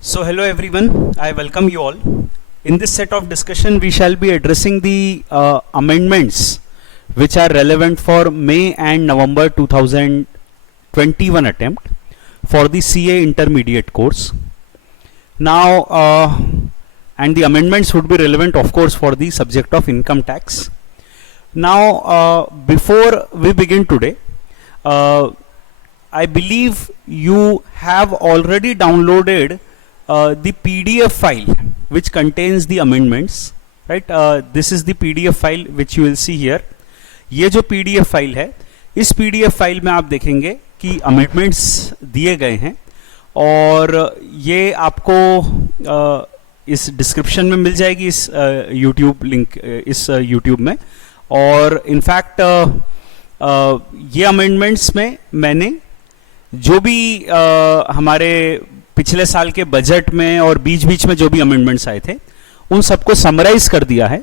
So hello everyone, I welcome you all. In this set of discussion we shall be addressing the amendments which are relevant for May and November 2021 attempt for the CA intermediate course. Now and the amendments would be relevant of course for the subject of income tax. Now before we begin today, I believe you have already downloaded the PDF file which contains the amendments, right? This is the PDF file which you will see here. ये जो PDF file है, इस PDF file में आप देखेंगे कि amendments दिए गए हैं और ये आपको इस डिस्क्रिप्शन में मिल जाएगी, इस YouTube लिंक, इस YouTube में। और इनफैक्ट ये अमेंडमेंट्स में मैंने जो भी हमारे पिछले साल के बजट में और बीच बीच में जो भी अमेंडमेंट्स आए थे उन सबको समराइज कर दिया है,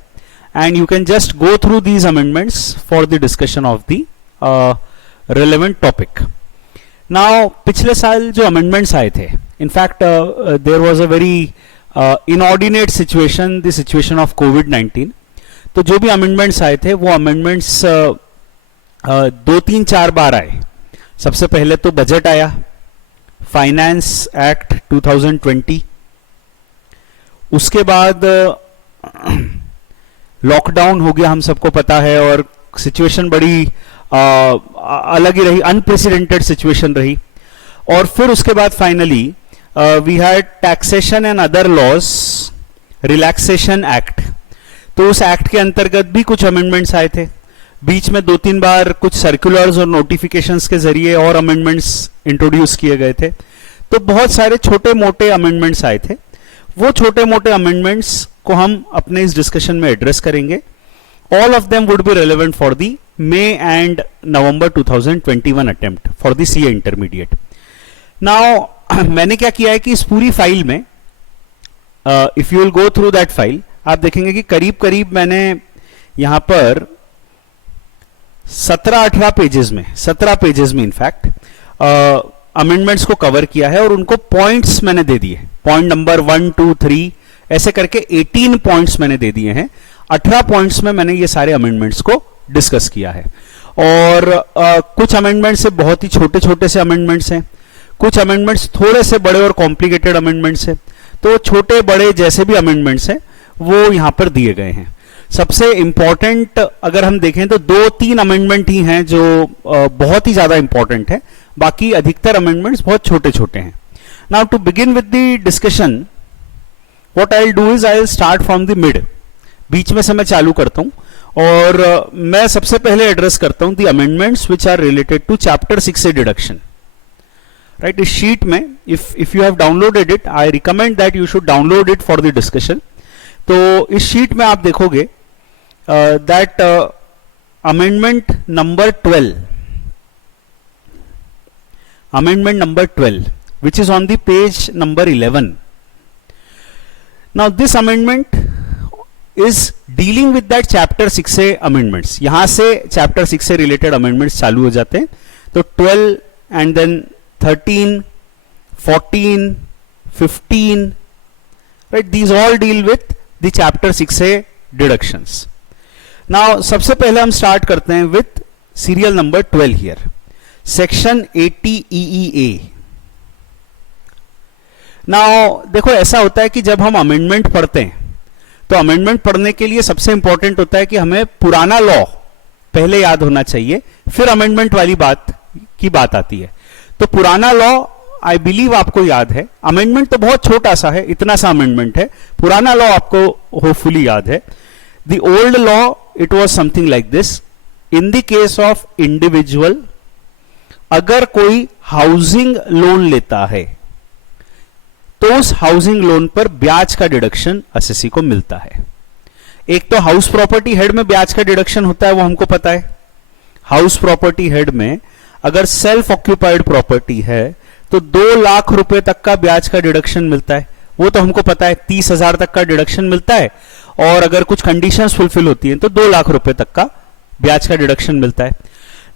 and you can just go through these amendments for the discussion of the relevant topic. Now पिछले साल जो अमेंडमेंट्स आए थे, in fact there was a very inordinate situation, the situation of कोविड-19। तो जो भी अमेंडमेंट्स आए थे वो अमेंडमेंट्स 2-3-4 बार आए। सबसे पहले तो बजट आया, फाइनेंस एक्ट 2020, उसके बाद लॉकडाउन हो गया, हम सबको पता है, और सिचुएशन बड़ी अलग ही रही, अनप्रेसिडेंटेड सिचुएशन रही। और फिर उसके बाद finally we had taxation and other laws relaxation act. तो उस एक्ट के अंतर्गत भी कुछ अमेंडमेंट्स आए थे। बीच में 2-3 बार कुछ सर्कुलर्स और नोटिफिकेशंस के जरिए और अमेंडमेंट्स इंट्रोड्यूस किए गए थे। तो बहुत सारे छोटे मोटे अमेंडमेंट्स आए थे। वो छोटे मोटे अमेंडमेंट्स को हम अपने इस डिस्कशन में एड्रेस करेंगे। All of them would be relevant for the may and November 2021 attempt for the CA intermediate. Now मैंने क्या किया है कि इस पूरी फाइल में if you will go through that file, आप देखेंगे कि करीब करीब मैंने यहां पर 17-18 पेजेस में इनफैक्ट अमेंडमेंट्स को कवर किया है और उनको पॉइंट्स मैंने दे दिए। पॉइंट नंबर 1, 2, 3 ऐसे करके 18 पॉइंट्स मैंने दे दिए हैं। 18 पॉइंट्स में मैंने ये सारे अमेंडमेंट्स को डिस्कस किया है। और कुछ अमेंडमेंट्स से बहुत ही छोटे छोटे से अमेंडमेंट्स हैं, कुछ अमेंडमेंट्स थोड़े से बड़े और कॉम्प्लिकेटेड अमेंडमेंट्स हैं। तो छोटे बड़े जैसे भी अमेंडमेंट्स हैं वो यहां पर दिए गए हैं। सबसे इंपॉर्टेंट अगर हम देखें तो 2-3 अमेंडमेंट ही हैं जो बहुत ही ज्यादा इंपॉर्टेंट है, बाकी अधिकतर अमेंडमेंट्स बहुत छोटे छोटे हैं। Now to begin with the discussion, what I will do is I will start from the mid. बीच में से मैं चालू करता हूं और मैं सबसे पहले एड्रेस करता हूं the amendments which are related to chapter 6 deduction. Right, इस शीट में if you have downloaded it, I recommend that you should download it for the discussion. तो इस शीट में आप देखोगे that amendment number 12 which is on the page number 11. Now this amendment is dealing with that chapter 6A amendments. यहां से chapter 6 से related amendments चालू हो जाते हैं। तो 12 and then 13, 14, 15, right, these all deal with the chapter 6A deductions. Now सबसे पहले हम स्टार्ट करते हैं with serial number 12 here, section 80 EEA। Now देखो, ऐसा होता है कि जब हम अमेंडमेंट पढ़ते हैं तो अमेंडमेंट पढ़ने के लिए सबसे इंपॉर्टेंट होता है कि हमें पुराना लॉ पहले याद होना चाहिए, फिर अमेंडमेंट वाली बात आती है। तो पुराना लॉ आई बिलीव आपको याद है। अमेंडमेंट तो बहुत छोटा सा है, इतना सा अमेंडमेंट है। पुराना लॉ आपको होपफुली याद है। The old law, it was something like this. In the case of individual, अगर कोई हाउसिंग लोन लेता है तो उस हाउसिंग लोन पर ब्याज का डिडक्शन एसएससी को मिलता है। एक तो हाउस प्रॉपर्टी हेड में ब्याज का डिडक्शन होता है, वो हमको पता है। हाउस प्रॉपर्टी हेड में अगर सेल्फ ऑक्यूपाइड प्रॉपर्टी है तो 2 लाख रुपए तक का ब्याज का डिडक्शन मिलता है, वो तो हमको पता है। 30,000 तक का डिडक्शन मिलता है और अगर कुछ कंडीशंस फुलफिल होती हैं तो 2 लाख रुपए तक का ब्याज का डिडक्शन मिलता है।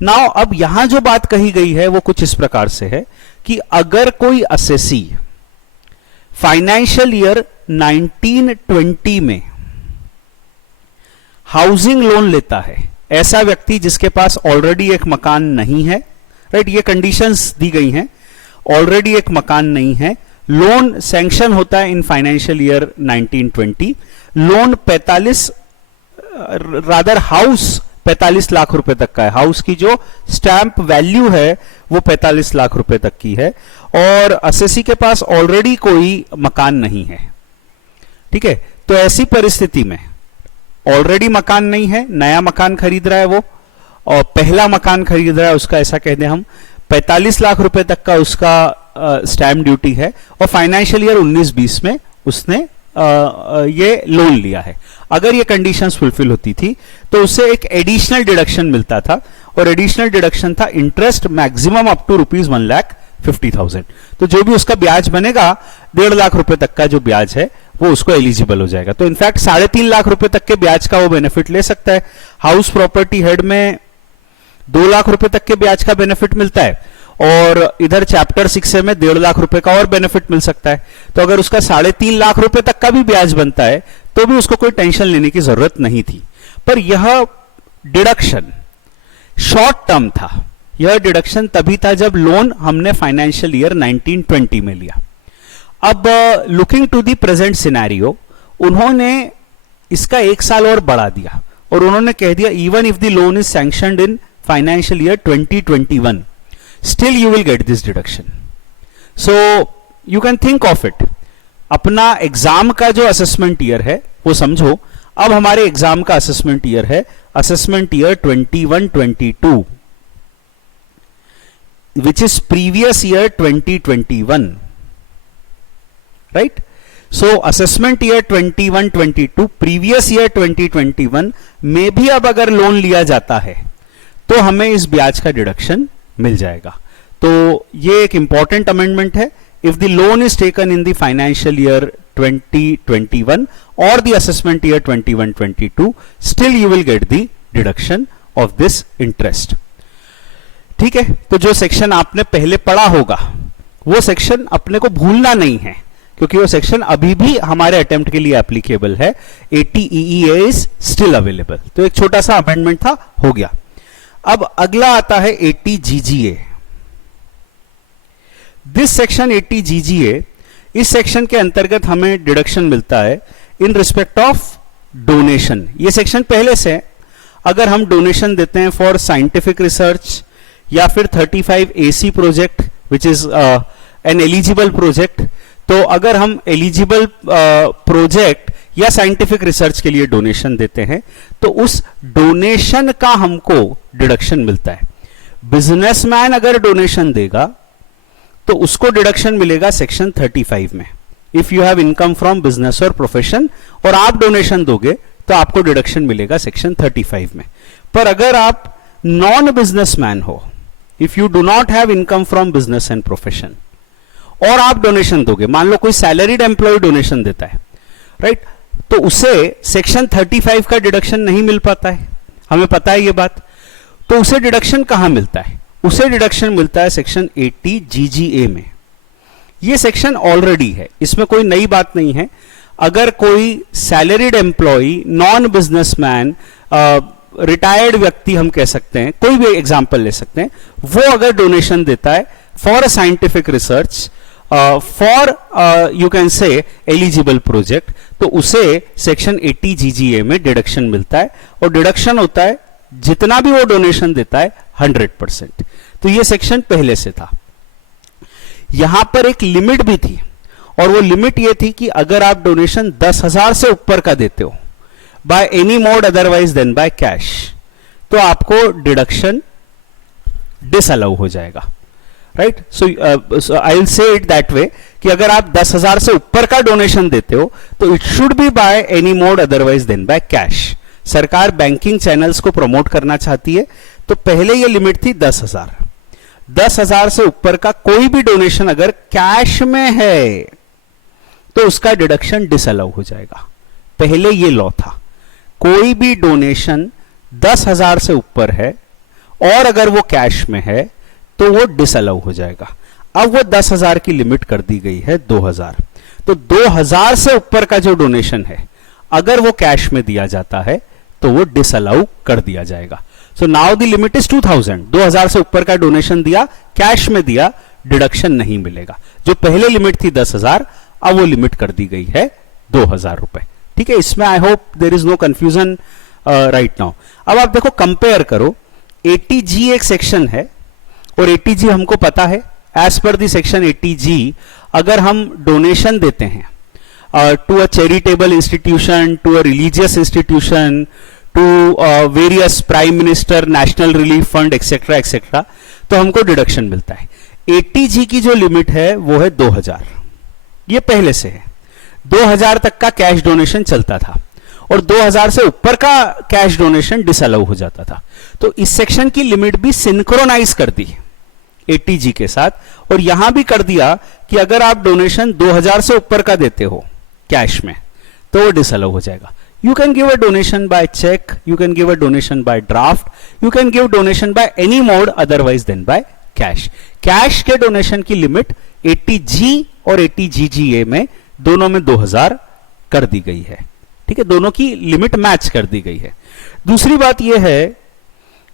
नाउ अब यहां जो बात कही गई है वो कुछ इस प्रकार से है कि अगर कोई असेसी फाइनेंशियल ईयर 1920 में हाउसिंग लोन लेता है ऐसा व्यक्ति जिसके पास ऑलरेडी एक मकान नहीं है, राइट, ये कंडीशंस दी गई हैं, ऑलरेडी एक मकान नहीं है, लोन सैंक्शन होता है in financial year 1920, loan 45 rather house 45 lakh रुपए तक का है, हाउस की जो स्टैंप वैल्यू है वो 45 लाख रुपए तक की है, और असेसी के पास ऑलरेडी कोई मकान नहीं है, ठीक है। तो ऐसी परिस्थिति में ऑलरेडी मकान नहीं है, नया मकान खरीद रहा है वो, और पहला मकान खरीद रहा है, उसका ऐसा कह दें हम 45 लाख रुपए तक का उसका स्टैंप ड्यूटी है, और फाइनेंशियल ईयर 19-20 में उसने ये लोन लिया है। अगर ये कंडीशंस फुलफिल होती थी तो उसे एक एडिशनल डिडक्शन मिलता था, और एडिशनल डिडक्शन था इंटरेस्ट मैक्सिमम अप टू ₹1,50,000। तो जो भी उसका ब्याज बनेगा 1.5 लाख रुपए तक का जो ब्याज है वो उसको एलिजिबल हो जाएगा। तो इनफैक्ट 3.5 लाख रुपए तक के ब्याज का वो बेनिफिट ले सकता है। हाउस प्रॉपर्टी हेड में 2 लाख रुपए तक के ब्याज का बेनिफिट मिलता है, और इधर चैप्टर 6 में 1.5 लाख रुपए का और बेनिफिट मिल सकता है। तो अगर उसका 3.5 लाख रुपए तक का भी ब्याज बनता है तो भी उसको कोई टेंशन लेने की जरूरत नहीं थी। पर यह डिडक्शन शॉर्ट टर्म था, यह डिडक्शन तभी था जब लोन हमने फाइनेंशियल ईयर 1920 में लिया। अब looking to the present scenario, उन्होंने इसका 1 साल और बढ़ा दिया, और उन्होंने कह दिया even if the loan is sanctioned in financial year 2021 still you will get this deduction. So you can think of it. अपना एग्जाम का जो असेसमेंट ईयर है वो समझो, अब हमारे एग्जाम का असेसमेंट ईयर है assessment year 21-22 which is previous year 2021, right? So assessment year 21-22 previous year 2021 में भी अब अगर लोन लिया जाता है तो हमें इस ब्याज का डिडक्शन मिल जाएगा। तो ये एक इंपॉर्टेंट अमेंडमेंट है। If the loan is taken in the financial year 2021 और the assessment year 21-22 still you will get the deduction of this interest, ठीक है। तो जो सेक्शन आपने पहले पढ़ा होगा वो सेक्शन अपने को भूलना नहीं है, क्योंकि वो सेक्शन अभी भी हमारे अटेम्प्ट के लिए एप्लीकेबल है। 80 EEA इज स्टिल अवेलेबल। तो एक छोटा सा अमेंडमेंट था, हो गया। अब अगला आता है 80 GGA। दिस सेक्शन 80 GGA, इस सेक्शन के अंतर्गत हमें डिडक्शन मिलता है इन रिस्पेक्ट ऑफ डोनेशन। ये सेक्शन पहले से है। अगर हम डोनेशन देते हैं फॉर साइंटिफिक रिसर्च या फिर 35 AC project which is an eligible project, तो अगर हम एलिजिबल प्रोजेक्ट या साइंटिफिक रिसर्च के लिए डोनेशन देते हैं तो उस डोनेशन का हमको डिडक्शन मिलता है। बिजनेसमैन अगर डोनेशन देगा तो उसको डिडक्शन मिलेगा सेक्शन 35 में, if you have income from business और प्रोफेशन, और आप डोनेशन दोगे तो आपको डिडक्शन मिलेगा सेक्शन 35 में। पर अगर आप नॉन बिजनेसमैन हो, if you do not have income from business and profession, और आप डोनेशन दोगे, मान लो कोई सैलरीड एम्प्लॉय डोनेशन देता है, राइट, तो उसे सेक्शन 35 का डिडक्शन नहीं मिल पाता है, हमें पता है ये बात। तो उसे डिडक्शन कहां मिलता है? उसे डिडक्शन मिलता है सेक्शन 80 GGA में। ये सेक्शन ऑलरेडी है, इसमें कोई नई बात नहीं है। अगर कोई salaried employee, non businessman, retired व्यक्ति हम कह सकते हैं, कोई भी एग्जांपल ले सकते हैं, वो अगर डोनेशन देता है for a scientific research, for you can say eligible project, तो उसे सेक्शन 80 GGA में डिडक्शन मिलता है, और डिडक्शन होता है जितना भी वो डोनेशन देता है 100%। तो ये सेक्शन पहले से था। यहां पर एक लिमिट भी थी, और वो लिमिट ये थी कि अगर आप डोनेशन 10,000 से ऊपर का देते हो by any mode otherwise then by cash, तो आपको डिडक्शन डिसअलाउ हो जाएगा, right. So I will say it that way कि अगर आप 10,000 से ऊपर का डोनेशन देते हो तो it should be by any mode otherwise then by cash. सरकार बैंकिंग चैनल्स को प्रमोट करना चाहती है, तो पहले ये लिमिट थी 10,000। 10,000 से ऊपर का कोई भी डोनेशन अगर कैश में है तो उसका डिडक्शन डिसअलाउ हो जाएगा। पहले ये लॉ था, कोई भी डोनेशन 10,000 से ऊपर है और अगर वो कैश में है तो वो डिसअलाउ हो जाएगा। अब वो 10,000 की लिमिट कर दी गई है 2,000। तो 2000 से ऊपर का जो डोनेशन है अगर वो कैश में दिया जाता है तो वो डिसअलाउ कर दिया जाएगा। So now the limit is 2000। 2000 से ऊपर का डोनेशन दिया, कैश में दिया, डिडक्शन नहीं मिलेगा। जो पहले लिमिट थी 10,000, अब वो लिमिट कर दी गई है 2000 रुपए। ठीक है, इसमें I hope there is no confusion right now. अब आप देखो, कंपेयर करो, 80G एक सेक्शन है और 80G हमको पता है, एज पर द सेक्शन 80G अगर हम डोनेशन देते हैं to a charitable institution, to a religious institution, to various prime minister, national relief fund etcetera etcetera, तो हमको डिडक्शन मिलता है। 80G की जो लिमिट है वो है 2000, ये पहले से है। 2000 तक का कैश डोनेशन चलता था और 2000 से ऊपर का कैश डोनेशन डिसअलाउ हो जाता था। तो इस सेक्शन की लिमिट भी सिंक्रोनाइज कर दी 80G के साथ, और यहां भी कर दिया कि अगर आप डोनेशन 2000 से ऊपर का देते हो कैश में तो वो डिसअलाउ हो जाएगा। You can give a donation by check, you can give a donation by draft, you can give donation by any mode otherwise than by cash. Cash के डोनेशन की लिमिट 80G और 80GGA में दोनों में 2000 कर दी गई है। ठीक है, दोनों की लिमिट मैच कर दी गई है। दूसरी बात यह है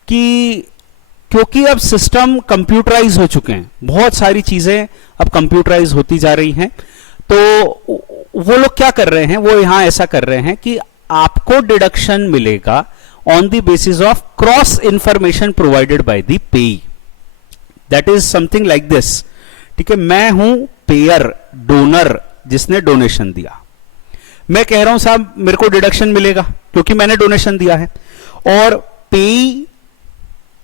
कि क्योंकि अब सिस्टम कंप्यूटराइज हो चुके हैं, बहुत सारी चीजें अब कंप्यूटराइज होती जा रही हैं, तो वो लोग क्या कर रहे हैं, वो यहां ऐसा कर रहे हैं कि आपको डिडक्शन मिलेगा on the basis of cross information provided by the payee. That is something like this. ठीक है, मैं हूं पेयर, डोनर, जिसने डोनेशन दिया। मैं कह रहा हूं साहब मेरे को डिडक्शन मिलेगा क्योंकि मैंने डोनेशन दिया है, और पेई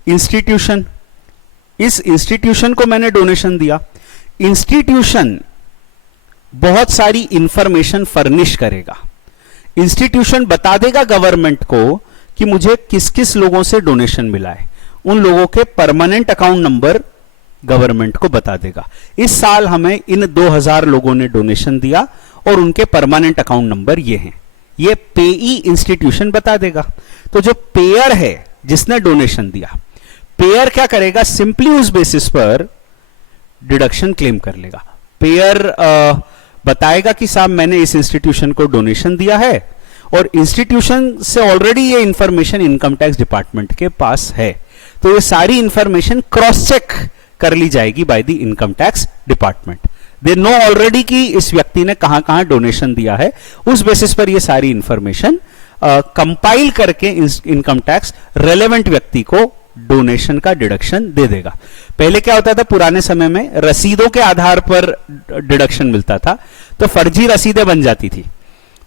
इंस्टीट्यूशन, इस इंस्टीट्यूशन को मैंने डोनेशन दिया। इंस्टीट्यूशन बहुत सारी इंफॉर्मेशन फर्निश करेगा। इंस्टीट्यूशन बता देगा गवर्नमेंट को कि मुझे किस किस लोगों से डोनेशन मिला है, उन लोगों के परमानेंट अकाउंट नंबर गवर्नमेंट को बता देगा। इस साल हमें इन 2000 लोगों ने डोनेशन दिया और उनके परमानेंट अकाउंट नंबर ये हैं, ये पेई इंस्टीट्यूशन बता देगा। तो जो पेयर है जिसने डोनेशन दिया, पेयर क्या करेगा, सिंपली उस बेसिस पर डिडक्शन क्लेम कर लेगा। पेयर बताएगा कि साहब मैंने इस इंस्टीट्यूशन को डोनेशन दिया है और इंस्टीट्यूशन से ऑलरेडी ये इंफॉर्मेशन इनकम टैक्स डिपार्टमेंट के पास है, तो ये सारी इंफॉर्मेशन क्रॉस चेक कर ली जाएगी by the income tax department. They know already कि इस व्यक्ति ने कहां कहां डोनेशन दिया है, उस बेसिस पर ये सारी इंफॉर्मेशन कंपाइल करके इनकम टैक्स रेलेवेंट व्यक्ति को डोनेशन का डिडक्शन दे देगा। पहले क्या होता था, पुराने समय में रसीदों के आधार पर डिडक्शन मिलता था, तो फर्जी रसीदें बन जाती थी।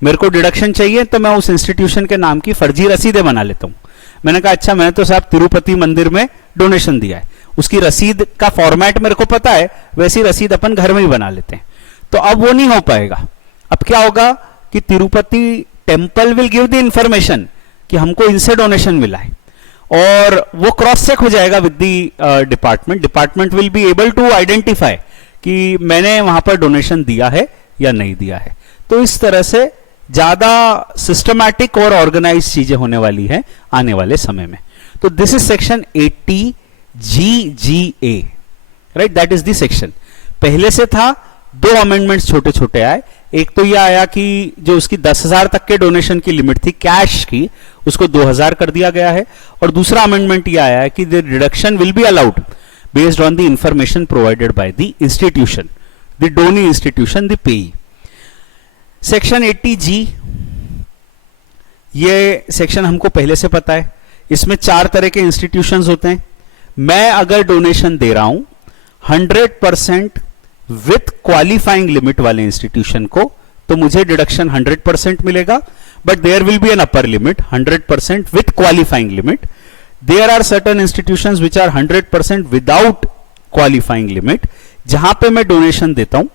मेरे को डिडक्शन चाहिए तो मैं उस इंस्टीट्यूशन के नाम की फर्जी रसीदें बना लेता हूं। मैंने कहा अच्छा, मैंने तो साहब तिरुपति मंदिर में डोनेशन दिया है, उसकी रसीद का फॉर्मेट मेरे को पता है, वैसी रसीद अपन घर में ही बना लेते हैं। तो अब वो नहीं हो पाएगा। अब क्या होगा कि Tirupati temple will give the information कि हमको इनसे डोनेशन मिला है, और वो क्रॉस चेक हो जाएगा with the department. Department will be able to identify कि मैंने वहां पर डोनेशन दिया है या नहीं दिया है। तो इस तरह से ज्यादा सिस्टमैटिक और ऑर्गेनाइज चीजें होने वाली है आने वाले समय में। तो this is section 80GGA, right, that is the section. पहले से था, 2 अमेंडमेंट्स छोटे छोटे आए। एक तो यह आया कि जो उसकी 10,000 तक के डोनेशन की लिमिट थी कैश की, उसको 2000 कर दिया गया है, और दूसरा अमेंडमेंट यह आया है कि the deduction will be allowed based on the information provided by the institution, the Downey institution, the पेई। सेक्शन 80G, ये सेक्शन हमको पहले से पता है। इसमें 4 तरह के इंस्टीट्यूशंस होते हैं। मैं अगर डोनेशन दे रहा हूं 100% विथ क्वालिफाइंग लिमिट वाले इंस्टीट्यूशन को, तो मुझे डिडक्शन 100% मिलेगा, but there will be an upper limit 100% with qualifying limit. There are certain institutions which are 100% without qualifying limit. जहां पे मैं डोनेशन देता हूं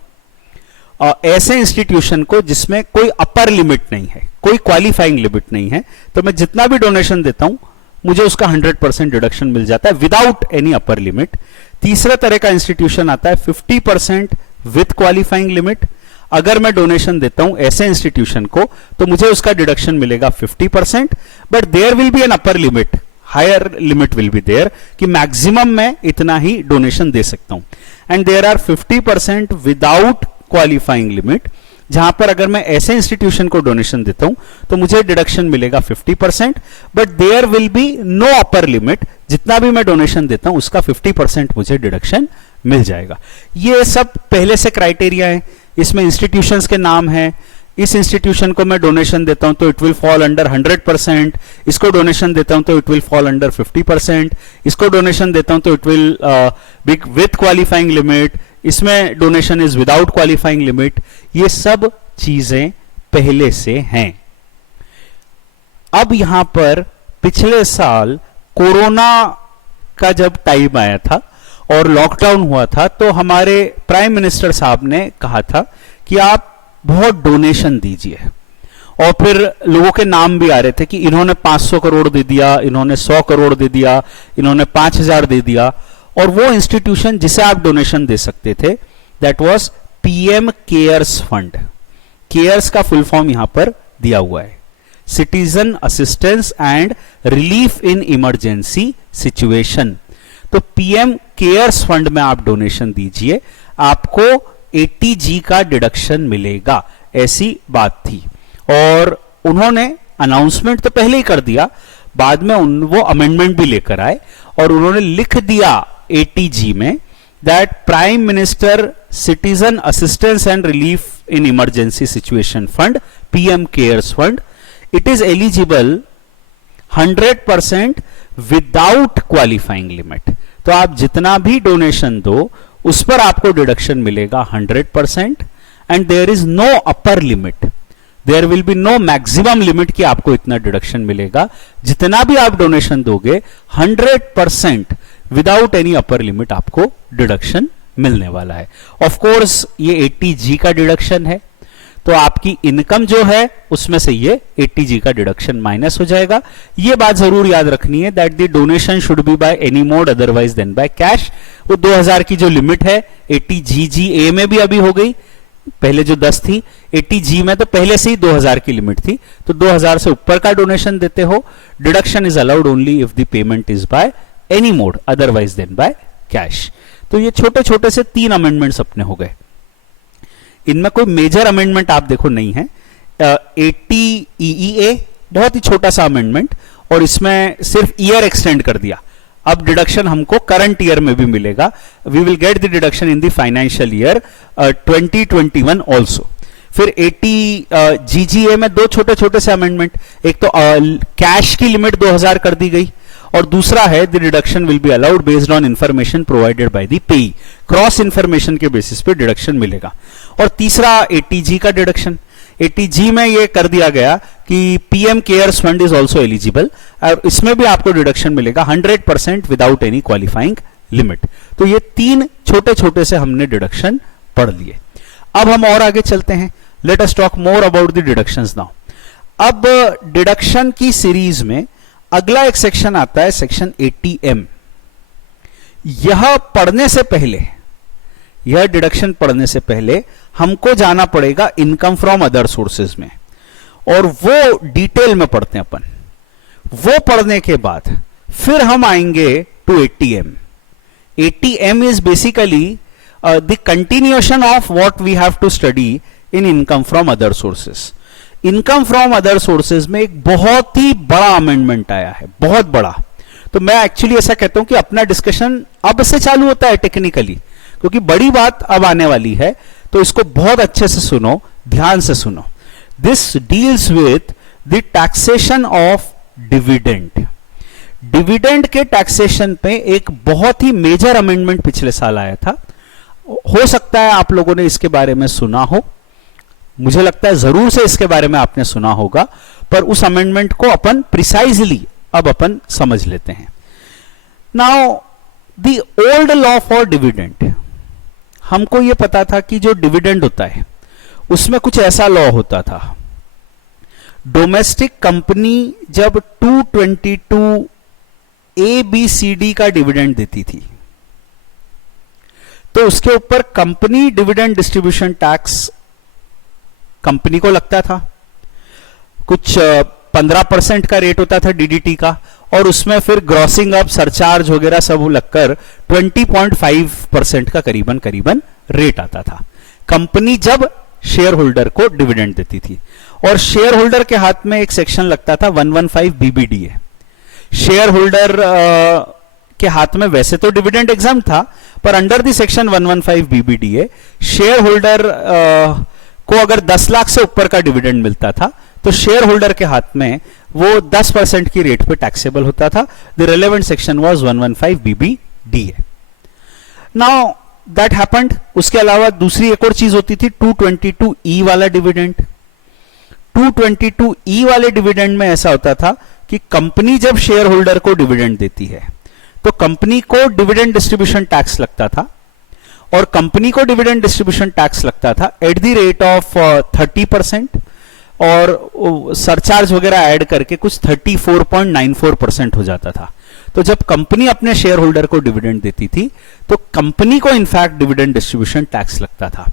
ऐसे इंस्टीट्यूशन को जिसमें कोई अपर लिमिट नहीं है, कोई क्वालिफाइंग लिमिट नहीं है, तो मैं जितना भी डोनेशन देता हूं मुझे उसका 100% डिडक्शन मिल जाता है विदाउट एनी अपर लिमिट। तीसरा तरह का इंस्टीट्यूशन आता है 50% विथ क्वालिफाइंग लिमिट। अगर मैं डोनेशन देता हूं ऐसे इंस्टीट्यूशन को तो मुझे उसका डिडक्शन मिलेगा 50%, but there will be an upper limit, higher limit will be there कि मैक्सिमम मैं इतना ही डोनेशन दे सकता हूं। And there are 50% without qualifying limit, जहां पर अगर मैं ऐसे इंस्टीट्यूशन को डोनेशन देता हूं तो मुझे डिडक्शन मिलेगा 50%, but there will be no upper limit, जितना भी मैं डोनेशन देता हूं उसका 50% मुझे डिडक्शन मिल जाएगा। ये सब पहले से क्राइटेरिया है, इसमें इंस्टीट्यूशंस के नाम है। इस इंस्टीट्यूशन को मैं डोनेशन देता हूं तो इट विल फॉल अंडर 100%, इसको डोनेशन देता हूं तो इट विल फॉल अंडर 50%, इसको डोनेशन देता हूं तो it will be with qualifying limit, इसमें donation is without qualifying limit. ये सब चीजें पहले से हैं। अब यहां पर पिछले साल कोरोना का जब टाइम आया था और लॉकडाउन हुआ था तो हमारे प्राइम मिनिस्टर साहब ने कहा था कि आप बहुत डोनेशन दीजिए, और फिर लोगों के नाम भी आ रहे थे कि इन्होंने 500 करोड़ दे दिया, इन्होंने 100 करोड़ दे दिया, इन्होंने 5000 दे दिया। और वो इंस्टीट्यूशन जिसे आप डोनेशन दे सकते थे that was PM cares fund. Cares का फुल फॉर्म यहां पर दिया हुआ है, citizen assistance and relief in emergency situation. तो पीएम केयर्स फंड में आप डोनेशन दीजिए, आपको 80G का डिडक्शन मिलेगा, ऐसी बात थी। और उन्होंने अनाउंसमेंट तो पहले ही कर दिया, बाद में वो अमेंडमेंट भी लेकर आए और उन्होंने लिख दिया 80G में that prime minister citizen assistance and relief in emergency situation fund, PM cares fund, it is eligible 100% without qualifying limit. तो आप जितना भी डोनेशन दो उस पर आपको डिडक्शन मिलेगा 100%, and there is no upper limit, there will be no maximum limit कि आपको इतना डिडक्शन मिलेगा। जितना भी आप डोनेशन दोगे 100% विदाउट एनी अपर लिमिट आपको डिडक्शन मिलने वाला है। ऑफ कोर्स ये 80G का डिडक्शन है, तो आपकी इनकम जो है उसमें से ये 80G का डिडक्शन माइनस हो जाएगा। ये बात जरूर याद रखनी है that the donation should be by any mode otherwise then by cash. वो 2000 की जो लिमिट है 80GGA में भी अभी हो गई, पहले जो 10 थी, 80G में तो पहले से ही 2000 की लिमिट थी। तो 2000 से ऊपर का डोनेशन देते हो, deduction is allowed only if the payment is by any mode otherwise then by cash. तो ये छोटे छोटे से 3 अमेंडमेंट्स अपने हो गए। इनमें कोई मेजर अमेंडमेंट आप देखो नहीं है। 80EEA बहुत ही छोटा सा अमेंडमेंट, और इसमें सिर्फ ईयर एक्सटेंड कर दिया। अब डिडक्शन हमको करंट ईयर में भी मिलेगा, we will get the deduction in the financial year 2021 also. फिर 80GGA में 2 छोटे छोटे से अमेंडमेंट, एक तो कैश की लिमिट 2000 कर दी गई, और दूसरा है the deduction will be allowed based on information provided by the पेई, क्रॉस इंफॉर्मेशन के बेसिस पे डिडक्शन मिलेगा। और तीसरा 80G का डिडक्शन, 80G में ये कर दिया गया कि PM cares fund is also eligible, और इसमें भी आपको डिडक्शन मिलेगा 100% विदाउट एनी क्वालिफाइंग लिमिट। तो ये 3 छोटे छोटे से हमने डिडक्शन पढ़ लिए। अब हम और आगे चलते हैं, let us talk more about the deductions now. अब डिडक्शन की सीरीज में अगला एक सेक्शन आता है, सेक्शन 80M। यह पढ़ने से पहले, यह डिडक्शन पढ़ने से पहले हमको जाना पड़ेगा इनकम फ्रॉम अदर सोर्सेज में, और वो डिटेल में पढ़ते हैं अपन। वो पढ़ने के बाद फिर हम आएंगे to 80M। 80M is basically the continuation of what we have to study in income from other sources. Income from other sources में एक बहुत ही बड़ा अमेंडमेंट आया है, बहुत बड़ा। तो मैं एक्चुअली ऐसा कहता हूं कि अपना डिस्कशन अब से चालू होता है टेक्निकली, क्योंकि बड़ी बात अब आने वाली है, तो इसको बहुत अच्छे से सुनो, ध्यान से सुनो। This deals with the taxation of dividend. Dividend के टैक्सेशन पे एक बहुत ही मेजर अमेंडमेंट पिछले साल आया था। हो सकता है आप लोगों ने इसके बारे में सुना हो, मुझे लगता है जरूर से इसके बारे में आपने सुना होगा, पर उस अमेंडमेंट को अपन प्रिसाइजली अब अपन समझ लेते हैं। Now the old law for dividend, हमको यह पता था कि जो डिविडेंड होता है उसमें कुछ ऐसा लॉ होता था, डोमेस्टिक कंपनी जब 222 ABCD का डिविडेंड देती थी तो उसके ऊपर company dividend distribution tax company को लगता था। कुछ 15% का रेट होता था DDT का, और उसमें फिर ग्रॉसिंग अप सरचार्ज वगैरह सब लगकर 20.5% का करीबन करीबन रेट आता था। कंपनी जब शेयर होल्डर को डिविडेंड देती थी। और शेयर होल्डर के हाथ में एक सेक्शन लगता था 115 बीबीडीए। शेयर होल्डर के हाथ में वैसे तो डिविडेंड एग्जाम था, पर under the section 115 BBDA share holder को अगर 10 लाख से ऊपर का डिविडेंड मिलता था तो शेयर होल्डर के हाथ में वो 10% की रेट पे टैक्सेबल होता था। The relevant section was 115 BBDA. Now that happened. उसके अलावा दूसरी एक और चीज होती थी 222E वाला डिविडेंड। 222E वाले डिविडेंड में ऐसा होता था कि कंपनी जब शेयर होल्डर को डिविडेंड देती है तो कंपनी को डिविडेंड डिस्ट्रीब्यूशन टैक्स लगता था, और कंपनी को डिविडेंड डिस्ट्रीब्यूशन टैक्स लगता था एट द रेट ऑफ 30%, और सरचार्ज वगैरह ऐड करके कुछ 34.94% हो जाता था। तो जब कंपनी अपने शेयर होल्डर को डिविडेंड देती थी तो कंपनी को इनफैक्ट डिविडेंड डिस्ट्रीब्यूशन टैक्स लगता था,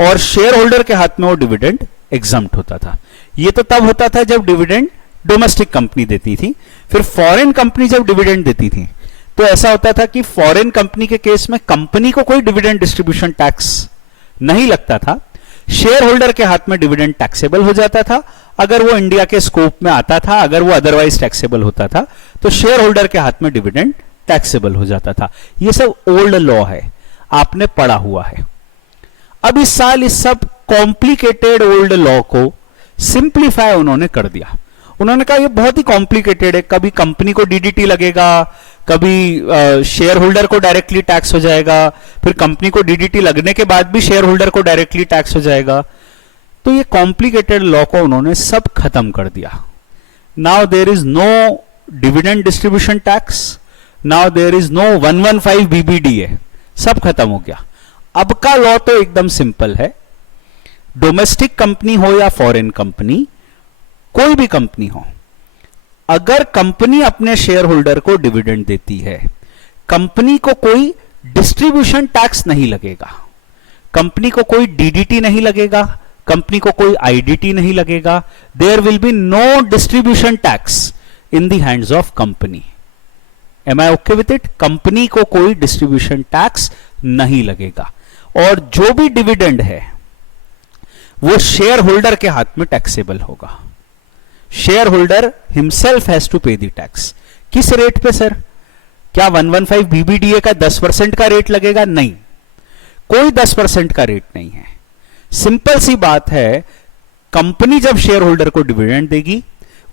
और शेयर होल्डर के हाथ में वो डिविडेंड एग्जम्प्ट होता था। ये तो तब होता था जब डिविडेंड डोमेस्टिक कंपनी देती थी। फिर फॉरेन कंपनी जब डिविडेंड देती थी तो ऐसा होता था कि फॉरेन कंपनी के केस में कंपनी को कोई डिविडेंड डिस्ट्रीब्यूशन टैक्स नहीं लगता था, शेयर होल्डर के हाथ में डिविडेंड टैक्सेबल हो जाता था। अगर वो इंडिया के स्कोप में आता था, अगर वो अदरवाइज टैक्सेबल होता था तो शेयर होल्डर के हाथ में डिविडेंड टैक्सेबल हो जाता था। ये सब ओल्ड लॉ है, आपने पढ़ा हुआ है। अब इस साल इस सब कॉम्प्लिकेटेड ओल्ड लॉ को सिंप्लीफाई उन्होंने कर दिया। उन्होंने कहा ये बहुत ही कॉम्प्लिकेटेड है, कभी कंपनी को डीडीटी लगेगा, कभी शेयर होल्डर को डायरेक्टली टैक्स हो जाएगा, फिर कंपनी को डीडीटी लगने के बाद भी शेयर होल्डर को डायरेक्टली टैक्स हो जाएगा। तो ये कॉम्प्लिकेटेड लॉ को उन्होंने सब खत्म कर दिया। Now there is no dividend distribution tax, now there is no 115 BBDA, सब खत्म हो गया। अब का लॉ तो एकदम सिंपल है। डोमेस्टिक कंपनी हो या फॉरेन कंपनी, कोई भी कंपनी हो, अगर कंपनी अपने शेयर होल्डर को डिविडेंड देती है, कंपनी को कोई डिस्ट्रीब्यूशन टैक्स नहीं लगेगा, कंपनी को कोई डीडीटी नहीं लगेगा, कंपनी को कोई आईडीटी नहीं लगेगा। There will be no distribution tax in the hands of company. Am I okay with it? Company को कोई डिस्ट्रीब्यूशन टैक्स नहीं लगेगा, और जो भी डिविडेंड है वो शेयर होल्डर के हाथ में टैक्सेबल होगा। Shareholder himself has to pay the tax. किस रेट पे सर? क्या 115 बीबीडीए का 10% का रेट लगेगा? नहीं, कोई 10% का रेट नहीं है। सिंपल सी बात है, कंपनी जब शेयर होल्डर को डिविडेंड देगी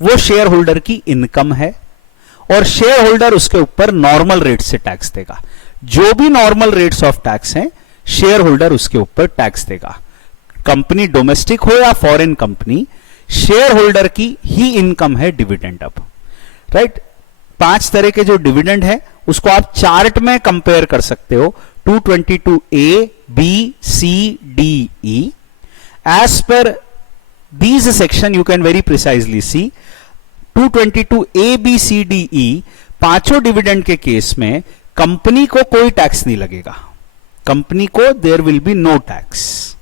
वो शेयर होल्डर की इनकम है, और शेयर होल्डर उसके ऊपर नॉर्मल रेट से टैक्स देगा। जो भी नॉर्मल रेट्स ऑफ टैक्स हैं शेयर होल्डर उसके ऊपर टैक्स देगा। कंपनी डोमेस्टिक हो या फॉरेन कंपनी, शेयर होल्डर की ही इनकम है डिविडेंड। अब राइट, 5 तरह के जो डिविडेंड है उसको आप चार्ट में कंपेयर कर सकते हो। 222A, B, C, D, E. As per these section you can very precisely see 222A, B, C, D, E पांचों डिविडेंड के केस में कंपनी को कोई टैक्स नहीं लगेगा। कंपनी को there will be no tax,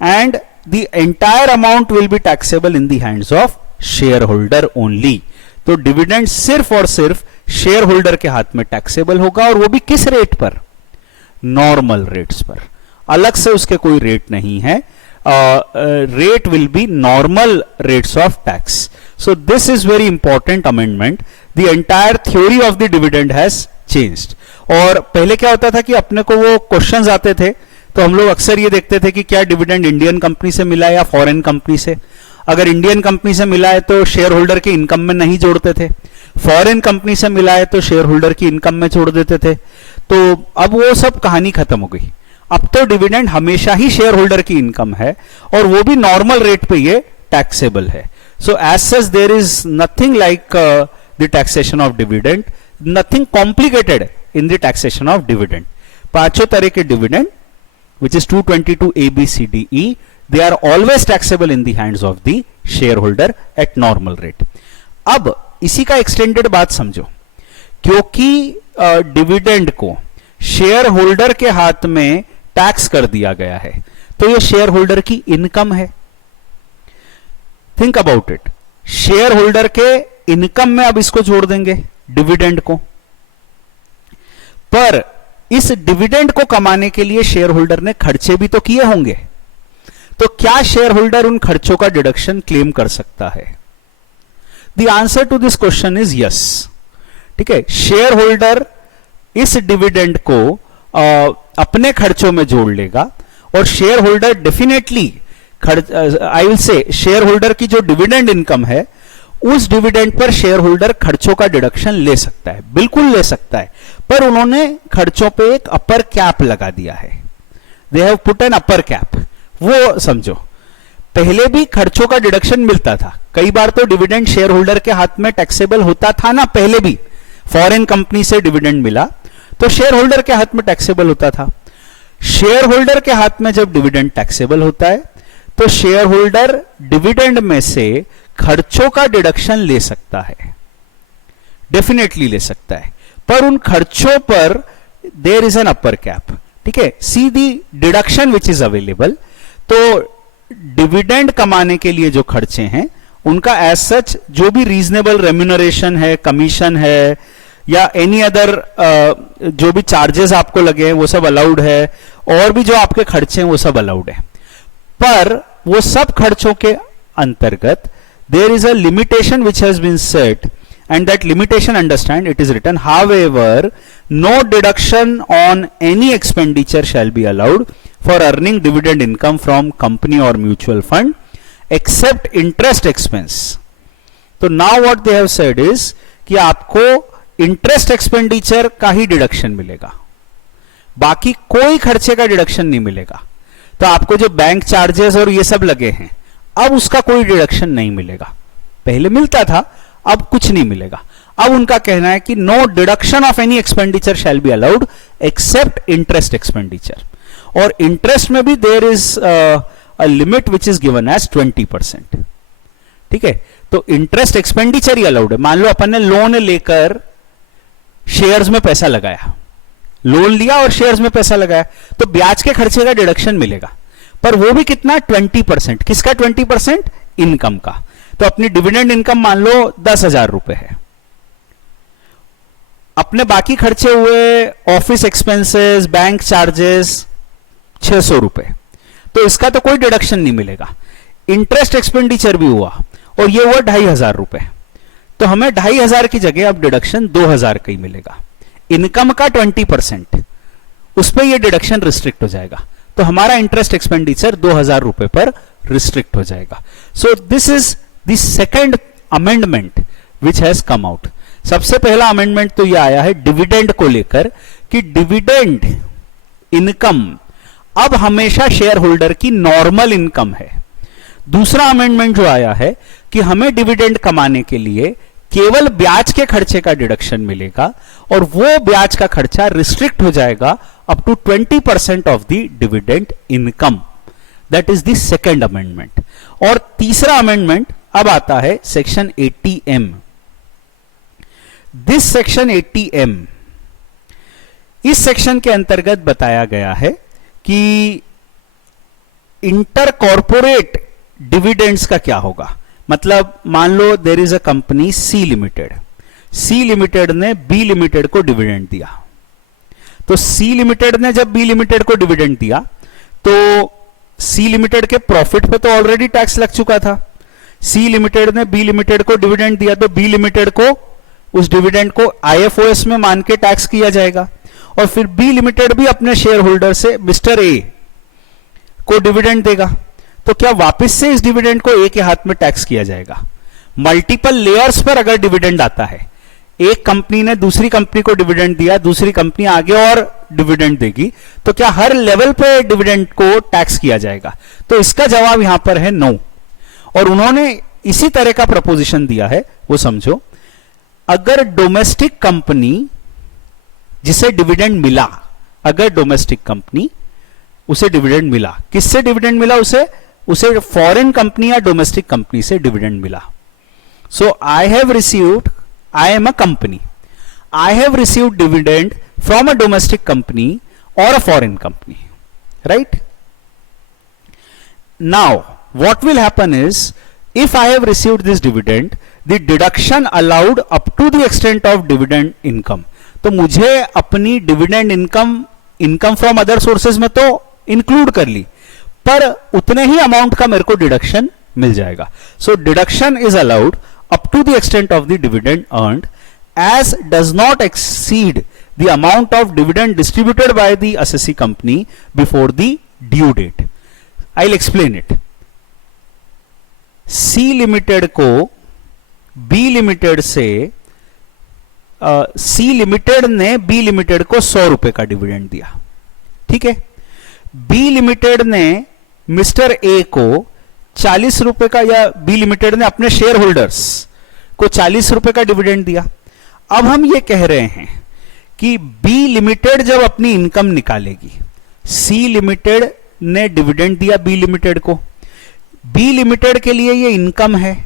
and the entire amount will be taxable in the hands of shareholder only। तो dividend सिर्फ और सिर्फ शेयर होल्डर के हाथ में टैक्सेबल होगा, और वो भी किस रेट पर? नॉर्मल रेट्स पर। अलग से उसके कोई रेट नहीं है। Rate will be normal rates of tax. So this is very important amendment. The entire theory of the dividend has changed. और पहले क्या होता था कि अपने को वो क्वेश्चंस आते थे तो हम लोग अक्सर ये देखते थे कि क्या डिविडेंड इंडियन कंपनी से मिला है या फॉरेन कंपनी से। अगर इंडियन कंपनी से मिला है तो शेयर होल्डर की इनकम में नहीं जोड़ते थे, फॉरेन कंपनी से मिला है तो शेयर होल्डर की इनकम में जोड़ देते थे। तो अब वो सब कहानी खत्म हो गई। अब तो डिविडेंड हमेशा ही शेयर होल्डर की इनकम है, और वो भी नॉर्मल रेट पे ये टैक्सेबल है। So as such there is nothing like the taxation of dividend, nothing complicated in the taxation of dividend. पांचों तरह के dividend which is 222A, B, C, D, E, they are always taxable in the hands of the shareholder at normal rate। अब इसी का extended बात समझो, क्योंकि dividend को शेयर होल्डर के हाथ में टैक्स कर दिया गया है तो ये शेयर होल्डर की इनकम है। Think about it, share holder के इनकम में अब इसको जोड़ देंगे डिविडेंड को, पर इस डिविडेंड को कमाने के लिए शेयर होल्डर ने खर्चे भी तो किए होंगे। तो क्या शेयर होल्डर उन खर्चों का डिडक्शन क्लेम कर सकता है? The answer to this question is yes. ठीक है, शेयर होल्डर इस डिविडेंड को अपने खर्चों में जोड़ लेगा और share holder definitely, I will से, शेयर होल्डर की जो डिविडेंड इनकम है उस डिविडेंड पर शेयर होल्डर खर्चों का डिडक्शन ले सकता है, बिल्कुल ले सकता है. पर उन्होंने खर्चों पे एक अपर कैप लगा दिया है. They have put an upper cap. वो समझो, पहले भी खर्चों का डिडक्शन मिलता था. कई बार तो डिविडेंड शेयर होल्डर के हाथ में टैक्सेबल होता था ना. पहले भी फॉरेन कंपनी से डिविडेंड मिला तो शेयर होल्डर के हाथ में टैक्सेबल होता था. शेयर होल्डर के हाथ में जब डिविडेंड टैक्सेबल होता है तो शेयर होल्डर डिविडेंड में से खर्चों का डिडक्शन ले सकता है, डेफिनेटली ले सकता है. पर उन खर्चों पर there is an upper cap. ठीक है, see the deduction which is available. तो डिविडेंड कमाने के लिए जो खर्चे हैं उनका एज सच जो भी रीजनेबल रेम्यूनरेशन है, कमीशन है या एनी अदर जो भी चार्जेस आपको लगे हैं वो सब अलाउड है, और भी जो आपके खर्चे हैं वो सब अलाउड है. पर वो सब खर्चों के अंतर्गत there is a limitation which has been set, and that limitation, understand, it is written, however no deduction on any expenditure shall be allowed for earning dividend income from company or mutual fund except interest expense. तो now what they have said is कि आपको interest expenditure का ही deduction मिलेगा, बाकी कोई खर्चे का deduction नहीं मिलेगा. तो आपको जो बैंक चार्जेस और ये सब लगे हैं अब उसका कोई डिडक्शन नहीं मिलेगा. पहले मिलता था, अब कुछ नहीं मिलेगा. अब उनका कहना है कि no deduction of any expenditure shall be allowed except interest expenditure. और इंटरेस्ट में भी there is a limit which is given as 20%. ठीक है, तो इंटरेस्ट एक्सपेंडिचर ही अलाउड है. मान लो अपन ने लोन लेकर शेयर्स में पैसा लगाया, लोन लिया और शेयर्स में पैसा लगाया, तो ब्याज के खर्चे का डिडक्शन मिलेगा. पर वो भी कितना? 20%. किसका 20%? इनकम का. तो अपनी डिविडेंड इनकम मान लो 10,000 रुपए है. अपने बाकी खर्चे हुए ऑफिस एक्सपेंसेस, बैंक चार्जेस 600 रुपए, तो इसका तो कोई डिडक्शन नहीं मिलेगा. इंटरेस्ट एक्सपेंडिचर भी हुआ और ये हुआ 2,500 रुपए, तो हमें 2,500 की जगह अब डिडक्शन 2,000 का ही मिलेगा. इनकम का 20%, उस पर यह डिडक्शन रिस्ट्रिक्ट हो जाएगा. तो हमारा इंटरेस्ट एक्सपेंडिचर 2,000 रुपए पर रिस्ट्रिक्ट हो जाएगा. So this is the second amendment which has come out. सबसे पहला अमेंडमेंट तो यह आया है डिविडेंड को लेकर कि डिविडेंड इनकम अब हमेशा शेयर होल्डर की नॉर्मल इनकम है. दूसरा अमेंडमेंट जो आया है कि हमें डिविडेंड कमाने के लिए केवल ब्याज के खर्चे का डिडक्शन मिलेगा और वो ब्याज का खर्चा रिस्ट्रिक्ट हो जाएगा up to 20% of the dividend income. That is the second amendment. और तीसरा अमेंडमेंट अब आता है section 80M. This section 80M, इस सेक्शन के अंतर्गत बताया गया है कि इंटर कॉर्पोरेट डिविडेंड्स का क्या होगा. मतलब मान लो there is a company C limited. C limited ने बी लिमिटेड को डिविडेंड दिया. तो सी लिमिटेड ने जब बी लिमिटेड को डिविडेंड दिया तो सी लिमिटेड के प्रॉफिट पे तो ऑलरेडी टैक्स लग चुका था. सी लिमिटेड ने बी लिमिटेड को डिविडेंड दिया तो बी लिमिटेड को उस डिविडेंड को आईएफओएस में मान के टैक्स किया जाएगा. और फिर बी लिमिटेड भी अपने शेयर होल्डर से मिस्टर ए को डिविडेंड देगा. तो क्या वापस से इस डिविडेंड को ए के हाथ में टैक्स किया जाएगा? मल्टीपल लेयर्स पर अगर डिविडेंड आता है, एक कंपनी ने दूसरी कंपनी को डिविडेंड दिया, दूसरी कंपनी आगे और डिविडेंड देगी, तो क्या हर लेवल पे डिविडेंड को टैक्स किया जाएगा? तो इसका जवाब यहां पर है नो. और उन्होंने इसी तरह का प्रपोजिशन दिया है, वो समझो. अगर डोमेस्टिक कंपनी जिसे डिविडेंड मिला, अगर डोमेस्टिक कंपनी उसे डिविडेंड मिला, किससे डिविडेंड मिला? उसे फॉरेन कंपनी या डोमेस्टिक कंपनी से डिविडेंड मिला. So I have received, I am a company, I have received dividend from a domestic company or a foreign company, right? Now what will happen is, if I have received this dividend, the deduction allowed up to the extent of dividend income. तो मुझे अपनी dividend income from other sources में तो include कर ली, पर उतने ही amount का मेरे को डिडक्शन मिल जाएगा. So deduction is allowed up to the extent of the dividend earned as does not exceed the amount of dividend distributed by the assessee company before the due date. I'll explain it. C limited को B limited से C limited ने B limited को 100 रुपए का dividend दिया. ठीक है. B limited ने मिस्टर ए को 40 रुपए का, या B लिमिटेड ने अपने शेयर होल्डर्स को 40 रुपए का डिविडेंड दिया. अब हम ये कह रहे हैं कि बी लिमिटेड जब अपनी इनकम निकालेगी, सी लिमिटेड ने डिविडेंड दिया बी लिमिटेड को, बी लिमिटेड के लिए ये इनकम है,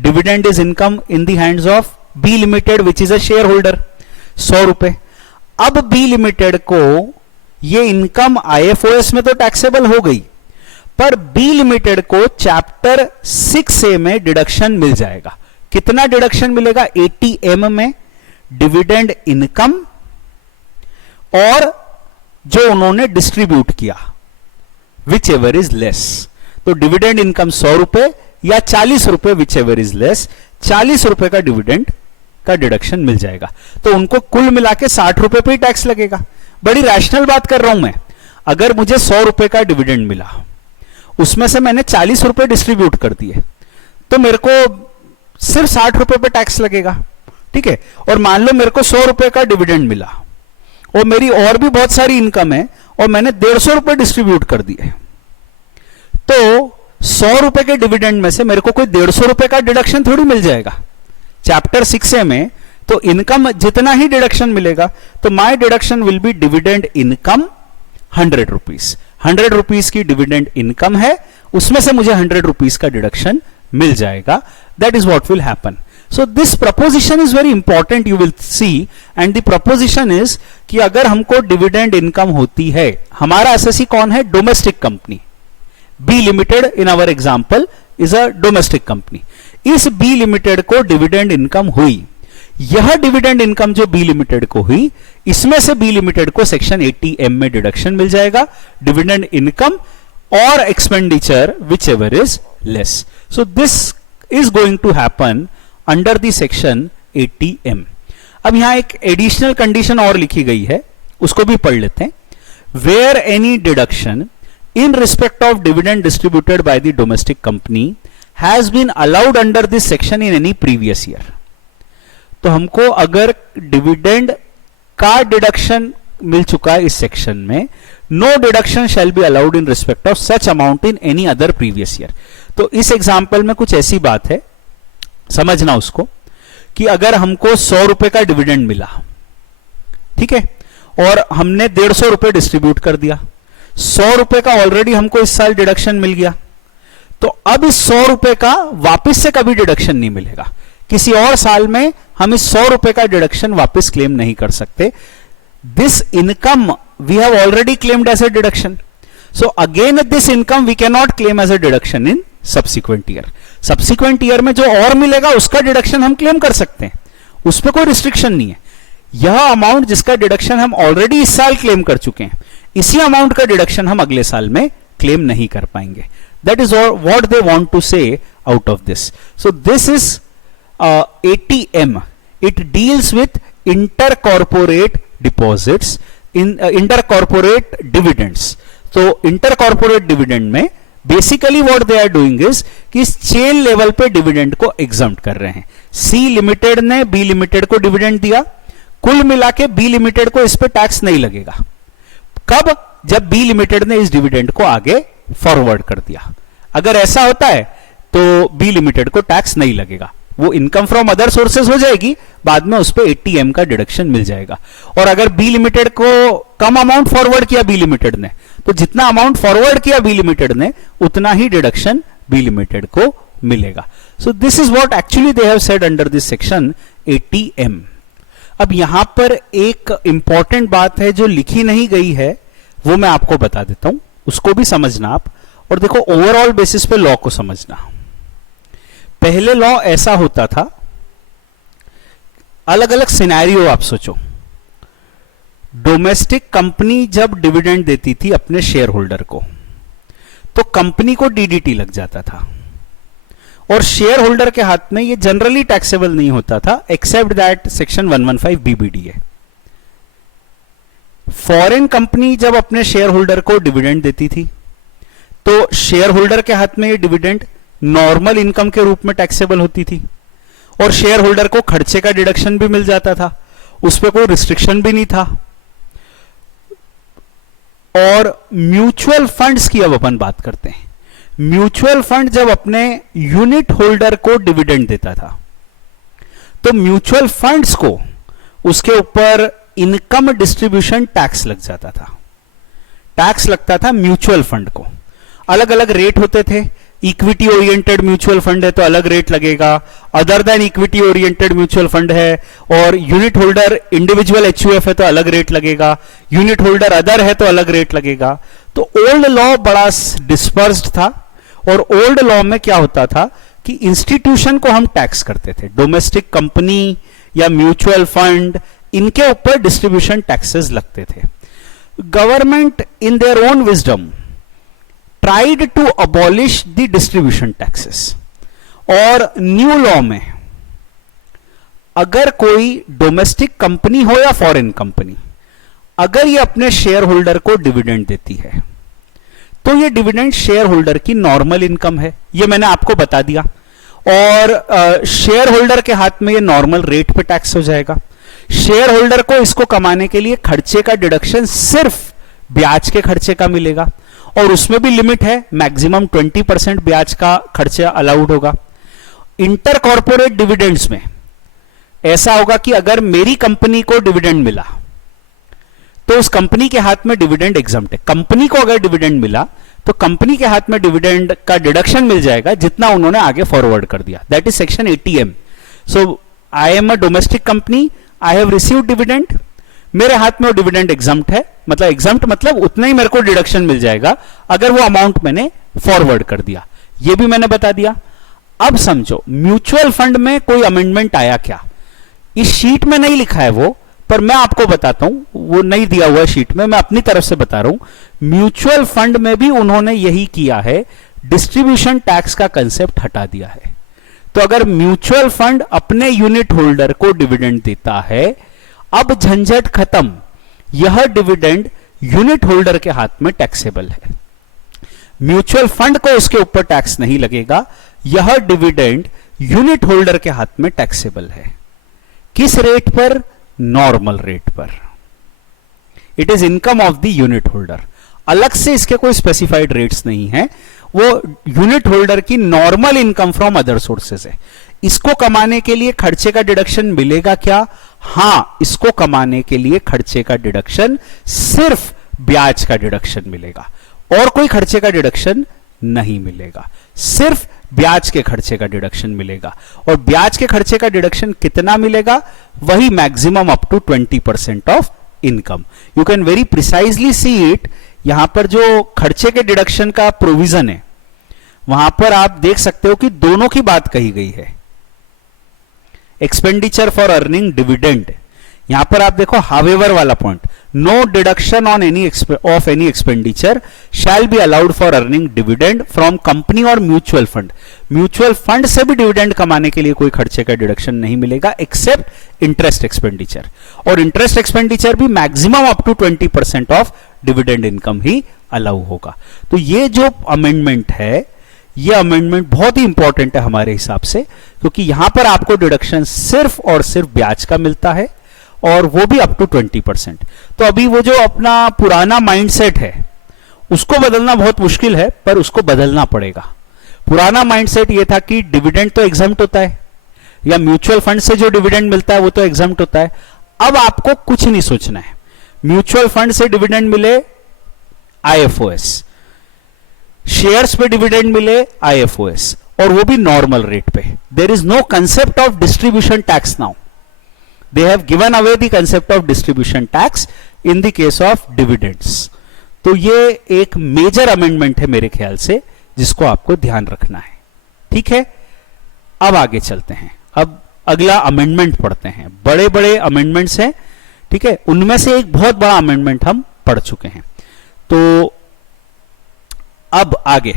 dividend is income in the hands of B limited which is a shareholder, 100 रुपए. अब बी लिमिटेड को ये इनकम आईएफओएस में तो टैक्सेबल हो गई, पर बी लिमिटेड को चैप्टर 6A में डिडक्शन मिल जाएगा. कितना डिडक्शन मिलेगा? 80M में डिविडेंड इनकम और जो उन्होंने डिस्ट्रीब्यूट किया, विच एवर इज लेस. तो डिविडेंड इनकम 100 रुपए या 40 रुपए, विच एवर इज लेस, 40 रुपए का डिविडेंड का डिडक्शन मिल जाएगा. तो उनको कुल मिला के 60 रुपए पे ही टैक्स लगेगा. बड़ी रैशनल बात कर रहा हूं मैं. अगर मुझे 100 रुपए का डिविडेंड मिला, उसमें से मैंने 40 रुपए डिस्ट्रीब्यूट कर दिए, तो मेरे को सिर्फ 60 रुपए पे टैक्स लगेगा. ठीक है. और मान लो मेरे को 100 रुपए का डिविडेंड मिला और मेरी और भी बहुत सारी इनकम है और मैंने 150 रुपए डिस्ट्रीब्यूट कर दिए, तो 100 रुपए के डिविडेंड में से मेरे को कोई 150 रुपए का डिडक्शन थोड़ी मिल जाएगा. चैप्टर 6A में तो इनकम जितना ही डिडक्शन मिलेगा, तो my deduction will be dividend income 100 rupees. 100 rupees की डिविडेंड इनकम है, उसमें से मुझे 100 रुपीज का डिडक्शन मिल जाएगा. That is what will happen. So this proposition is very important, you will see, and the proposition is कि अगर हमको डिविडेंड इनकम होती है, हमारा एसएससी कौन है? Domestic company. B limited in our example is a domestic company. इस B limited को डिविडेंड इनकम हुई. यह डिविडेंड इनकम जो बी लिमिटेड को हुई, इसमें से बी लिमिटेड को सेक्शन 80M में डिडक्शन मिल जाएगा, डिविडेंड इनकम और expenditure which ever is less. So this is going to happen under the section 80M. अब यहां एक एडिशनल कंडीशन और लिखी गई है, उसको भी पढ़ लेते हैं. Where any deduction in respect of dividend distributed by the domestic company has been allowed under this section in any previous year. तो हमको अगर डिविडेंड का डिडक्शन मिल चुका है इस सेक्शन में, no deduction shall be allowed in respect of such amount in any other previous year. तो इस एग्जाम्पल में कुछ ऐसी बात है, समझना उसको, कि अगर हमको 100 रुपए का डिविडेंड मिला, ठीक है, और हमने 150 रुपए डिस्ट्रीब्यूट कर दिया, 100 रुपए का ऑलरेडी हमको इस साल डिडक्शन मिल गया, तो अब इस 100 रुपए का वापस से कभी डिडक्शन नहीं मिलेगा. किसी और साल में हम इस 100 रुपए का डिडक्शन वापस क्लेम नहीं कर सकते. This income we have already claimed as a deduction. So again this income we cannot claim as a deduction in subsequent year. Subsequent year में जो और मिलेगा उसका डिडक्शन हम क्लेम कर सकते हैं, उस पर कोई रिस्ट्रिक्शन नहीं है. यह अमाउंट जिसका डिडक्शन हम ऑलरेडी इस साल क्लेम कर चुके हैं, इसी अमाउंट का डिडक्शन हम अगले साल में क्लेम नहीं कर पाएंगे. That is what they want to say out of this. So this is 80M. It deals with intercorporate deposits in intercorporate dividends. तो इंटर कॉर्पोरेट डिविडेंड में basically what they are doing is कि इस chain level पे dividend को exempt कर रहे हैं. C limited ने बी लिमिटेड को डिविडेंड दिया, कुल मिला के बी लिमिटेड को इस पे टैक्स नहीं लगेगा. कब? जब बी लिमिटेड ने इस डिविडेंड को आगे फॉरवर्ड कर दिया. अगर ऐसा होता है तो बी लिमिटेड को टैक्स नहीं लगेगा, वो इनकम फ्रॉम अदर सोर्सेज हो जाएगी, बाद में उस पर 80M का डिडक्शन मिल जाएगा. और अगर बी लिमिटेड को कम अमाउंट फॉरवर्ड किया बी लिमिटेड ने, तो जितना अमाउंट फॉरवर्ड किया बी लिमिटेड ने उतना ही डिडक्शन बी लिमिटेड को मिलेगा. So this is what actually they have said under this section 80M. अब यहां पर एक इंपॉर्टेंट बात है जो लिखी नहीं गई है, वो मैं आपको बता देता हूं, उसको भी समझना आप. और देखो ओवरऑल बेसिस पे लॉ को समझना. पहले लॉ ऐसा होता था, अलग अलग सिनेरियो आप सोचो. डोमेस्टिक कंपनी जब डिविडेंड देती थी अपने शेयर होल्डर को, तो कंपनी को डीडीटी लग जाता था, और शेयर होल्डर के हाथ में ये जनरली टैक्सेबल नहीं होता था एक्सेप्ट दैट सेक्शन 115 बीबीडी है। फॉरेन कंपनी जब अपने शेयर होल्डर को डिविडेंड देती थी तो शेयर होल्डर के हाथ में ये डिविडेंड नॉर्मल इनकम के रूप में टैक्सेबल होती थी, और शेयर होल्डर को खर्चे का डिडक्शन भी मिल जाता था, उस पर कोई रिस्ट्रिक्शन भी नहीं था। और म्यूचुअल फंड्स की अब अपन बात करते हैं। म्यूचुअल फंड जब अपने यूनिट होल्डर को डिविडेंड देता था तो म्यूचुअल फंड्स को उसके ऊपर इनकम डिस्ट्रीब्यूशन टैक्स लग जाता था। टैक्स लगता था म्यूचुअल फंड को, अलग अलग रेट होते थे। इक्विटी ओरिएंटेड म्यूचुअल फंड है तो अलग रेट लगेगा, other than equity oriented mutual fund है और यूनिट होल्डर इंडिविजुअल एचयूएफ है तो अलग रेट लगेगा, यूनिट होल्डर अदर है तो अलग रेट लगेगा। तो ओल्ड लॉ बड़ा डिस्पर्स्ड था, और ओल्ड लॉ में क्या होता था कि इंस्टीट्यूशन को हम टैक्स करते थे, डोमेस्टिक कंपनी या म्यूचुअल फंड, इनके ऊपर डिस्ट्रीब्यूशन टैक्सेस लगते थे। Government in their own wisdom tried to abolish the distribution taxes, और न्यू लॉ में अगर कोई डोमेस्टिक कंपनी हो या फॉरेन कंपनी, अगर ये अपने शेयर होल्डर को डिविडेंड देती है तो ये डिविडेंड शेयर होल्डर की नॉर्मल इनकम है, ये मैंने आपको बता दिया, और शेयर होल्डर के हाथ में ये नॉर्मल रेट पे टैक्स हो जाएगा। शेयर होल्डर को इसको कमाने के लिए खर्चे का डिडक्शन सिर्फ ब्याज के खर्चे का मिलेगा, और उसमें भी लिमिट है, मैक्सिमम 20% ब्याज का खर्चा अलाउड होगा। इंटर कॉर्पोरेट डिविडेंड्स में ऐसा होगा कि अगर मेरी कंपनी को डिविडेंड मिला तो उस कंपनी के हाथ में डिविडेंड एग्जम्प्ट है। कंपनी को अगर डिविडेंड मिला तो कंपनी के हाथ में डिविडेंड का डिडक्शन मिल जाएगा जितना उन्होंने आगे फॉरवर्ड कर दिया, that is section 80M। So I am a domestic company, I have received dividend, मेरे हाथ में वो डिविडेंड एग्जम्प्ट है, मतलब एग्जम्प्ट मतलब उतना ही मेरे को डिडक्शन मिल जाएगा अगर वो अमाउंट मैंने फॉरवर्ड कर दिया, ये भी मैंने बता दिया। अब समझो म्यूचुअल फंड में कोई अमेंडमेंट आया क्या, इस शीट में नहीं लिखा है वो, पर मैं आपको बताता हूं, वो नहीं दिया हुआ शीट में, मैं अपनी तरफ से बता रहा हूं। म्यूचुअल फंड में भी उन्होंने यही किया है, डिस्ट्रीब्यूशन टैक्स का कंसेप्ट हटा दिया है। तो अगर म्यूचुअल फंड अपने यूनिट होल्डर को डिविडेंड देता है, अब झंझट खत्म, यह डिविडेंड यूनिट होल्डर के हाथ में टैक्सेबल है, म्यूचुअल फंड को उसके ऊपर टैक्स नहीं लगेगा, यह डिविडेंड यूनिट होल्डर के हाथ में टैक्सेबल है। किस रेट पर? नॉर्मल रेट पर। It is income of the unit holder, अलग से इसके कोई स्पेसिफाइड रेट्स नहीं है, वो यूनिट होल्डर की normal income from other sources है। इसको कमाने के लिए खर्चे का डिडक्शन मिलेगा क्या? हां, इसको कमाने के लिए खर्चे का डिडक्शन सिर्फ ब्याज का डिडक्शन मिलेगा, और कोई खर्चे का डिडक्शन नहीं मिलेगा, सिर्फ ब्याज के खर्चे का डिडक्शन मिलेगा। और ब्याज के खर्चे का डिडक्शन कितना मिलेगा? वही maximum up to 20% of income. You can very precisely see it, यहां पर जो खर्चे के डिडक्शन का प्रोविजन है वहां पर आप देख सकते हो कि दोनों की बात कही गई है। एक्सपेंडिचर फॉर अर्निंग डिविडेंड, यहां पर आप देखो हावेवर वाला point, no deduction on any of any expenditure shall be allowed for earning dividend from company और म्यूचुअल फंड। म्यूचुअल फंड से भी डिविडेंड कमाने के लिए कोई खर्चे का डिडक्शन नहीं मिलेगा एक्सेप्ट इंटरेस्ट एक्सपेंडिचर, और इंटरेस्ट एक्सपेंडिचर भी maximum up to 20% of dividend income ही अलाउ होगा। तो ये जो अमेंडमेंट है, ये अमेंडमेंट बहुत ही इंपॉर्टेंट है हमारे हिसाब से, क्योंकि यहां पर आपको डिडक्शन सिर्फ और सिर्फ ब्याज का मिलता है, और वो भी अप टू 20%। तो अभी वो जो अपना पुराना माइंडसेट है उसको बदलना बहुत मुश्किल है, पर उसको बदलना पड़ेगा। पुराना माइंडसेट ये था कि डिविडेंड तो एग्जम्प्ट होता है, या म्यूचुअल फंड से जो डिविडेंड मिलता है वो तो एग्जम्प्ट होता है। अब आपको कुछ नहीं सोचना है, म्यूचुअल फंड से डिविडेंड मिले IFOS, शेयर्स पे डिविडेंड मिले IFOS, और वो भी नॉर्मल रेट पे। There is no concept of distribution tax now, they have given away the concept of distribution tax in the case of dividends। तो ये एक मेजर अमेंडमेंट है मेरे ख्याल से, जिसको आपको ध्यान रखना है। ठीक है, अब आगे चलते हैं, अब अगला अमेंडमेंट पढ़ते हैं। बड़े बड़े अमेंडमेंट्स हैं, ठीक है, उनमें से एक बहुत बड़ा अमेंडमेंट हम पढ़ चुके हैं। तो अब आगे,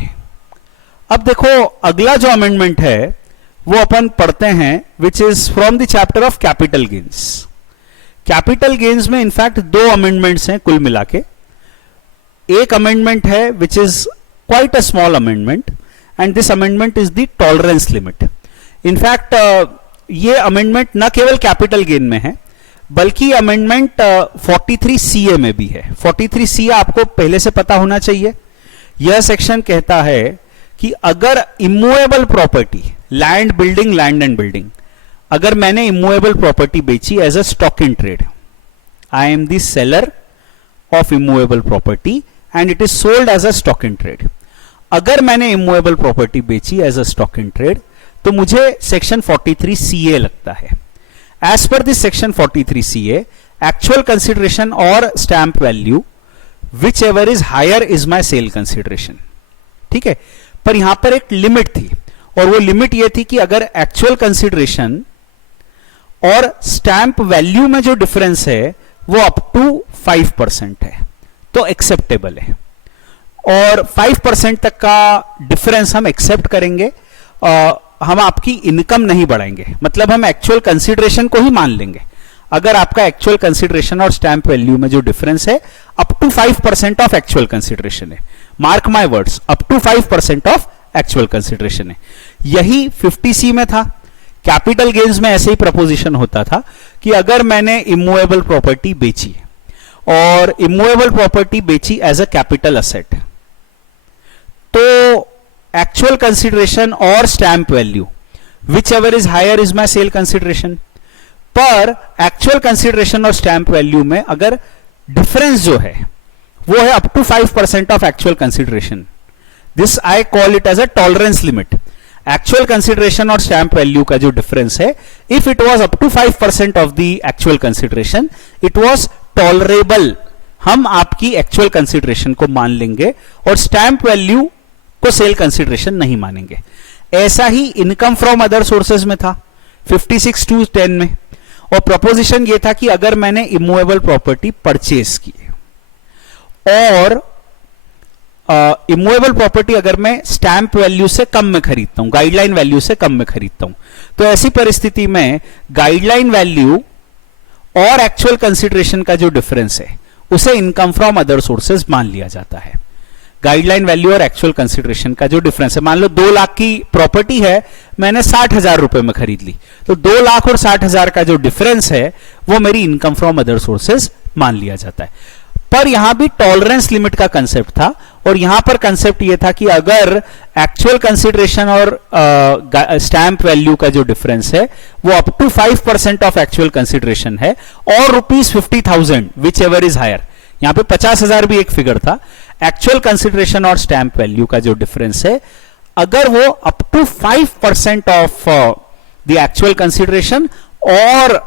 अब देखो अगला जो अमेंडमेंट है वो अपन पढ़ते हैं, which is from the chapter of capital gains. Capital gains में इनफैक्ट दो अमेंडमेंट्स हैं कुल मिला के। एक अमेंडमेंट है which is quite a small amendment, and this amendment is the tolerance limit. In fact ये अमेंडमेंट न केवल कैपिटल गेन में है बल्कि अमेंडमेंट 43 CA में भी है। 43 CA आपको पहले से पता होना चाहिए। यह सेक्शन कहता है कि अगर immovable property, land and building, अगर मैंने इमूवेबल प्रॉपर्टी बेची as a stock in trade, I am the seller of immovable property and it is sold as a stock in trade. अगर मैंने इमूवेबल प्रॉपर्टी बेची as a stock in trade तो मुझे section 43 CA लगता है। As per this section 43 CA, actual consideration और stamp value whichever is higher is my sale consideration. ठीक है, पर यहां पर एक लिमिट थी, और वो लिमिट ये थी कि अगर एक्चुअल कंसिडरेशन और स्टैंप वैल्यू में जो डिफरेंस है वो अप टू 5% है तो एक्सेप्टेबल है, और 5% तक का डिफरेंस हम एक्सेप्ट करेंगे। हम आपकी इनकम नहीं बढ़ाएंगे, मतलब हम एक्चुअल कंसिडरेशन को ही मान लेंगे। अगर आपका एक्चुअल कंसिडरेशन और स्टैंप वैल्यू में जो डिफरेंस है up to 5% of actual consideration है, mark my words, up to 5% of actual consideration है। यही 50C में था। कैपिटल गेन्स में ऐसे ही प्रपोजिशन होता था कि अगर मैंने इमूवेबल प्रॉपर्टी बेची और इमूवेबल प्रॉपर्टी बेची एज अ कैपिटल असेट, तो एक्चुअल कंसिडरेशन और stamp value whichever is higher is my sale consideration, पर एक्चुअल कंसिडरेशन और स्टैंप वैल्यू में अगर डिफरेंस जो है वो है up to 5% of actual consideration, this I call it as a tolerance limit. Actual consideration और स्टैंप वैल्यू का जो डिफरेंस है, if it was up to 5% of the actual consideration, it was tolerable. हम आपकी एक्चुअल कंसिडरेशन को मान लेंगे और स्टैंप वैल्यू को सेल कंसिडरेशन नहीं मानेंगे। ऐसा ही इनकम फ्रॉम अदर सोर्सेज में था 56(2)(10) में, और प्रपोजिशन ये था कि अगर मैंने इमूवेबल प्रॉपर्टी परचेज की और इमूवेबल प्रॉपर्टी अगर मैं स्टैंप वैल्यू से कम में खरीदता हूं, गाइडलाइन वैल्यू से कम में खरीदता हूं, तो ऐसी परिस्थिति में गाइडलाइन वैल्यू और एक्चुअल कंसिडरेशन का जो डिफरेंस है उसे इनकम फ्रॉम अदर सोर्सेज मान लिया जाता है। गाइडलाइन वैल्यू और एक्चुअल कंसिडरेशन का जो डिफरेंस है, मान लो 2 लाख की प्रॉपर्टी है, मैंने 60,000 रुपए में खरीद ली, तो 2 लाख और 60,000 का जो डिफरेंस है वो मेरी इनकम फ्रॉम अदर सोर्सेज मान लिया जाता है। पर यहां भी टॉलरेंस लिमिट का कंसेप्ट था, और यहां पर कंसेप्ट यह था कि अगर एक्चुअल कंसिडरेशन और स्टैंप वैल्यू का जो डिफरेंस है वो up to 5% of actual consideration है और ₹50,000 विच एवर इज हायर, यहां पे 50,000 भी एक फिगर था, एक्चुअल कंसिडरेशन और स्टैंप वैल्यू का जो डिफरेंस है अगर वो up to 5% of the actual consideration और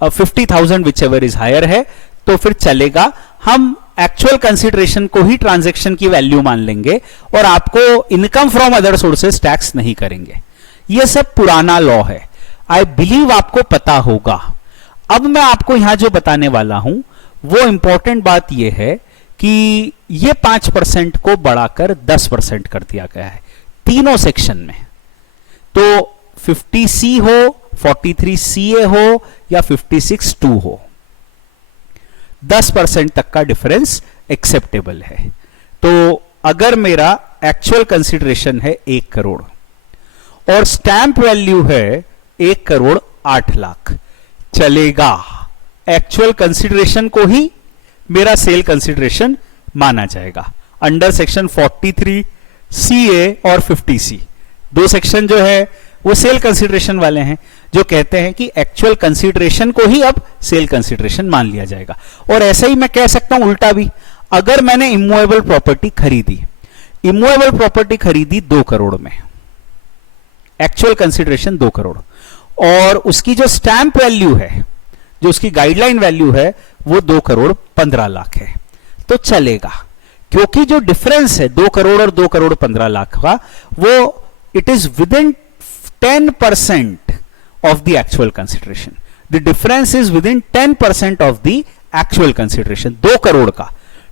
50,000 विच एवर इज हायर है तो फिर चलेगा। हम एक्चुअल कंसिडरेशन को ही ट्रांजैक्शन की वैल्यू मान लेंगे और आपको income from other sources tax नहीं करेंगे। यह सब पुराना लॉ है, आई बिलीव आपको पता होगा। अब मैं आपको यहां जो बताने वाला हूं वो इंपॉर्टेंट बात यह है कि ये 5% को बढ़ाकर 10% कर दिया गया है तीनों सेक्शन में। तो 50C हो, 43CA हो या 56(2) हो, 10% तक का डिफरेंस एक्सेप्टेबल है। तो अगर मेरा एक्चुअल कंसिडरेशन है 1 करोड़ और स्टैंप वैल्यू है 1,08,00,000, चलेगा। एक्चुअल कंसिडरेशन को ही मेरा सेल कंसिडरेशन माना जाएगा अंडर सेक्शन 43CA और 50C। 2 सेक्शन जो है वो सेल कंसिडरेशन वाले हैं, जो कहते हैं कि एक्चुअल कंसिडरेशन को ही अब सेल कंसिडरेशन मान लिया जाएगा। और ऐसा ही मैं कह सकता हूं उल्टा भी, अगर मैंने इमूवेबल प्रॉपर्टी खरीदी, इमूवेबल प्रॉपर्टी खरीदी 2 करोड़ में, एक्चुअल कंसिडरेशन 2 करोड़, और उसकी जो स्टैंप वैल्यू है, जो उसकी गाइडलाइन वैल्यू है वो 2,15,00,000 है, तो चलेगा। क्योंकि जो डिफरेंस है 2 करोड़ और 2,15,00,000 का, वो it is with in 10% of the actual consideration. The difference is within 10% of the actual consideration. 2 crore का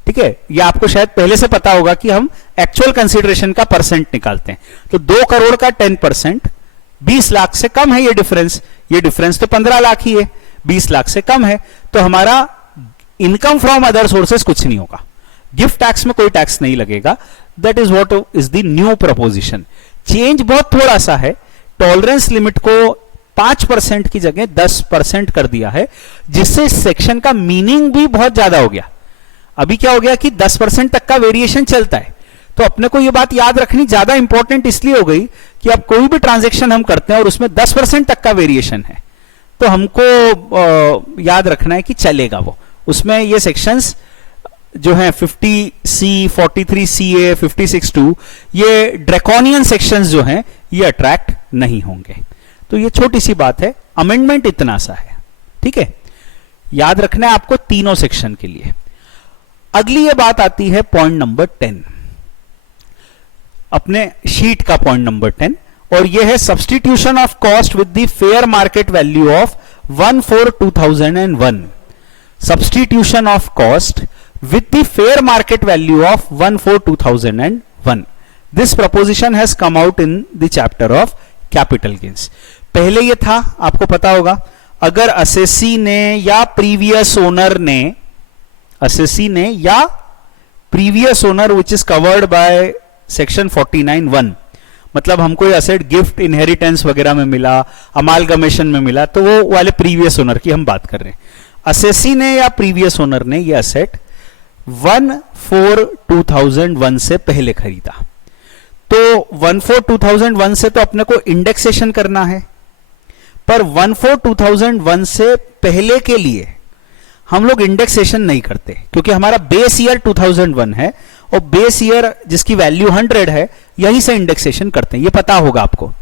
ठीक है, ये आपको शायद पहले से पता होगा कि हम एक्चुअल कंसीडरेशन का परसेंट निकालते हैं। तो 2 करोड़ का 10% 20 लाख से कम है ये डिफरेंस तो 15 लाख ही है, 20 लाख से कम है, तो हमारा इनकम फ्रॉम अदर सोर्सेस कुछ नहीं होगा, गिफ्ट टैक्स में कोई टैक्स नहीं लगेगा। That is what is the new preposition. Change बहुत थोड़ा सा है, टॉलरेंस लिमिट को 5% की जगह 10% कर दिया है, जिससे सेक्शन का मीनिंग भी बहुत ज्यादा हो गया। अभी क्या हो गया कि 10% तक का वेरिएशन चलता है, तो अपने को यह बात याद रखनी ज्यादा इंपॉर्टेंट इसलिए हो गई कि अब कोई भी ट्रांजैक्शन हम करते हैं और उसमें 10% तक का वेरिएशन है, तो हमको याद रखना है कि चलेगा वो, उसमें ये सेक्शंस जो है 50C 43CA 56(2) ये ड्रैकोनियन सेक्शंस जो हैं ये अट्रैक्ट नहीं होंगे। तो ये छोटी सी बात है, अमेंडमेंट इतना सा है, ठीक है, याद रखना है आपको तीनों सेक्शन के लिए। अगली ये बात आती है पॉइंट नंबर 10, अपने शीट का पॉइंट नंबर 10, और यह है substitution of cost with the fair market value of 1/4/2001। Substitution of cost with the fair market value of 1/4/2001. This proposition has come out in the chapter of capital gains. पहले ये था, आपको पता होगा, अगर असेसी ने या previous owner which is covered by section 49(1), मतलब हमको ये असेट गिफ्ट, इनहेरिटेंस वगैरह में मिला, अमालगमेशन में मिला, तो वो वाले प्रीवियस ओनर की हम बात कर रहे हैं। असेसी ने या प्रीवियस ओनर ने ये असेट 1/4/2001 से पहले खरीदा, तो 1/4/2001 से तो अपने को इंडेक्सेशन करना है, पर 1/4/2001 से पहले के लिए हम लोग इंडेक्सेशन नहीं करते, क्योंकि हमारा बेस ईयर 2001 है और बेस ईयर जिसकी वैल्यू 100 है, यहीं से इंडेक्सेशन करते हैं, ये पता होगा आपको।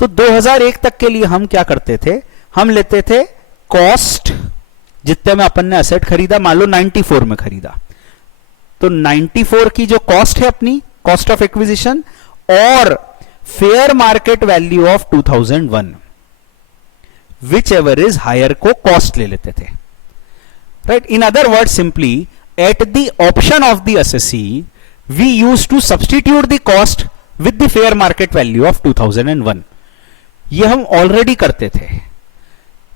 तो 2001 तक के लिए हम क्या करते थे, हम लेते थे कॉस्ट, जितने में अपन ने असेट खरीदा, मान लो 94 में खरीदा, तो 94 की जो कॉस्ट है अपनी, कॉस्ट ऑफ एक्विजिशन, और fair market value of 2001, whichever is higher को कॉस्ट ले लेते थे, right. In other word, simply at the option of the assessee we use to substitute the cost with the fair market value of 2001। ये हम already करते थे,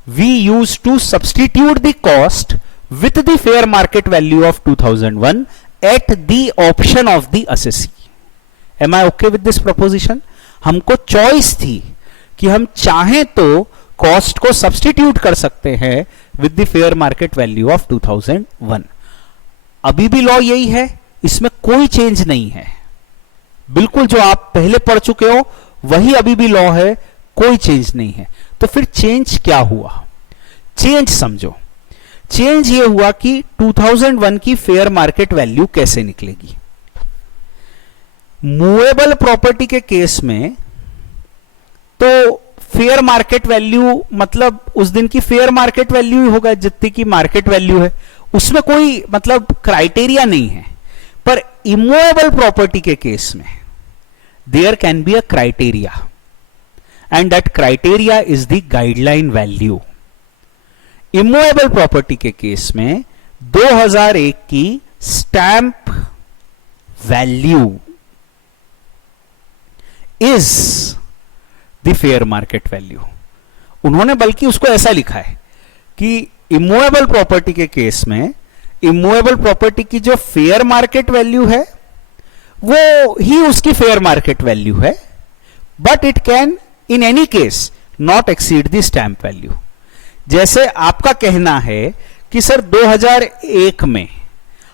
we use to substitute the cost with the fair market value of 2001 at the option of the assessee. Am I okay with this proposition? हमको choice थी कि हम चाहें तो कॉस्ट को सब्स्टिट्यूट कर सकते हैं with the fair market value of 2001। अभी भी लॉ यही है, इसमें कोई चेंज नहीं है, बिल्कुल जो आप पहले पढ़ चुके हो वही अभी भी लॉ है, कोई चेंज नहीं है। तो फिर चेंज क्या हुआ? चेंज समझो, चेंज ये हुआ कि 2001 की फेयर मार्केट वैल्यू कैसे निकलेगी। मूवेबल प्रॉपर्टी के केस में तो फेयर मार्केट वैल्यू मतलब उस दिन की फेयर मार्केट वैल्यू ही होगा, जितनी की मार्केट वैल्यू है, उसमें कोई मतलब क्राइटेरिया नहीं है। पर इमूवेबल प्रॉपर्टी के केस में there can be a criteria, and that criteria is the guideline value. Immovable property के केस में 2001 की stamp value is the fair market value. उन्होंने बल्कि उसको ऐसा लिखा है कि इमूवेबल प्रॉपर्टी के केस में इमूवेबल प्रॉपर्टी की जो फेयर मार्केट वैल्यू है वो ही उसकी फेयर मार्केट वैल्यू है, but it can in any case not exceed the stamp value. जैसे आपका कहना है कि सर 2001 में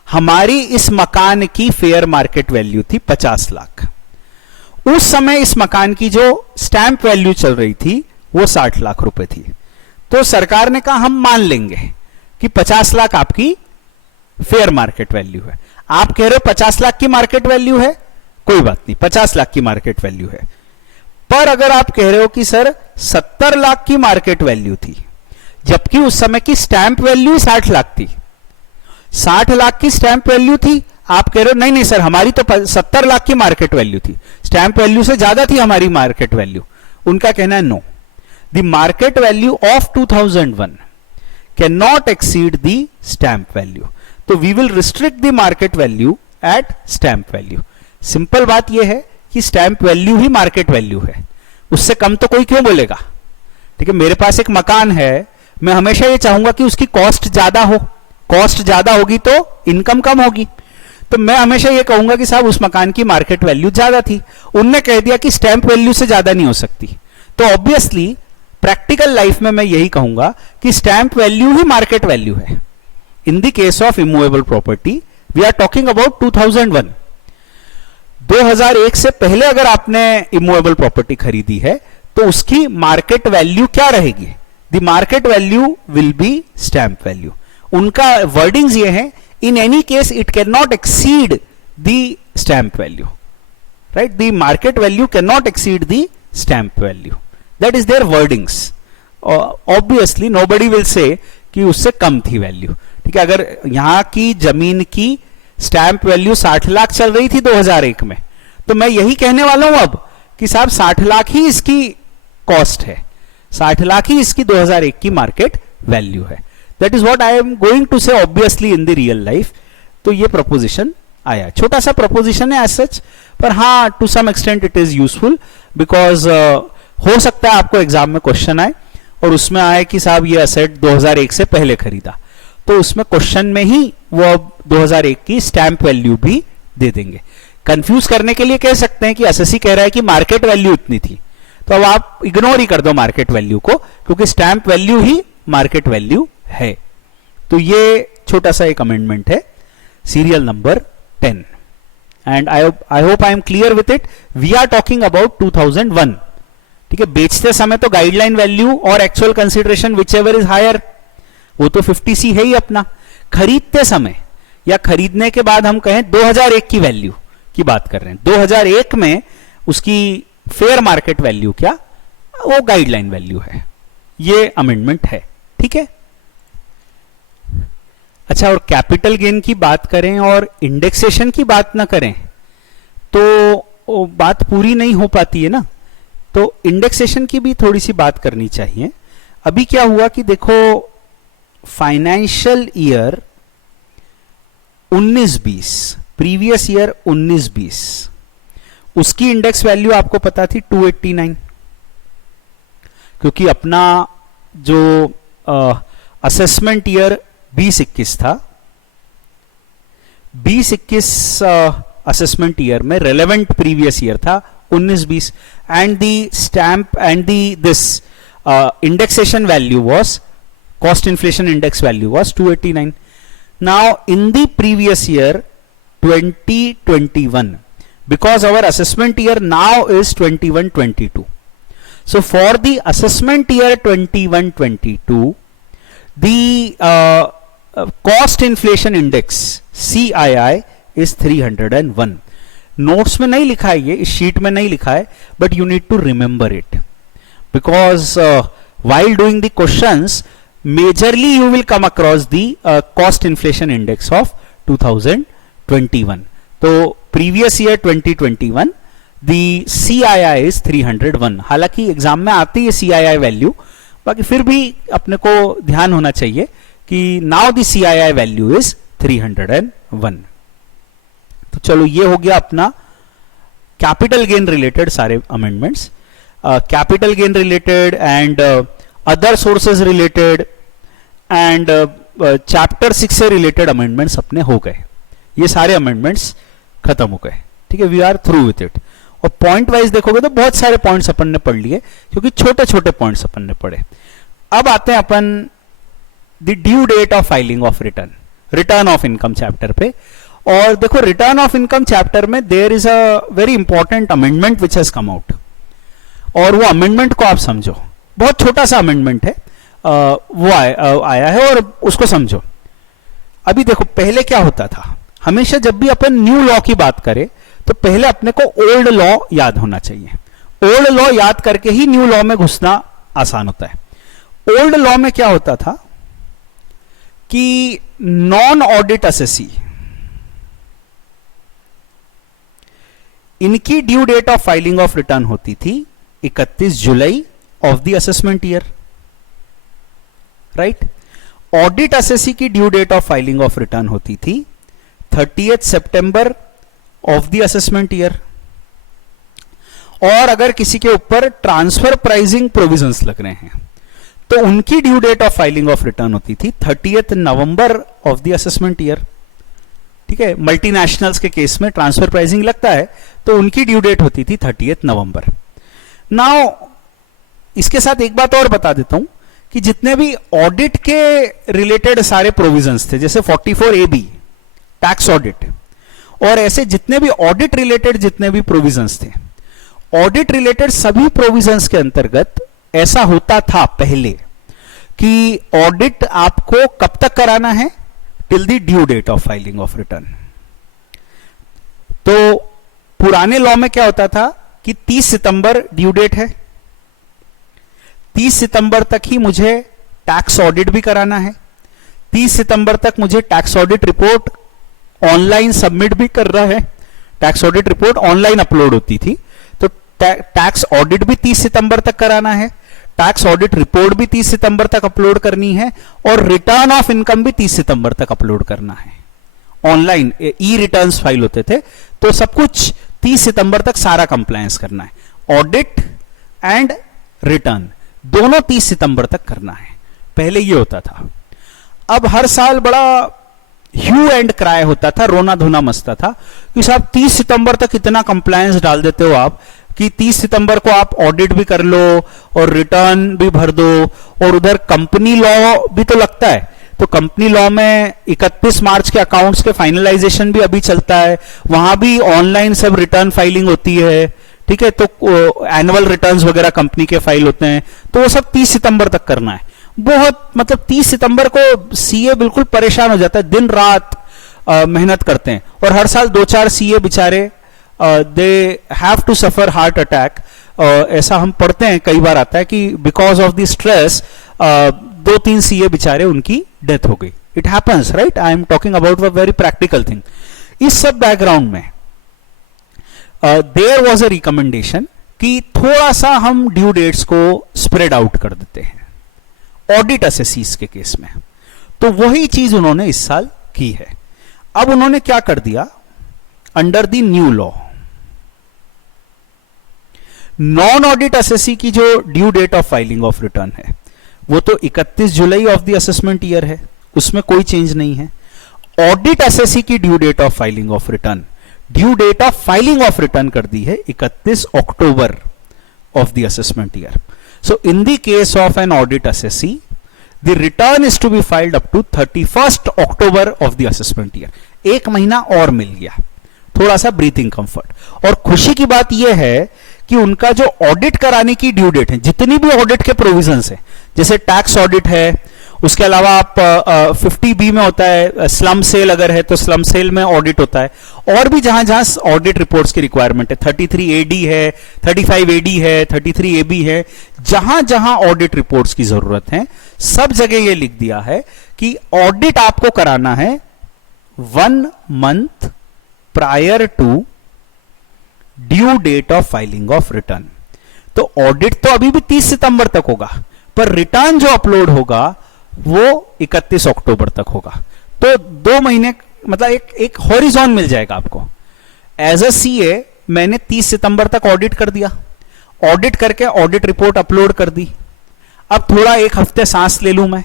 हमारी इस मकान की फेयर मार्केट वैल्यू थी 50 लाख, उस समय इस मकान की जो स्टैंप वैल्यू चल रही थी वो 60 लाख रुपए थी। तो सरकार ने कहा हम मान लेंगे कि 50 लाख आपकी फेयर मार्केट वैल्यू है। आप कह रहे हो 50 लाख की मार्केट वैल्यू है, कोई बात नहीं, 50 लाख की मार्केट वैल्यू है। पर अगर आप कह रहे हो कि सर 70 लाख की मार्केट वैल्यू थी, जबकि उस समय की स्टैंप वैल्यू 60 लाख थी, 60 लाख की स्टैंप वैल्यू थी, आप कह रहे हो नहीं नहीं सर हमारी तो 70 लाख की मार्केट वैल्यू थी, स्टैंप वैल्यू से ज्यादा थी हमारी मार्केट वैल्यू। उनका कहना है no, the market value of 2001 can not exceed the stamp value. तो we will restrict the market value at stamp value. Simple बात यह है कि स्टैंप वैल्यू ही मार्केट वैल्यू है, उससे कम तो कोई क्यों बोलेगा। ठीक है, मेरे पास एक मकान है, मैं हमेशा ये चाहूंगा कि उसकी कॉस्ट ज्यादा हो, कॉस्ट ज्यादा होगी तो इनकम कम होगी, तो मैं हमेशा ये कहूंगा कि साहब उस मकान की मार्केट वैल्यू ज्यादा थी, उनने कह दिया कि स्टैंप वैल्यू से ज्यादा नहीं हो सकती, तो ऑब्वियसली प्रैक्टिकल लाइफ में मैं यही कहूंगा कि स्टैंप वैल्यू ही मार्केट वैल्यू है। In the case of immovable property we are talking about 2001। 2001 से पहले अगर आपने इमूवेबल प्रॉपर्टी खरीदी है तो उसकी मार्केट वैल्यू क्या रहेगी? The market value will be stamp value. उनका वर्डिंग्स ये है, in any case it can not exceed the stamp value, right? The market value can not exceed the stamp value, that is their wordings. Obviously nobody will say कि उससे कम थी value. ठीक है, अगर यहां की जमीन की स्टैंप वैल्यू 60 लाख चल रही थी 2001 में, तो मैं यही कहने वाला हूं अब कि साहब 60 लाख ही इसकी कॉस्ट है, 60 लाख ही इसकी 2001 की मार्केट वैल्यू है। That is what I am going to say obviously in the real life. तो ये प्रपोजिशन आया, छोटा सा प्रपोजिशन है एज सच, पर हाँ to some extent it is useful because हो सकता है आपको एग्जाम में क्वेश्चन आए और उसमें आए कि साहब ये असेट 2001 से पहले खरीदा, तो उसमें क्वेश्चन में ही वो 2001 की स्टैंप वैल्यू भी दे देंगे। कंफ्यूज करने के लिए कह सकते हैं कि एसएससी कह रहा है कि मार्केट वैल्यू इतनी थी, तो अब आप इग्नोर ही कर दो मार्केट वैल्यू को, क्योंकि स्टैंप वैल्यू ही मार्केट वैल्यू है। तो ये छोटा सा एक अमेंडमेंट है, serial number 10, and I hope I am clear with it. We are talking about 2001। ठीक है, बेचते समय तो गाइडलाइन वैल्यू और actual consideration whichever is higher, वो तो 50C है ही अपना। खरीदते समय या खरीदने के बाद हम कहें 2001 की वैल्यू की बात कर रहे हैं, 2001 में उसकी फेयर मार्केट वैल्यू क्या, वो गाइडलाइन वैल्यू है। ये अमेंडमेंट है, ठीक है। अच्छा, और कैपिटल गेन की बात करें और इंडेक्सेशन की बात ना करें तो बात पूरी नहीं हो पाती है ना, तो इंडेक्सेशन की भी थोड़ी सी बात करनी चाहिए। अभी क्या हुआ कि देखो, फाइनेंशियल ईयर 19-20, प्रीवियस ईयर 19-20, उसकी इंडेक्स वैल्यू आपको पता थी 289, क्योंकि अपना जो असेसमेंट ईयर 20-21 था, 20-21 असेसमेंट ईयर में रेलेवेंट प्रीवियस ईयर था 19-20, and the stamp and this indexation value was, cost inflation index value was 289. Now in the previous year 2021, because our assessment year now is 21-22, so for the assessment year 21-22 the cost inflation index CII is 301. Notes में नहीं लिखा है, ये इस sheet में नहीं लिखा है, but you need to remember it because while doing the questions majorly you will come across the cost inflation index of 2021. तो previous year 2021 the CII is 301. हालांकि एग्जाम में आती है CII वैल्यू, बाकी फिर भी अपने को ध्यान होना चाहिए कि now the CII value is 301. तो चलो ये हो गया अपना कैपिटल गेन रिलेटेड सारे amendments. Capital gain related and other sources related and chapter 6 से रिलेटेड अमेंडमेंट्स अपने हो गए, ये सारे अमेंडमेंट्स खत्म हो गए। ठीक है, we are through with it. और पॉइंट वाइज देखोगे तो बहुत सारे पॉइंट्स अपन ने पढ़ लिए, क्योंकि छोटे छोटे पॉइंट्स अपन ने पढ़े। अब आते हैं अपन the due date of filing of return, return of income chapter पे। और देखो, रिटर्न ऑफ इनकम चैप्टर में there is a very important amendment which has come out, और वो अमेंडमेंट को आप समझो। बहुत छोटा सा अमेंडमेंट है, वो आया है और उसको समझो। अभी देखो, पहले क्या होता था, हमेशा जब भी अपन न्यू लॉ की बात करें तो पहले अपने को ओल्ड लॉ याद होना चाहिए। ओल्ड लॉ याद करके ही न्यू लॉ में घुसना आसान होता है। ओल्ड लॉ में क्या होता था कि नॉन ऑडिट असेसी, इनकी due date of filing of return होती थी 31 जुलाई of the assessment year, right. Audit assessee की due date of filing of return होती थी 30th सितंबर ऑफ द असेसमेंट ईयर, और अगर किसी के ऊपर ट्रांसफर प्राइसिंग प्रोविजंस लग रहे हैं तो उनकी due date of filing of return होती थी 30th November of the assessment year. ठीक है, मल्टीनेशनल्स के केस में ट्रांसफर प्राइसिंग लगता है तो उनकी ड्यू डेट होती थी 30th नवंबर। नाउ इसके साथ एक बात और बता देता हूं कि जितने भी ऑडिट के रिलेटेड सारे प्रोविजंस थे, जैसे 44AB टैक्स ऑडिट, और ऐसे जितने भी ऑडिट रिलेटेड जितने भी प्रोविजंस थे, ऑडिट रिलेटेड सभी प्रोविजंस के अंतर्गत ऐसा होता था पहले कि ऑडिट आपको कब तक कराना है, till the due date of filing of return. तो पुराने लॉ में क्या होता था कि 30 सितंबर ड्यू डेट है, 30 सितंबर तक ही मुझे टैक्स ऑडिट भी कराना है, 30 सितंबर तक मुझे tax audit report online submit भी कर रहा है। Tax audit report online upload होती थी, तो टैक्स ऑडिट भी 30 सितंबर तक कराना है, टैक्स ऑडिट रिपोर्ट भी 30 सितंबर तक अपलोड करनी है, और रिटर्न ऑफ इनकम भी 30 सितंबर तक अपलोड करना है। ऑनलाइन ई रिटर्न्स फाइल होते थे, तो सब कुछ 30 सितंबर तक सारा कंप्लायंस करना है। ऑडिट एंड रिटर्न दोनों 30 सितंबर तक करना है, पहले ये होता था। अब हर साल बड़ा ह्यू एंड क्राई होता था, रोना धोना मचता था कि साहब 30 सितंबर तक इतना कंप्लायंस डाल देते हो आप कि 30 सितंबर को आप ऑडिट भी कर लो और रिटर्न भी भर दो, और उधर कंपनी लॉ भी तो लगता है। तो कंपनी लॉ में 31 मार्च के अकाउंट्स के फाइनलाइजेशन भी अभी चलता है, वहां भी ऑनलाइन सब रिटर्न फाइलिंग होती है। ठीक है, तो एनुअल रिटर्न्स वगैरह कंपनी के फाइल होते हैं, तो वो सब 30 सितंबर तक करना है। बहुत मतलब 30 सितंबर को सीए बिल्कुल परेशान हो जाता है, दिन रात मेहनत करते हैं, और हर साल 2-4 सीए बेचारे they have to suffer heart attack. ऐसा हम पढ़ते हैं, कई बार आता है कि because of the stress 2-3 CA बेचारे उनकी डेथ हो गई। It happens, right? I am talking about a very practical thing. इस सब बैकग्राउंड में देयर वॉज अ रिकमेंडेशन कि थोड़ा सा हम ड्यू डेट्स को स्प्रेड आउट कर देते हैं ऑडिट एसएससीज के केस में। तो वही चीज उन्होंने इस साल की है। अब उन्होंने क्या कर दिया, under the new law non audit assessee की जो due date of filing of return है वो तो 31 जुलाई ऑफ द असेसमेंट ईयर है, उसमें कोई चेंज नहीं है। ऑडिट एसएससी की due date of filing of return, due date of filing of return कर दी है 31 अक्टूबर of the assessment year. So in the case of an audit assessee, the return is to be filed up to 31st October of the assessment year. एक महीना और मिल गया, थोड़ा सा ब्रीथिंग कंफर्ट। और खुशी की बात यह है कि उनका जो ऑडिट कराने की ड्यू डेट है, जितनी भी ऑडिट के प्रोविजंस है, जैसे टैक्स ऑडिट है, उसके अलावा आप 50B में होता है स्लम सेल, अगर है तो स्लम सेल में ऑडिट होता है, और भी जहां जहां ऑडिट रिपोर्ट्स की रिक्वायरमेंट है, 33AD है, 35AD है, 33AB है, जहां जहां ऑडिट रिपोर्ट्स की जरूरत है, सब जगह ये लिख दिया है कि ऑडिट आपको कराना है 1 month prior to due date of filing of return. तो ऑडिट तो अभी भी 30 सितंबर तक होगा, पर रिटर्न जो अपलोड होगा वो 31 अक्टूबर तक होगा। तो 2 महीने मतलब एक हॉरिजॉन मिल जाएगा आपको। एज अ सीए मैंने 30 सितंबर तक ऑडिट कर दिया, ऑडिट करके ऑडिट रिपोर्ट अपलोड कर दी। अब थोड़ा 1 हफ्ते सांस ले लूं मैं,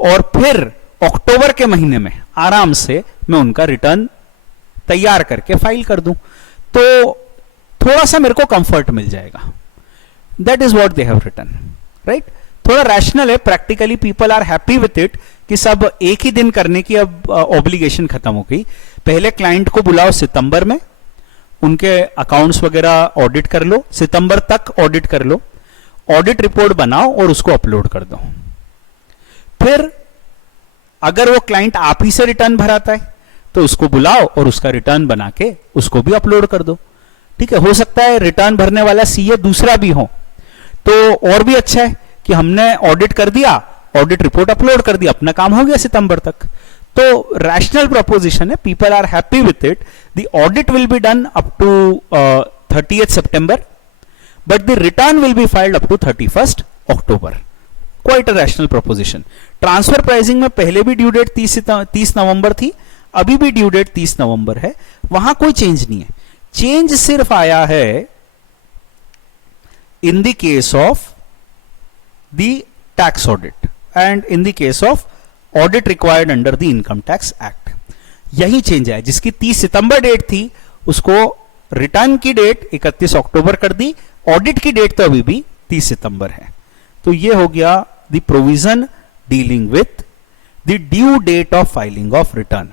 और फिर अक्टूबर के महीने में आराम से मैं उनका रिटर्न तैयार करके फाइल कर दूं, तो थोड़ा सा मेरे को कंफर्ट मिल जाएगा। That is what they have written, right? थोड़ा रैशनल है, practically people are happy with it कि सब एक ही दिन करने की अब ऑब्लिगेशन खत्म हो गई। पहले क्लाइंट को बुलाओ सितंबर में, उनके अकाउंट्स वगैरह ऑडिट कर लो, सितंबर तक ऑडिट कर लो, ऑडिट रिपोर्ट बनाओ और उसको अपलोड कर दो। फिर अगर वो क्लाइंट आप ही से रिटर्न भराता है तो उसको बुलाओ और उसका रिटर्न बना के उसको भी अपलोड कर दो। ठीक है, हो सकता है रिटर्न भरने वाला सीए दूसरा भी हो, तो और भी अच्छा है कि हमने ऑडिट कर दिया, ऑडिट रिपोर्ट अपलोड कर दिया, अपना काम हो गया सितंबर तक। तो रैशनल प्रपोजिशन है, people are happy with it. The audit will be done up to 30th September, but the return will be filed up to 31st October। Quite a rational proposition. Transfer pricing में पहले भी due date 30 नवंबर थी, अभी भी due date 30 नवंबर है, वहां कोई change नहीं है। चेंज सिर्फ आया है in the case of the tax audit and in the case of audit required under the income tax act. यही चेंज है। जिसकी 30 सितंबर डेट थी उसको रिटर्न की डेट 31 अक्टूबर कर दी, ऑडिट की डेट तो अभी भी 30 सितंबर है। तो ये हो गया the provision dealing with the due date of filing of return.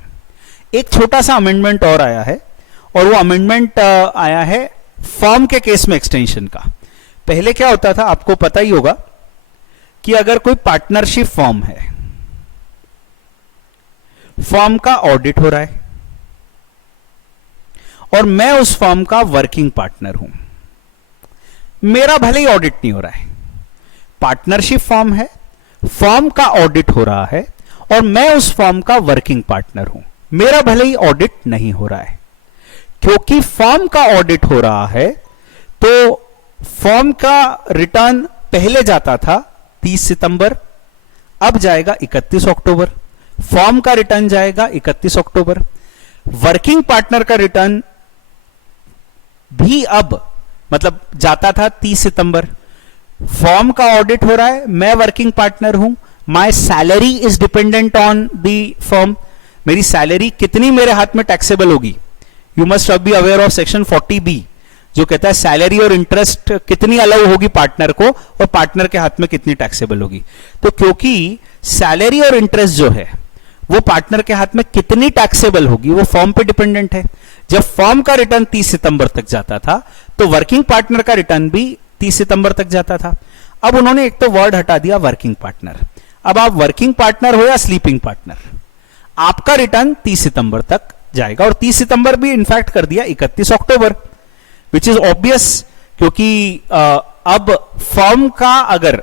एक छोटा सा अमेंडमेंट और आया है, और वो अमेंडमेंट आया है फॉर्म के केस में एक्सटेंशन का। पहले क्या होता था आपको पता ही होगा कि अगर कोई पार्टनरशिप फॉर्म है, फॉर्म का ऑडिट हो रहा है और मैं उस फॉर्म का वर्किंग पार्टनर हूं, मेरा भले ही ऑडिट नहीं हो रहा है, पार्टनरशिप फॉर्म है, फॉर्म का ऑडिट हो रहा है और मैं उस फॉर्म का वर्किंग पार्टनर हूं, मेरा भले ही ऑडिट नहीं हो रहा है। क्योंकि फॉर्म का ऑडिट हो रहा है तो फॉर्म का रिटर्न पहले जाता था 30 सितंबर, अब जाएगा 31 अक्टूबर। फॉर्म का रिटर्न जाएगा 31 अक्टूबर। वर्किंग पार्टनर का रिटर्न भी अब मतलब जाता था 30 सितंबर। फॉर्म का ऑडिट हो रहा है, मैं वर्किंग पार्टनर हूं, my salary is dependent on the firm. मेरी सैलरी कितनी मेरे हाथ में टैक्सेबल होगी। You must be aware of section 40B जो कहता है सैलरी और इंटरेस्ट कितनी अलाउ होगी पार्टनर को और पार्टनर के हाथ में कितनी टैक्सेबल होगी। तो क्योंकि सैलरी और इंटरेस्ट जो है वो पार्टनर के हाथ में कितनी टैक्सेबल होगी वो फॉर्म पे डिपेंडेंट है। जब फॉर्म का रिटर्न 30 सितंबर तक जाता था तो वर्किंग पार्टनर का रिटर्न भी 30 सितंबर तक जाता था। अब उन्होंने एक तो वर्ड हटा दिया वर्किंग पार्टनर। अब आप वर्किंग पार्टनर हो या स्लीपिंग पार्टनर, आपका रिटर्न 30 सितंबर तक जाएगा और 30 सितंबर भी इनफैक्ट कर दिया 31 अक्टूबर, विच इज ऑब्वियस क्योंकि अब फर्म का अगर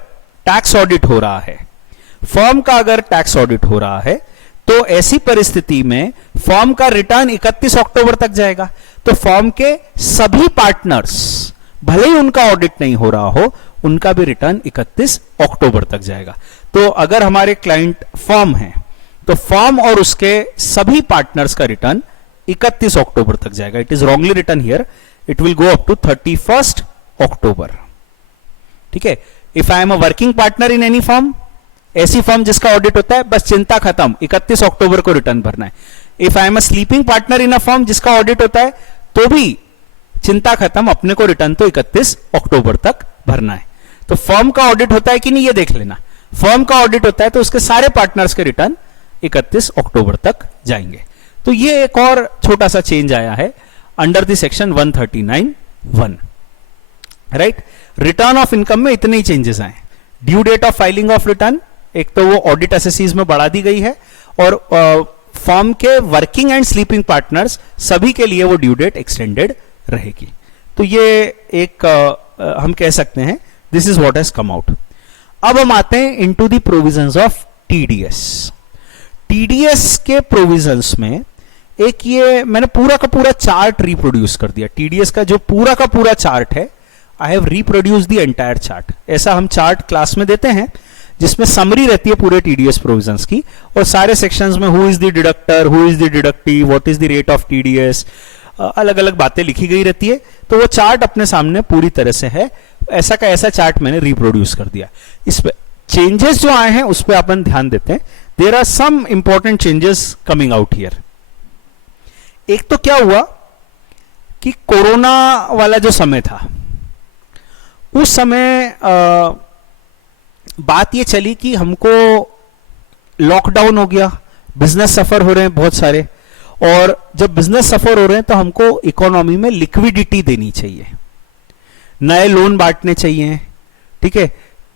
टैक्स ऑडिट हो रहा है, फर्म का अगर टैक्स ऑडिट हो रहा है तो ऐसी परिस्थिति में फर्म का रिटर्न 31 अक्टूबर तक जाएगा। तो फर्म के सभी पार्टनर्स भले ही उनका ऑडिट नहीं हो रहा हो, उनका भी रिटर्न 31 अक्टूबर तक जाएगा। तो अगर हमारे क्लाइंट फर्म है तो फर्म और उसके सभी पार्टनर्स का रिटर्न 31 अक्टूबर तक जाएगा। It is wrongly return here, it will go up to 31 October. ठीक है। If I am a working partner in any firm, ऐसी फर्म जिसका ऑडिट होता है, बस चिंता खत्म, 31 अक्टूबर को रिटर्न भरना है। If I am a sleeping partner in a firm जिसका ऑडिट होता है तो भी चिंता खत्म, अपने को रिटर्न तो 31 अक्टूबर तक भरना है। तो फर्म का ऑडिट होता है कि नहीं ये देख लेना। फर्म का ऑडिट होता है तो उसके सारे पार्टनर्स के रिटर्न 31 अक्टूबर तक जाएंगे। तो ये एक और छोटा सा चेंज आया है under the section 139(1). Right. Return of income में इतने ही चेंजेस आए। Due date of filing of return एक तो वो ऑडिट एसएससीज में बढ़ा दी गई है और फर्म के वर्किंग एंड स्लीपिंग पार्टनर्स सभी के लिए वो ड्यू डेट एक्सटेंडेड रहेगी। तो ये एक हम कह सकते हैं this is what has come out. अब हम आते हैं into the provisions of TDS. TDS के प्रोविजंस में एक ये मैंने पूरा का पूरा चार्ट रिप्रोड्यूस कर दिया। टीडीएस का जो पूरा का पूरा चार्ट है, I have reproduce the entire chart. ऐसा हम चार्ट क्लास में देते हैं जिसमें समरी रहती है पूरे टीडीएस प्रोविजंस की और सारे सेक्शंस में who is the deductor, who is the deductee, what is the rate of TDS, अलग अलग बातें लिखी गई रहती है। तो वो चार्ट अपने सामने पूरी तरह से है। ऐसा का ऐसा चार्ट मैंने रिप्रोड्यूस कर दिया। इस पे चेंजेस जो आए हैं उस पर अपन ध्यान देते हैं। There are some important changes coming out here. एक तो क्या हुआ कि कोरोना वाला जो समय था उस समय बात ये चली कि हमको लॉकडाउन हो गया, बिजनेस सफर हो रहे हैं बहुत सारे, और जब बिजनेस सफर हो रहे हैं तो हमको इकोनॉमी में लिक्विडिटी देनी चाहिए, नए लोन बांटने चाहिए। ठीक है।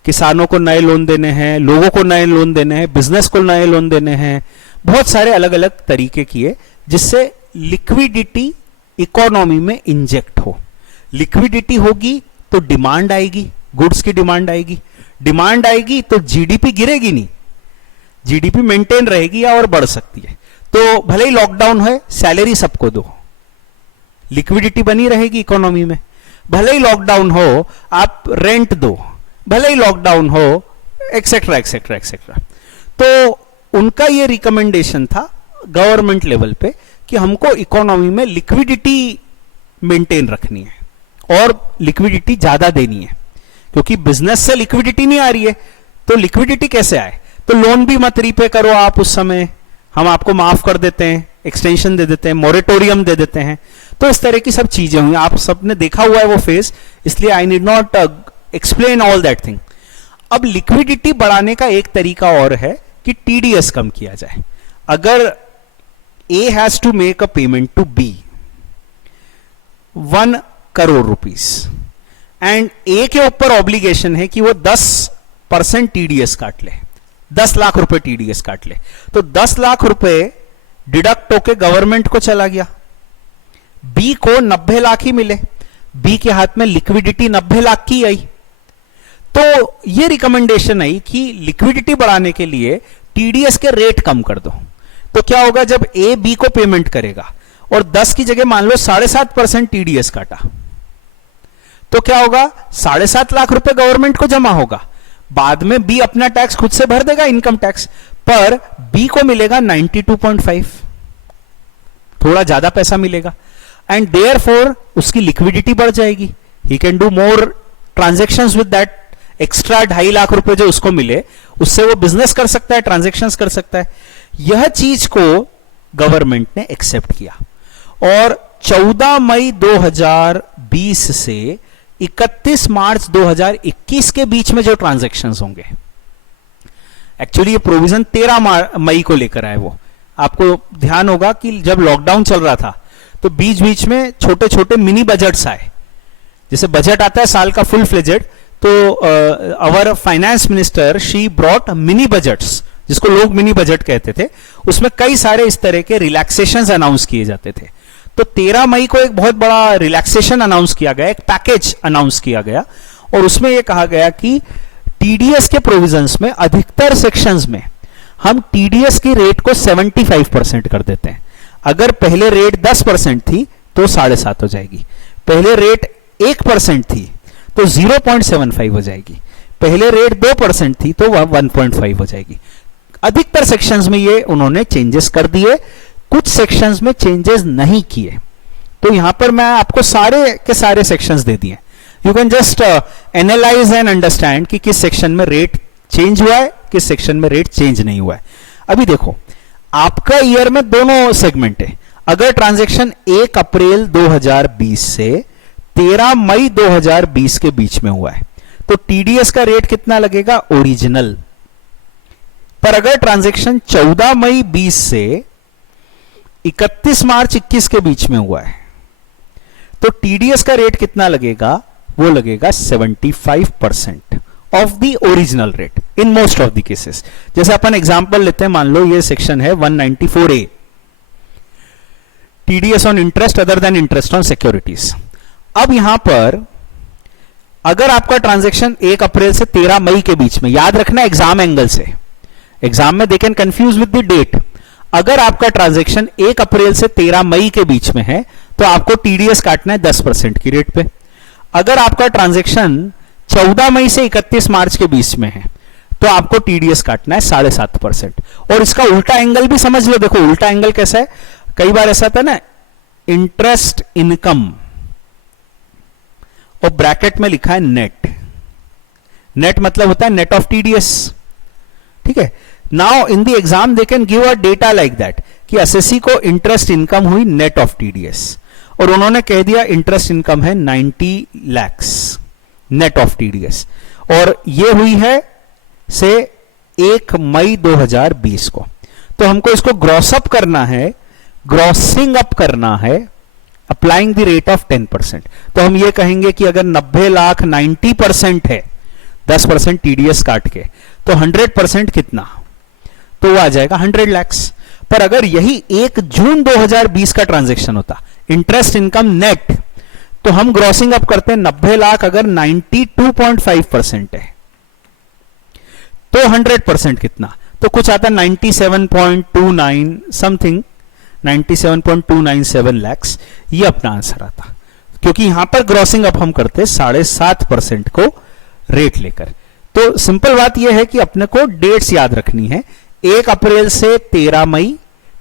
किसानों को नए लोन देने हैं, लोगों को नए लोन देने हैं, बिजनेस को नए लोन देने हैं, बहुत सारे अलग अलग तरीके किए जिससे लिक्विडिटी इकोनॉमी में इंजेक्ट हो। लिक्विडिटी होगी तो डिमांड आएगी, गुड्स की डिमांड आएगी, डिमांड आएगी तो जीडीपी गिरेगी नहीं, जीडीपी मेंटेन रहेगी या और बढ़ सकती है। तो भले ही लॉकडाउन है, सैलरी सबको दो, लिक्विडिटी बनी रहेगी इकोनॉमी में। भले ही लॉकडाउन हो, आप रेंट दो, भले ही लॉकडाउन हो, एक्सेट्रा एक्सेट्रा एक्सेट्रा। तो उनका ये रिकमेंडेशन था गवर्नमेंट लेवल पे कि हमको इकोनॉमी में लिक्विडिटी मेंटेन रखनी है और लिक्विडिटी ज्यादा देनी है, क्योंकि बिजनेस से लिक्विडिटी नहीं आ रही है। तो लिक्विडिटी कैसे आए? तो लोन भी मत रीपे करो आप उस समय, हम आपको माफ कर देते हैं, एक्सटेंशन दे देते हैं, मोरेटोरियम दे देते हैं। तो इस तरह की सब चीजें हुई, आप सबने देखा हुआ है वो फेज, इसलिए I need not explain all that thing. अब लिक्विडिटी बढ़ाने का एक तरीका और है कि टीडीएस कम किया जाए। अगर A has to make a payment to B 1 crore rupees and A के ऊपर ऑब्लिगेशन है कि वो 10% टीडीएस काट ले, 10 लाख रुपए टीडीएस काट ले, तो 10 लाख रुपए डिडक्ट होके गवर्नमेंट को चला गया, बी को 90 लाख ही मिले, बी के हाथ में लिक्विडिटी 90 लाख की आई। तो ये रिकमेंडेशन आई कि लिक्विडिटी बढ़ाने के लिए टीडीएस के रेट कम कर दो। तो क्या होगा, जब ए बी को पेमेंट करेगा और 10 की जगह मान लो 7.5% टीडीएस काटा, तो क्या होगा, 7.5 लाख रुपए गवर्नमेंट को जमा होगा। बाद में बी अपना टैक्स खुद से भर देगा, इनकम टैक्स, पर बी को मिलेगा 92.5, थोड़ा ज्यादा पैसा मिलेगा, एंड देयरफॉर उसकी लिक्विडिटी बढ़ जाएगी। He can do more transactions with that extra 2.5 lakh रुपए जो उसको मिले, उससे वो बिजनेस कर सकता है, ट्रांजेक्शंस कर सकता है। यह चीज को गवर्नमेंट ने एक्सेप्ट किया और 14 मई 2020 से 31 मार्च 2021 के बीच में जो ट्रांजैक्शंस होंगे, एक्चुअली ये प्रोविजन 13 मई को लेकर आए। वो आपको ध्यान होगा कि जब लॉकडाउन चल रहा था तो बीच बीच में छोटे छोटे मिनी बजट्स आए, जैसे बजट आता है साल का फुल फ्लेजेड, तो our finance minister she brought mini budgets, जिसको लोग मिनी बजट कहते थे, उसमें कई सारे इस तरह के रिलैक्सेशंस अनाउंस किए जाते थे। तो 13 मई को एक बहुत बड़ा रिलैक्सेशन अनाउंस किया गया, एक पैकेज अनाउंस किया गया, और उसमें यह कहा गया कि टीडीएस के प्रोविजंस में अधिकतर सेक्शंस में हम टीडीएस की रेट को 75% कर देते हैं। अगर पहले रेट 10% थी तो 7.5 हो जाएगी, पहले रेट 1% थी तो 0.75 हो जाएगी, पहले रेट 2% थी तो वह 1.5 हो जाएगी। अधिकतर सेक्शंस में ये उन्होंने चेंजेस कर दिए, कुछ सेक्शंस में चेंजेस नहीं किए। तो यहां पर मैं आपको सारे के सारे सेक्शंस दे दिए, you can just analyse and understand कि किस सेक्शन में रेट चेंज हुआ है, किस सेक्शन में रेट चेंज नहीं हुआ है। अभी देखो, आपका ईयर में दोनों सेगमेंट है। अगर ट्रांजैक्शन 1 अप्रैल 2020 से 13 मई 2020 के बीच में हुआ है तो टीडीएस का रेट कितना लगेगा, ओरिजिनल। पर अगर ट्रांजैक्शन 14 मई 20 से 31 मार्च 21 के बीच में हुआ है तो टीडीएस का रेट कितना लगेगा, वो लगेगा 75% of the original rate in most of the cases. जैसे अपन एग्जांपल लेते हैं, मान लो ये सेक्शन है 194A, TDS on interest other than interest on securities. अब यहां पर अगर आपका ट्रांजैक्शन 1 अप्रैल से 13 मई के बीच में, याद रखना एग्जाम एंगल से, एग्जाम में they can confuse with the date. अगर आपका ट्रांजैक्शन 1 अप्रैल से 13 मई के बीच में है तो आपको टीडीएस काटना है 10% की रेट पे। अगर आपका ट्रांजैक्शन 14 मई से 31 मार्च के बीच में है तो आपको टीडीएस काटना है 7.5%। और इसका उल्टा एंगल भी समझ लो, देखो उल्टा एंगल कैसा है, कई बार ऐसा था ना, इंटरेस्ट इनकम और ब्रैकेट में लिखा है नेट, नेट मतलब होता है नेट ऑफ टीडीएस, ठीक है। Now in the exam they can give a data like that कि एसएससी को इंटरेस्ट इनकम हुई नेट ऑफ टीडीएस, और उन्होंने कह दिया इंटरेस्ट इनकम है 90 lakhs नेट ऑफ टीडीएस, और ये हुई है से 1 मई 2020 को। तो हमको इसको ग्रॉस अप करना है, ग्रॉसिंग अप करना है, अप्लाइंग द रेट ऑफ 10%। तो हम ये कहेंगे कि अगर 90 लाख 90% है 10% टीडीएस काट के, तो 100% कितना, तो वो आ जाएगा 100 lakhs। पर अगर यही 1 जून 2020 का ट्रांजैक्शन होता, इंटरेस्ट इनकम नेट, तो हम ग्रॉसिंग अप करते हैं 90 लाख अगर 92.5% है तो 100% कितना, तो कुछ आता है 97.29 समथिंग, 97.297 lakhs, ये अपना आंसर आता, क्योंकि यहां पर ग्रॉसिंग अप हम करते 7.5% को रेट लेकर। तो सिंपल बात यह है कि अपने को डेट्स याद रखनी है। 1 अप्रैल से 13 मई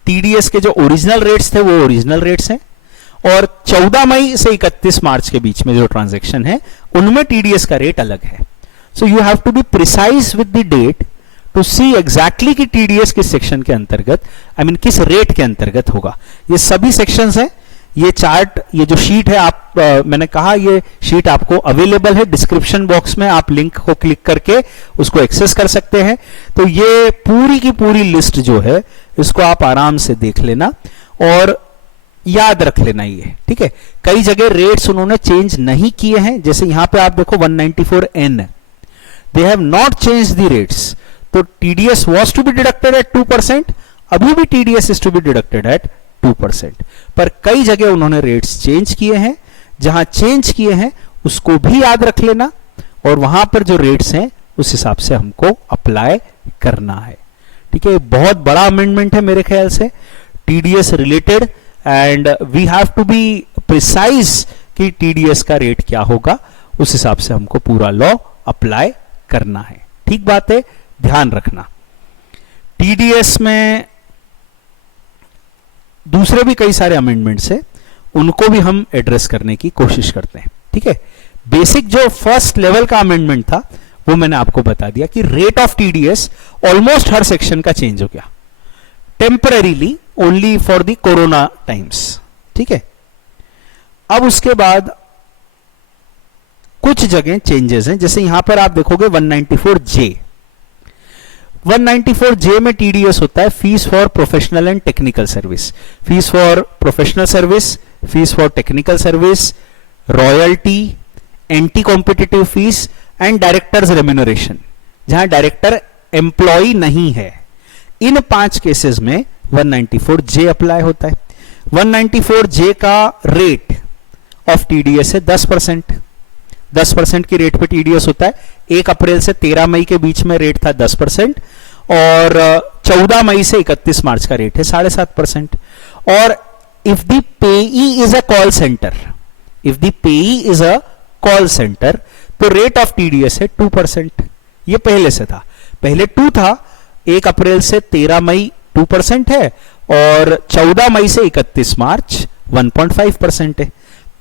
टीडीएस के जो ओरिजिनल रेट्स थे वो ओरिजिनल रेट्स हैं, और 14 मई से 31 मार्च के बीच में जो ट्रांजैक्शन है उनमें टीडीएस का रेट अलग है। So you have to be precise with the date to see exactly कि टीडीएस किस सेक्शन के अंतर्गत, आई मीन किस रेट के अंतर्गत होगा। ये सभी सेक्शंस हैं। ये चार्ट, ये जो शीट है, आप मैंने कहा ये शीट आपको अवेलेबल है डिस्क्रिप्शन बॉक्स में, आप लिंक को क्लिक करके उसको एक्सेस कर सकते हैं। तो ये पूरी की पूरी लिस्ट जो है इसको आप आराम से देख लेना और याद रख लेना ये, ठीक है। कई जगह रेट्स उन्होंने चेंज नहीं किए हैं, जैसे यहां पे आप देखो 194N, they have not change the rates. तो TDS was to be deducted at 2%, अभी भी TDS is to be deducted at 2%। पर कई जगह उन्होंने रेट्स चेंज किए हैं, जहां चेंज किए हैं उसको भी याद रख लेना, और वहां पर जो रेट्स हैं उस हिसाब से हमको अप्लाई करना है, ठीक है। बहुत बड़ा अमेंडमेंट है मेरे ख्याल से TDS related, and we have to be precise कि टीडीएस का रेट क्या होगा, उस हिसाब से हमको पूरा लॉ अप्लाई करना है। ठीक बात है, ध्यान रखना। टीडीएस में दूसरे भी कई सारे अमेंडमेंट्स है, उनको भी हम एड्रेस करने की कोशिश करते हैं, ठीक है। बेसिक जो फर्स्ट लेवल का अमेंडमेंट था वो मैंने आपको बता दिया कि rate of TDS almost her section का चेंज हो गया, temporarily only for the corona times, ठीक है। अब उसके बाद कुछ जगह चेंजेस हैं, जैसे यहां पर आप देखोगे 194J, 194J में टीडीएस होता है fees for professional and technical service, fees for professional service, fees for technical service, royalty, anti competitive fees and directors remuneration, जहां डायरेक्टर एम्प्लॉय नहीं है। इन 5 केसेस में 194J अप्लाई होता है। 194J का रेट ऑफ टीडीएस है 10%, 10% की रेट पे टीडीएस होता है। 1 अप्रैल से 13 मई के बीच में रेट था 10%, और 14 मई से 31 मार्च का रेट है 7.5%। और इफ द पेई is a call centre, if the पेई इज अ कॉल सेंटर, तो रेट ऑफ टीडीएस है 2%। ये पहले से था, पहले 2 था, 1 अप्रैल से 13 मई 2% है, और 14 मई से 31 मार्च 1.5% है।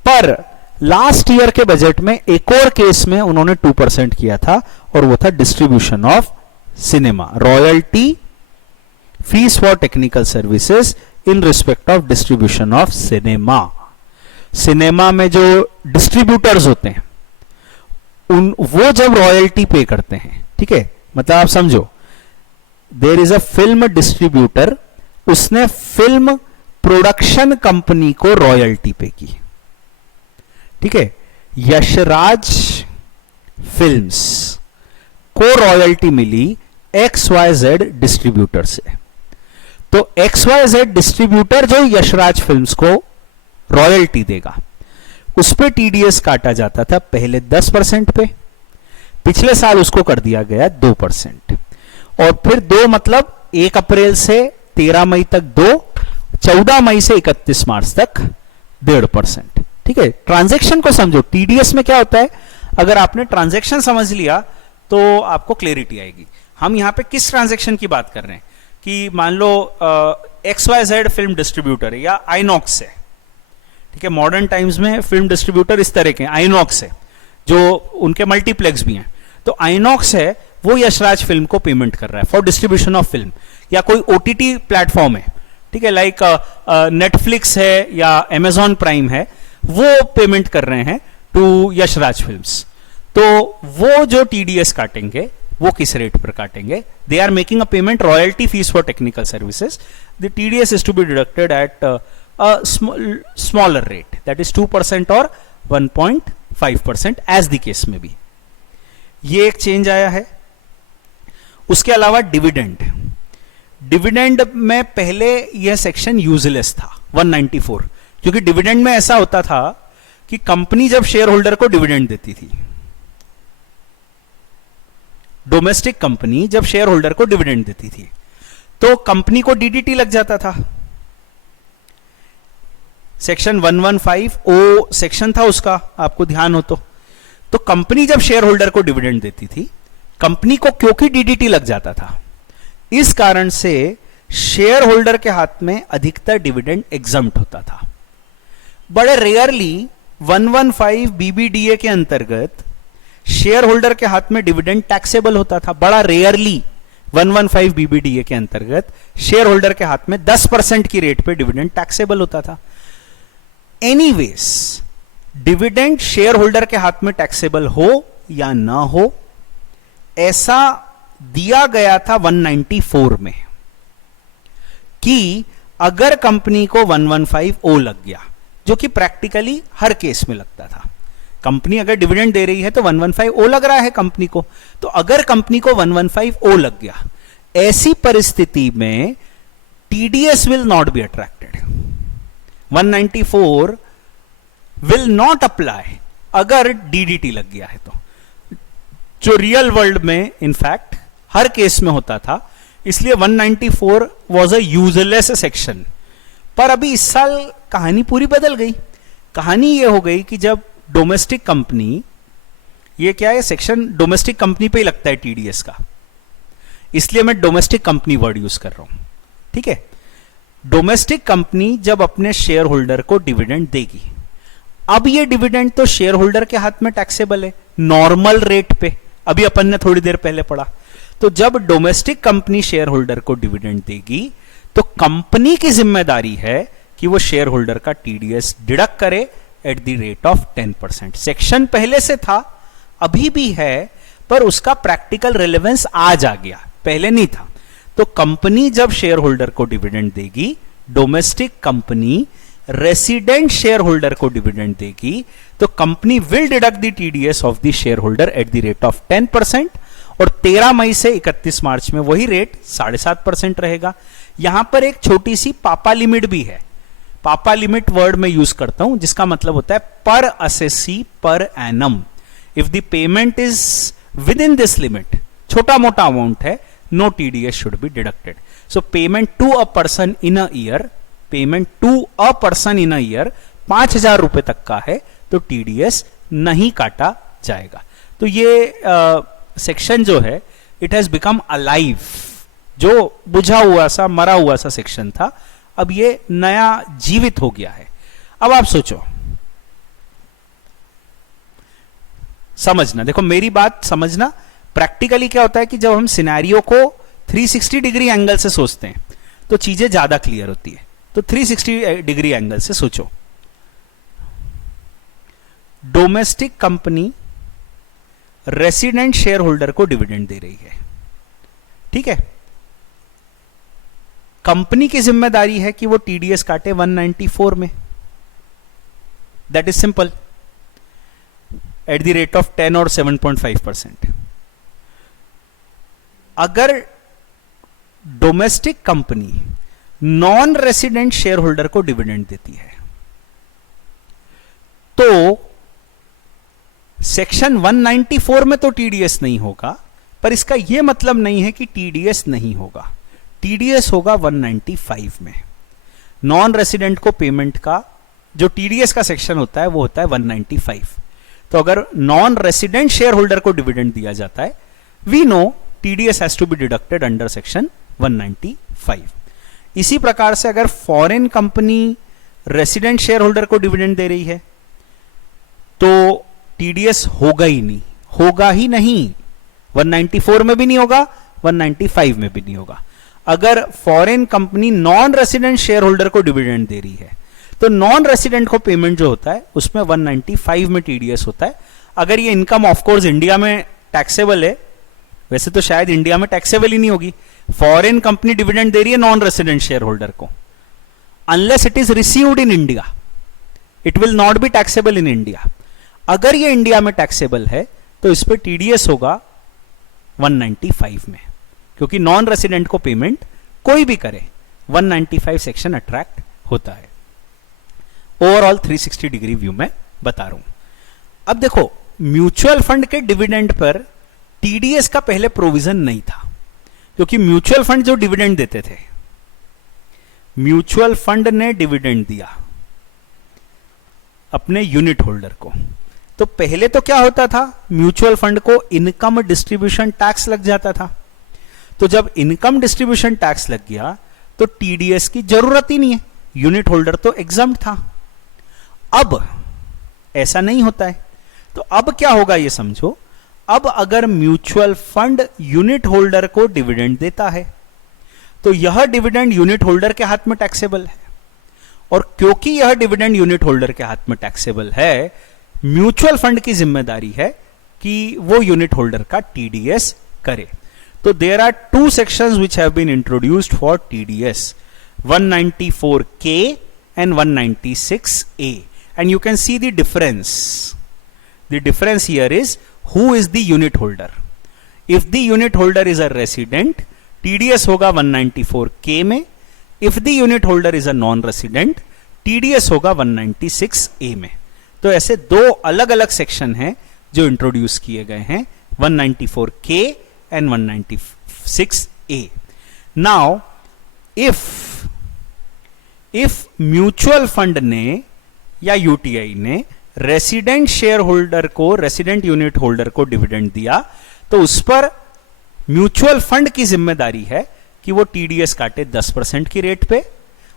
पर लास्ट ईयर के बजट में एक और केस में उन्होंने 2% किया था, और वो था distribution of cinema, royalty, fees for technical services in respect of distribution of cinema. Cinema में जो डिस्ट्रीब्यूटर्स होते हैं वो जब रॉयल्टी पे करते हैं, ठीक है, मतलब आप समझो there is a film distributor, उसने फिल्म प्रोडक्शन कंपनी को रॉयल्टी पे की, ठीक है। यशराज फिल्म्स को रॉयल्टी मिली XYZ डिस्ट्रीब्यूटर से, तो XYZ डिस्ट्रीब्यूटर जो यशराज फिल्म्स को रॉयल्टी देगा उस पे टीडीएस काटा जाता था पहले 10% पे, पिछले साल उसको कर दिया गया 2%, और फिर 2 मतलब 1 अप्रैल से 13 मई तक 2, 14 मई से 31 मार्च तक 1.5%, ठीक है। ट्रांजैक्शन को समझो, टीडीएस में क्या होता है, अगर आपने ट्रांजैक्शन समझ लिया तो आपको क्लैरिटी आएगी। हम यहां पे किस ट्रांजैक्शन की बात कर रहे हैं कि मान लो XYZ फिल्म डिस्ट्रीब्यूटर है या आइनॉक्स है, ठीक है। मॉडर्न टाइम्स में फिल्म डिस्ट्रीब्यूटर इस तरह के आइनॉक्स है, जो उनके मल्टीप्लेक्स भी हैं, तो आइनॉक्स है वो यशराज फिल्म को पेमेंट कर रहा है फॉर डिस्ट्रीब्यूशन ऑफ फिल्म, या कोई ओटीटी प्लेटफॉर्म है, ठीक है, लाइक नेटफ्लिक्स है या अमेजॉन प्राइम है, वो पेमेंट कर रहे हैं टू यशराज फिल्म्स। तो वो जो टीडीएस काटेंगे वो किस रेट पर काटेंगे, they are making a payment royalty fees for technical services, the TDS is to be deducted at smaller rate, that is 2% or 1.5% as the case में भी। ये एक चेंज आया है। उसके अलावा डिविडेंड, डिविडेंड में पहले यह सेक्शन यूजलेस था 194, क्योंकि डिविडेंड में ऐसा होता था कि कंपनी जब शेयर होल्डर को डिविडेंड देती थी, डोमेस्टिक कंपनी जब शेयर होल्डर को डिविडेंड देती थी, तो कंपनी को डीडीटी लग जाता था। सेक्शन 115 ओ सेक्शन था उसका, आपको ध्यान हो तो कंपनी जब शेयर होल्डर को डिविडेंड देती थी, कंपनी को क्योंकि डीडीटी लग जाता था, इस कारण से शेयर होल्डर के हाथ में अधिकतर डिविडेंड एग्जम्प्ट होता था। बड़े रेयरली 115 बीबीडीए के अंतर्गत शेयर होल्डर के हाथ में डिविडेंड टैक्सेबल होता था। बड़ा रेयरली 115 बीबीडीए के अंतर्गत शेयर होल्डर के हाथ में 10% की रेट पे डिविडेंड टैक्सेबल होता था। एनीवेज, डिविडेंड शेयर होल्डर के हाथ में टैक्सेबल हो या ना हो, ऐसा दिया गया था 194 में कि अगर कंपनी को 115 ओ लग गया, जो कि प्रैक्टिकली हर केस में लगता था। कंपनी अगर डिविडेंड दे रही है तो 115 ओ लग रहा है कंपनी को, तो अगर कंपनी को 115 ओ लग गया, ऐसी परिस्थिति में TDS will not be attracted. 194 will not apply अगर डीडीटी लग गया है तो, जो रियल वर्ल्ड में इनफैक्ट हर केस में होता था। इसलिए 194 वॉज अ यूजलेस सेक्शन। पर अभी इस साल कहानी पूरी बदल गई। कहानी यह हो गई कि जब डोमेस्टिक कंपनी, ये क्या है, सेक्शन डोमेस्टिक कंपनी पे ही लगता है टीडीएस का, इसलिए मैं डोमेस्टिक कंपनी वर्ड यूज कर रहा हूं, ठीक है। डोमेस्टिक कंपनी जब अपने शेयर होल्डर को डिविडेंड देगी, अब ये डिविडेंड तो शेयर होल्डर के हाथ में टैक्सेबल है नॉर्मल रेट पे, अभी अपन ने थोड़ी देर पहले पढ़ा। तो जब डोमेस्टिक कंपनी शेयर होल्डर को डिविडेंड देगी तो कंपनी की जिम्मेदारी है कि वो शेयर होल्डर का टीडीएस डिडक्ट करे at the rate of 10%। Section पहले से था, अभी भी है, पर उसका प्रैक्टिकल रिलेवेंस आज आ गया, पहले नहीं था। तो कंपनी जब शेयर होल्डर को डिविडेंड देगी, domestic company resident share holder को डिविडेंड देगी, तो company will deduct the TDS of the share holder eight the rate of 10%। और 13 मई से 31 मार्च में वही रेट 7.5% रहेगा। यहां पर एक छोटी सी पापा लिमिट भी है। पापा लिमिट वर्ड में यूज करता हूं, जिसका मतलब होता है per assessee per annum. If the payment is within this limit, छोटा मोटा अमाउंट है, no TDS should be deducted. So payment to a person in a year, payment to a person in a year 5,000 रुपए तक का है तो TDS नहीं काटा जाएगा। तो ये सेक्शन जो है, इट हैज बिकम अलाइव। जो बुझा हुआ सा, मरा हुआ सा सेक्शन था, अब ये नया जीवित हो गया है। अब आप सोचो, समझना, देखो मेरी बात समझना। प्रैक्टिकली क्या होता है कि जब हम सिनेरियो को 360 डिग्री एंगल से सोचते हैं तो चीजें ज्यादा क्लियर होती है। तो 360 डिग्री एंगल से सोचो, domestic company resident share holder को डिविडेंड दे रही है, ठीक है। कंपनी की जिम्मेदारी है कि वो टीडीएस काटे 194 में, that is simple, eight the rate of 10 और 7.5%। अगर domestic company non resident share holder को डिविडेंड देती है तो सेक्शन 194 में तो टीडीएस नहीं होगा, पर इसका यह मतलब नहीं है कि टीडीएस नहीं होगा। टीडीएस होगा 195 में। नॉन रेसिडेंट को पेमेंट का जो टीडीएस का सेक्शन होता है वो होता है 195। तो अगर नॉन रेसिडेंट शेयर होल्डर को डिविडेंड दिया जाता है, we know TDS has to be deducted under section 195। इसी प्रकार से अगर foreign company resident share holder को डिविडेंड दे रही है तो टीडीएस होगा ही नहीं, 194 में भी नहीं होगा, 195 में भी नहीं होगा। अगर foreign company non resident share holder को डिविडेंड दे रही है तो नॉन रेसिडेंट को पेमेंट जो होता है उसमें 195 में टीडीएस होता है। अगर ये इनकम ऑफकोर्स इंडिया में टैक्सेबल है, वैसे तो शायद इंडिया में टैक्सेबल ही नहीं होगी। फॉरेन कंपनी डिविडेंड दे रही है नॉन रेसिडेंट शेयर होल्डर को, unless it is received in India, it will not be taxable in India. अगर ये इंडिया में टैक्सेबल है तो इस पर टीडीएस होगा 195 में, क्योंकि नॉन रेसिडेंट को पेमेंट कोई भी करे 195 सेक्शन अट्रैक्ट होता है। ओवरऑल 360 डिग्री व्यू में बता रहा हूं। अब देखो, म्यूचुअल फंड के डिविडेंड पर टीडीएस का पहले प्रोविजन नहीं था, क्योंकि म्यूचुअल फंड जो डिविडेंड देते थे, म्यूचुअल फंड ने डिविडेंड दिया अपने यूनिट होल्डर को, तो पहले तो क्या होता था, म्यूचुअल फंड को इनकम डिस्ट्रीब्यूशन टैक्स लग जाता था। तो जब इनकम डिस्ट्रीब्यूशन टैक्स लग गया तो टीडीएस की जरूरत ही नहीं है, यूनिट होल्डर तो एग्जम्प्ट था। अब ऐसा नहीं होता है, तो अब क्या होगा ये समझो। अब अगर म्यूचुअल फंड यूनिट होल्डर को डिविडेंड देता है तो यह डिविडेंड यूनिट होल्डर के हाथ में टैक्सेबल है, और क्योंकि यह डिविडेंड यूनिट होल्डर के हाथ में टैक्सेबल है, म्यूचुअल फंड की जिम्मेदारी है कि वो यूनिट होल्डर का टीडीएस करे। तो there are two sections which have been introduced for TDS, 194K and 196A, and you can see the difference. The difference here is who is the unit holder. If the unit holder is a resident, TDS होगा 194K में. If the unit holder is a non-resident, TDS होगा 196A में. तो ऐसे दो अलग अलग section हैं जो इंट्रोड्यूस किए गए हैं, 194K and 196A. Now, if mutual fund ने या यूटीआई ने रेसिडेंट शेयर होल्डर को, रेसिडेंट यूनिट होल्डर को डिविडेंड दिया, तो उस पर म्यूचुअल फंड की जिम्मेदारी है कि वो टीडीएस काटे 10% की रेट पे,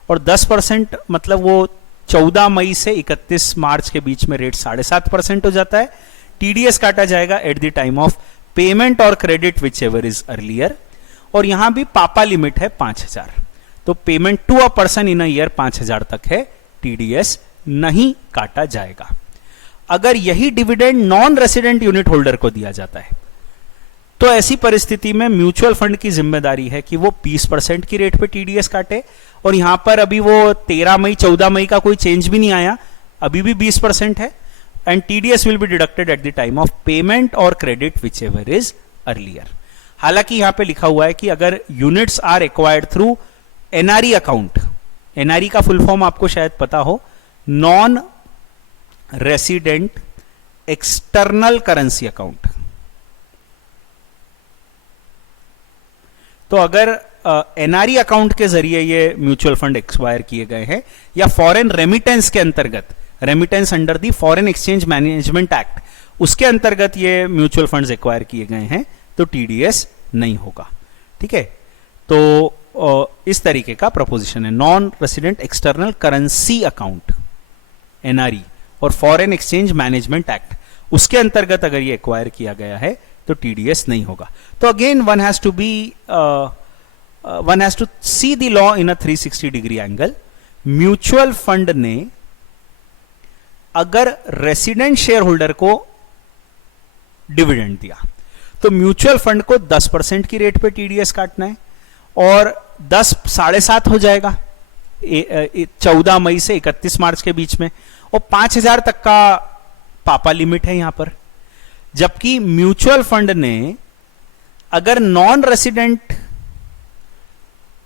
और 10% मतलब वो 14 मई से 31 मार्च के बीच में रेट 7.5% हो जाता है। टीडीएस काटा जाएगा at the time of payment और credit whichever is earlier, और यहां भी पापा लिमिट है 5,000। तो payment to a person in a year 5,000 तक है, टीडीएस नहीं काटा जाएगा। अगर यही dividend non resident unit holder को दिया जाता है तो ऐसी परिस्थिति में म्यूचुअल फंड की जिम्मेदारी है कि वो 20% की रेट पे टीडीएस काटे, और यहां पर अभी वो 13 मई 14 मई का कोई चेंज भी नहीं आया, अभी भी 20% है, and TDS will be deducted at the time of payment और credit whichever is earlier. हालांकि यहां पे लिखा हुआ है कि अगर units are acquired through NRE account, NRE का फुल फॉर्म आपको शायद पता हो, non resident external currency account. तो अगर एनआरई अकाउंट के जरिए ये म्यूचुअल फंड एक्सपायर किए गए हैं, या फॉरेन रेमिटेंस के अंतर्गत, remittance under the foreign exchange management act, उसके अंतर्गत ये म्यूचुअल फंड्स एक्वायर किए गए हैं, तो टीडीएस नहीं होगा। ठीक है, तो इस तरीके का प्रपोजिशन है। Non resident external currency account, NRE, और फॉरेन एक्सचेंज मैनेजमेंट एक्ट, उसके अंतर्गत अगर ये एक्वायर किया गया है तो टीडीएस नहीं होगा। तो again one has to see the law in a 360 degree angle. Mutual fund ने अगर रेसिडेंट शेयर होल्डर को डिविडेंड दिया तो म्यूचुअल फंड को 10% की रेट पे टीडीएस काटना है, और 10 7.5 हो जाएगा 14 मई से 31 मार्च के बीच में, और 5,000 तक का पापा लिमिट है यहां पर। जबकि म्यूचुअल फंड ने अगर नॉन रेसिडेंट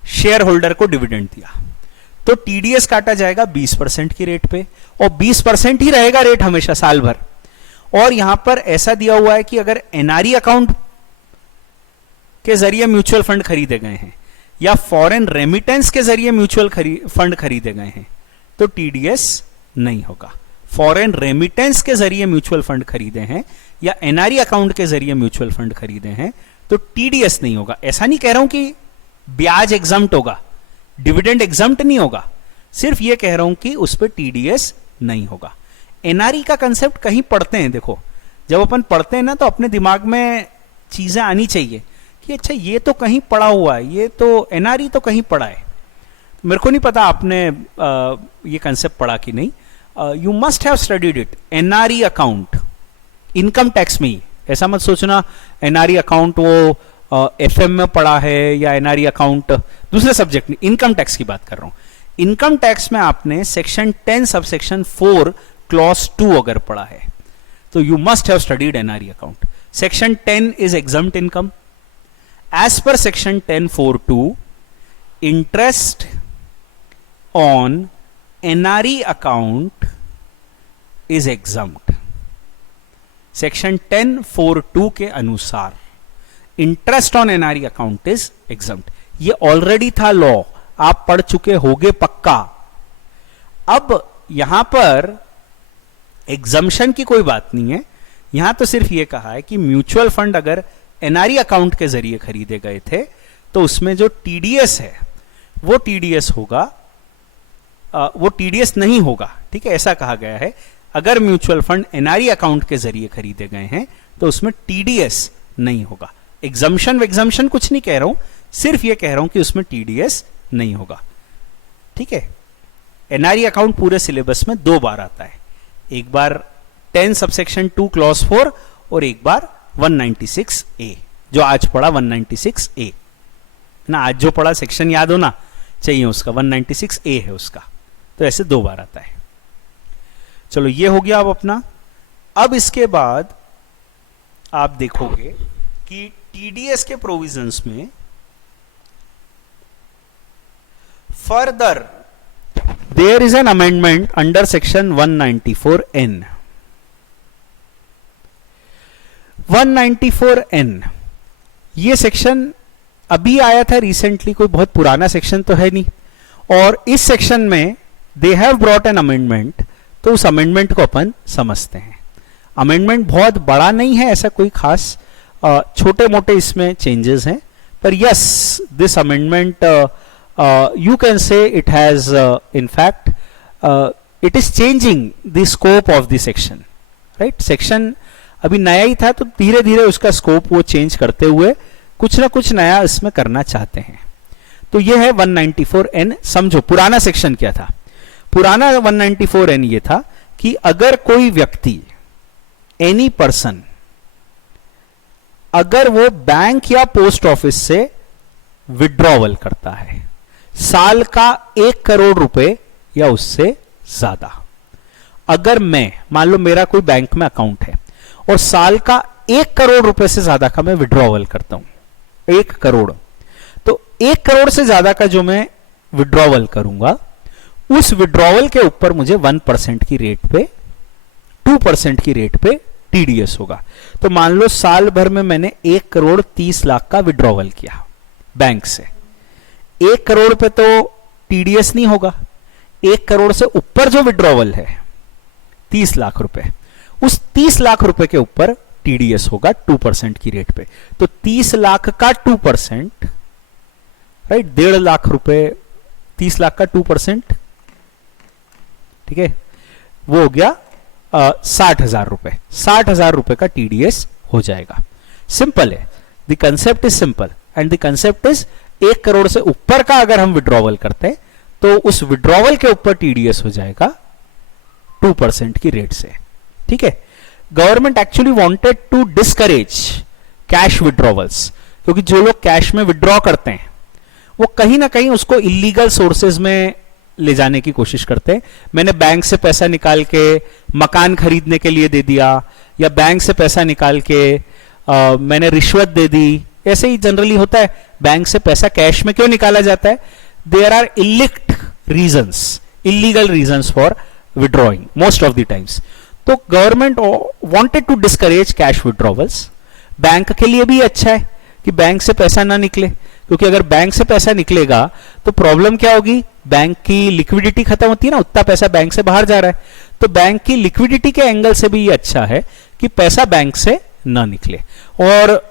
शेयर होल्डर को डिविडेंड दिया तो टीडीएस काटा जाएगा 20% की रेट पे, और 20% ही रहेगा रेट हमेशा साल भर। और यहां पर ऐसा दिया हुआ है कि अगर एनआरई अकाउंट के जरिए म्यूचुअल फंड खरीदे गए हैं या फॉरेन रेमिटेंस के जरिए म्यूचुअल फंड खरीदे गए हैं तो टीडीएस नहीं होगा। फॉरेन रेमिटेंस के जरिए म्यूचुअल फंड खरीदे हैं या एनआरई अकाउंट के जरिए म्यूचुअल फंड खरीदे हैं तो टीडीएस नहीं होगा। ऐसा नहीं कह रहा हूं कि ब्याज एग्जम्प्ट होगा, डिविडेंड एग्जम्प्ट नहीं होगा, सिर्फ यह कह रहा हूं कि उस पर टीडीएस नहीं होगा। एनआरई का कंसेप्ट कहीं पढ़ते हैं, देखो जब अपन पढ़ते हैं ना तो अपने दिमाग में चीजें आनी चाहिए कि अच्छा ये तो कहीं पढ़ा हुआ है, ये तो एनआरई तो कहीं पढ़ा है। मेरे को नहीं पता आपने ये कंसेप्ट पढ़ा कि नहीं। You must have studied it. NRE account income tax में ही, ऐसा मत सोचना एनआरई अकाउंट वो एफएम में पढ़ा है या एनआरई अकाउंट दूसरे सब्जेक्ट में, इनकम टैक्स की बात कर रहा हूं। इनकम टैक्स में आपने सेक्शन 10 सबसेक्शन 4 क्लॉज 2 अगर पढ़ा है तो you must have studied NRE account. Section 10 is exempt income. As per section 10(4)(2), interest on NRE account is exempt. Section 10(4)(2) के अनुसार interest on NRE account is exempt. ये already था लॉ, आप पढ़ चुके होगे पक्का। अब यहां पर एग्जम्पशन की कोई बात नहीं है, यहां तो सिर्फ ये कहा है कि म्यूचुअल फंड अगर एनआरई अकाउंट के जरिए खरीदे गए थे तो उसमें जो टीडीएस है वो टीडीएस होगा, वो टीडीएस नहीं होगा। ठीक है, ऐसा कहा गया है। अगर म्यूचुअल फंड एनआरई अकाउंट के जरिए खरीदे गए हैं तो उसमें टीडीएस नहीं होगा। एग्जम्पशन कुछ नहीं कह रहा हूं, सिर्फ ये कह रहा हूं कि उसमें टीडीएस नहीं होगा। ठीक है, एनआरई अकाउंट पूरे सिलेबस में 2 बार आता है, एक बार 10 सबसेक्शन 2 क्लॉज 4 और एक बार 196A, जो आज पढ़ा 196A ना, आज जो पढ़ा सेक्शन याद होना चाहिए उसका, 196A है उसका, तो ऐसे 2 बार आता है। चलो ये हो गया अब अपना। अब इसके बाद आप देखोगे कि टीडीएस के प्रोविजंस में further there is an amendment under section 194N। 194N ये सेक्शन अभी आया था रिसेंटली, कोई बहुत पुराना सेक्शन तो है नहीं, और इस सेक्शन में they have brought an amendment, तो उस अमेंडमेंट को अपन समझते हैं। अमेंडमेंट बहुत बड़ा नहीं है, ऐसा कोई खास छोटे मोटे इसमें चेंजेस हैं, पर yes this amendment you can say it has in fact it is changing the scope of the section, right. Section अभी नया ही था, तो धीरे धीरे उसका स्कोप वो चेंज करते हुए कुछ ना कुछ नया इसमें करना चाहते हैं। तो ये है 194N। समझो पुराना सेक्शन क्या था। पुराना 194N ये था कि अगर कोई व्यक्ति, एनी पर्सन, अगर वो बैंक या पोस्ट ऑफिस से विड्रॉवल करता है साल का 1 करोड़ रुपए या उससे ज्यादा, अगर मैं मान लो मेरा कोई बैंक में अकाउंट है और साल का 1 करोड़ रुपए से ज्यादा का मैं विड्रॉवल करता हूं, 1 करोड़, तो 1 करोड़ से ज्यादा का जो मैं विड्रॉवल करूंगा उस विड्रॉवल के ऊपर मुझे 1% की रेट पे, 2% की रेट पे टीडीएस होगा। तो मान लो साल भर में मैंने 1 करोड़ 30 लाख का विड्रॉवल किया बैंक से, 1 करोड़ पे तो टीडीएस नहीं होगा। 1 करोड़ से ऊपर जो विड्रॉवल है 30 लाख रुपए, उस 30 लाख रुपए के ऊपर टीडीएस होगा 2% की रेट पे। तो 30 लाख का 2%, राइट, 1.5 लाख रुपए, 30 लाख का 2%, ठीक है, वो हो गया 60,000 रुपए। 60,000 रुपए का टीडीएस हो जाएगा। सिंपल है, the concept is simple and the concept is 1 crore से ऊपर का अगर हम विड्रॉवल करते हैं तो उस विड्रॉवल के ऊपर टीडीएस हो जाएगा 2% की रेट से। ठीक है, government actually wanted to discourage cash withdrawals, क्योंकि जो लोग कैश में विड्रॉ करते हैं वो कहीं ना कहीं उसको इलीगल सोर्सेज में ले जाने की कोशिश करते हैं। मैंने बैंक से पैसा निकाल के मकान खरीदने के लिए दे दिया, या बैंक से पैसा निकाल के मैंने रिश्वत दे दी, ऐसे ही जनरली होता है। बैंक से पैसा कैश में क्यों निकाला जाता है? There are illegal reasons for withdrawing most of the times. तो government wanted to discourage cash withdrawals. Bank के लिए भी अच्छा है कि बैंक से पैसा ना निकले, क्योंकि अगर बैंक से पैसा निकलेगा तो प्रॉब्लम क्या होगी, बैंक की लिक्विडिटी खत्म होती है ना, उतना पैसा बैंक से बाहर जा रहा है। तो बैंक की लिक्विडिटी के एंगल से भी ये अच्छा है कि पैसा बैंक से ना निकले। और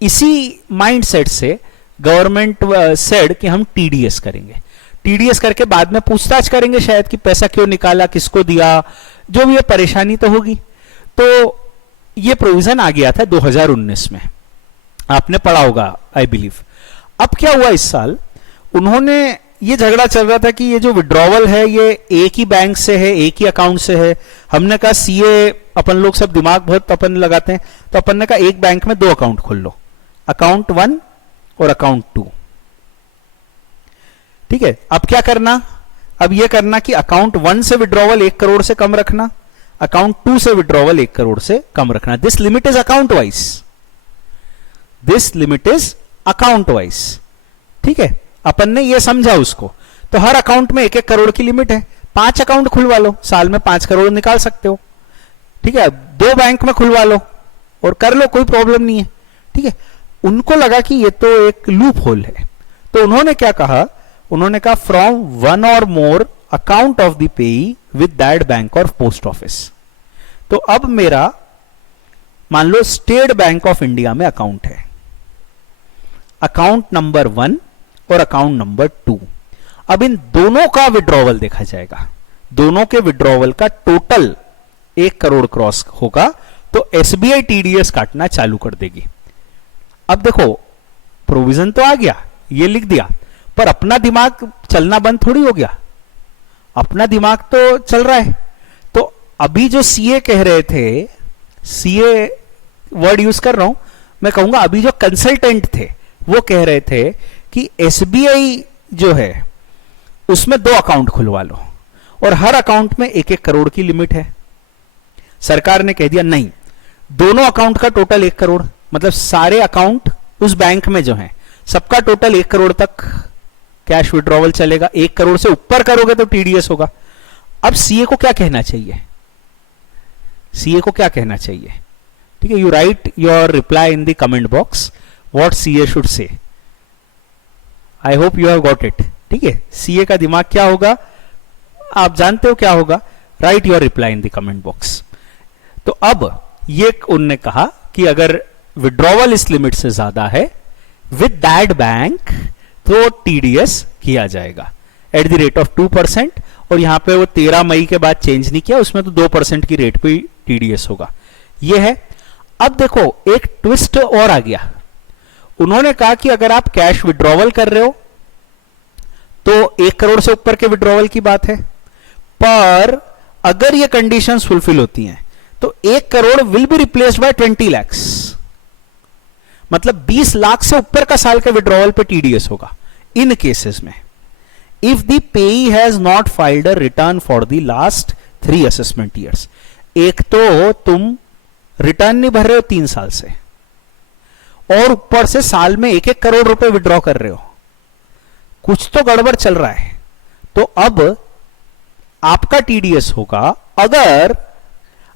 इसी माइंडसेट से गवर्नमेंट सेड कि हम टीडीएस करेंगे। टीडीएस करके बाद में पूछताछ करेंगे शायद कि पैसा क्यों निकाला, किसको दिया, जो भी ये परेशानी तो होगी। तो ये प्रोविजन आ गया था 2019 में, आपने पढ़ा होगा आई बिलीव। अब क्या हुआ इस साल, उन्होंने ये झगड़ा चल रहा था कि ये जो विड्रॉवल है ये एक ही बैंक से है, एक ही अकाउंट से है। हमने कहा सीए अपन लोग सब दिमाग बहुत अपन लगाते हैं, तो अपन ने कहा एक बैंक में 2 अकाउंट खोल लो, अकाउंट 1 और अकाउंट 2। ठीक है, अब क्या करना, अब ये करना कि अकाउंट 1 से विड्रॉवल 1 करोड़ से कम रखना, अकाउंट 2 से विड्रॉवल 1 करोड़ से कम रखना। This limit is account wise, this limit is account wise. ठीक है, अपन ने ये समझा उसको। तो हर अकाउंट में 1-1 करोड़ की लिमिट है, 5 अकाउंट खुलवा लो, साल में 5 करोड़ निकाल सकते हो। ठीक है, 2 बैंक में खुलवा लो और कर लो, कोई प्रॉब्लम नहीं है। ठीक है, उनको लगा कि ये तो एक लूप होल है, तो उन्होंने क्या कहा, उन्होंने कहा फ्रॉम 1 और मोर अकाउंट ऑफ द पेई विद दैट बैंक और पोस्ट ऑफिस। तो अब मेरा मान लो स्टेट बैंक ऑफ इंडिया में अकाउंट है, अकाउंट नंबर 1 और अकाउंट नंबर 2। अब इन दोनों का विड्रॉवल देखा जाएगा, दोनों के विड्रॉवल का टोटल 1 करोड़ क्रॉस होगा तो एसबीआई टीडीएस काटना चालू कर देगी। अब देखो प्रोविजन तो आ गया, ये लिख दिया, पर अपना दिमाग चलना बंद थोड़ी हो गया, अपना दिमाग तो चल रहा है। तो अभी जो सीए कह रहे थे, सीए वर्ड यूज कर रहा हूं, मैं कहूंगा अभी जो कंसल्टेंट थे वो कह रहे थे कि एसबीआई जो है उसमें 2 अकाउंट खुलवा लो और हर अकाउंट में 1-1 करोड़ की लिमिट है। सरकार ने कह दिया नहीं, दोनों अकाउंट का टोटल 1 करोड़, मतलब सारे अकाउंट उस बैंक में जो है सबका टोटल 1 करोड़ तक कैश विड्रॉवल चलेगा। 1 करोड़ से ऊपर करोगे तो टीडीएस होगा। अब सीए को क्या कहना चाहिए, सीए को क्या कहना चाहिए? ठीक है, you right your reply in the comment box what CA should say. I hope you have got it. ठीक है, सीए का दिमाग क्या होगा आप जानते हो क्या होगा, right your reply in the comment box. तो अब ये उनने कहा कि अगर विड्रॉवल इस लिमिट से ज्यादा है विद दैट बैंक तो टीडीएस किया जाएगा एट द रेट ऑफ 2%, और यहां पे वो 13 मई के बाद चेंज नहीं किया, उसमें तो 2% की रेट पे टीडीएस होगा। ये है। अब देखो एक ट्विस्ट और आ गया, उन्होंने कहा कि अगर आप कैश विड्रॉवल कर रहे हो तो 1 करोड़ से ऊपर के विड्रॉवल की बात है, पर अगर ये कंडीशंस फुलफिल होती हैं तो 1 crore will be replaced by 20 lakh, मतलब 20 लाख से ऊपर का साल के विड्रॉवल पे टीडीएस होगा इन केसेस में। इफ द पेई has not filed a return for the last 3 assessment years, एक तो तुम रिटर्न नहीं भर रहे हो 3 साल से और ऊपर से साल में 1-1 करोड़ रुपए विड्रॉ कर रहे हो, कुछ तो गड़बड़ चल रहा है। तो अब आपका टीडीएस होगा अगर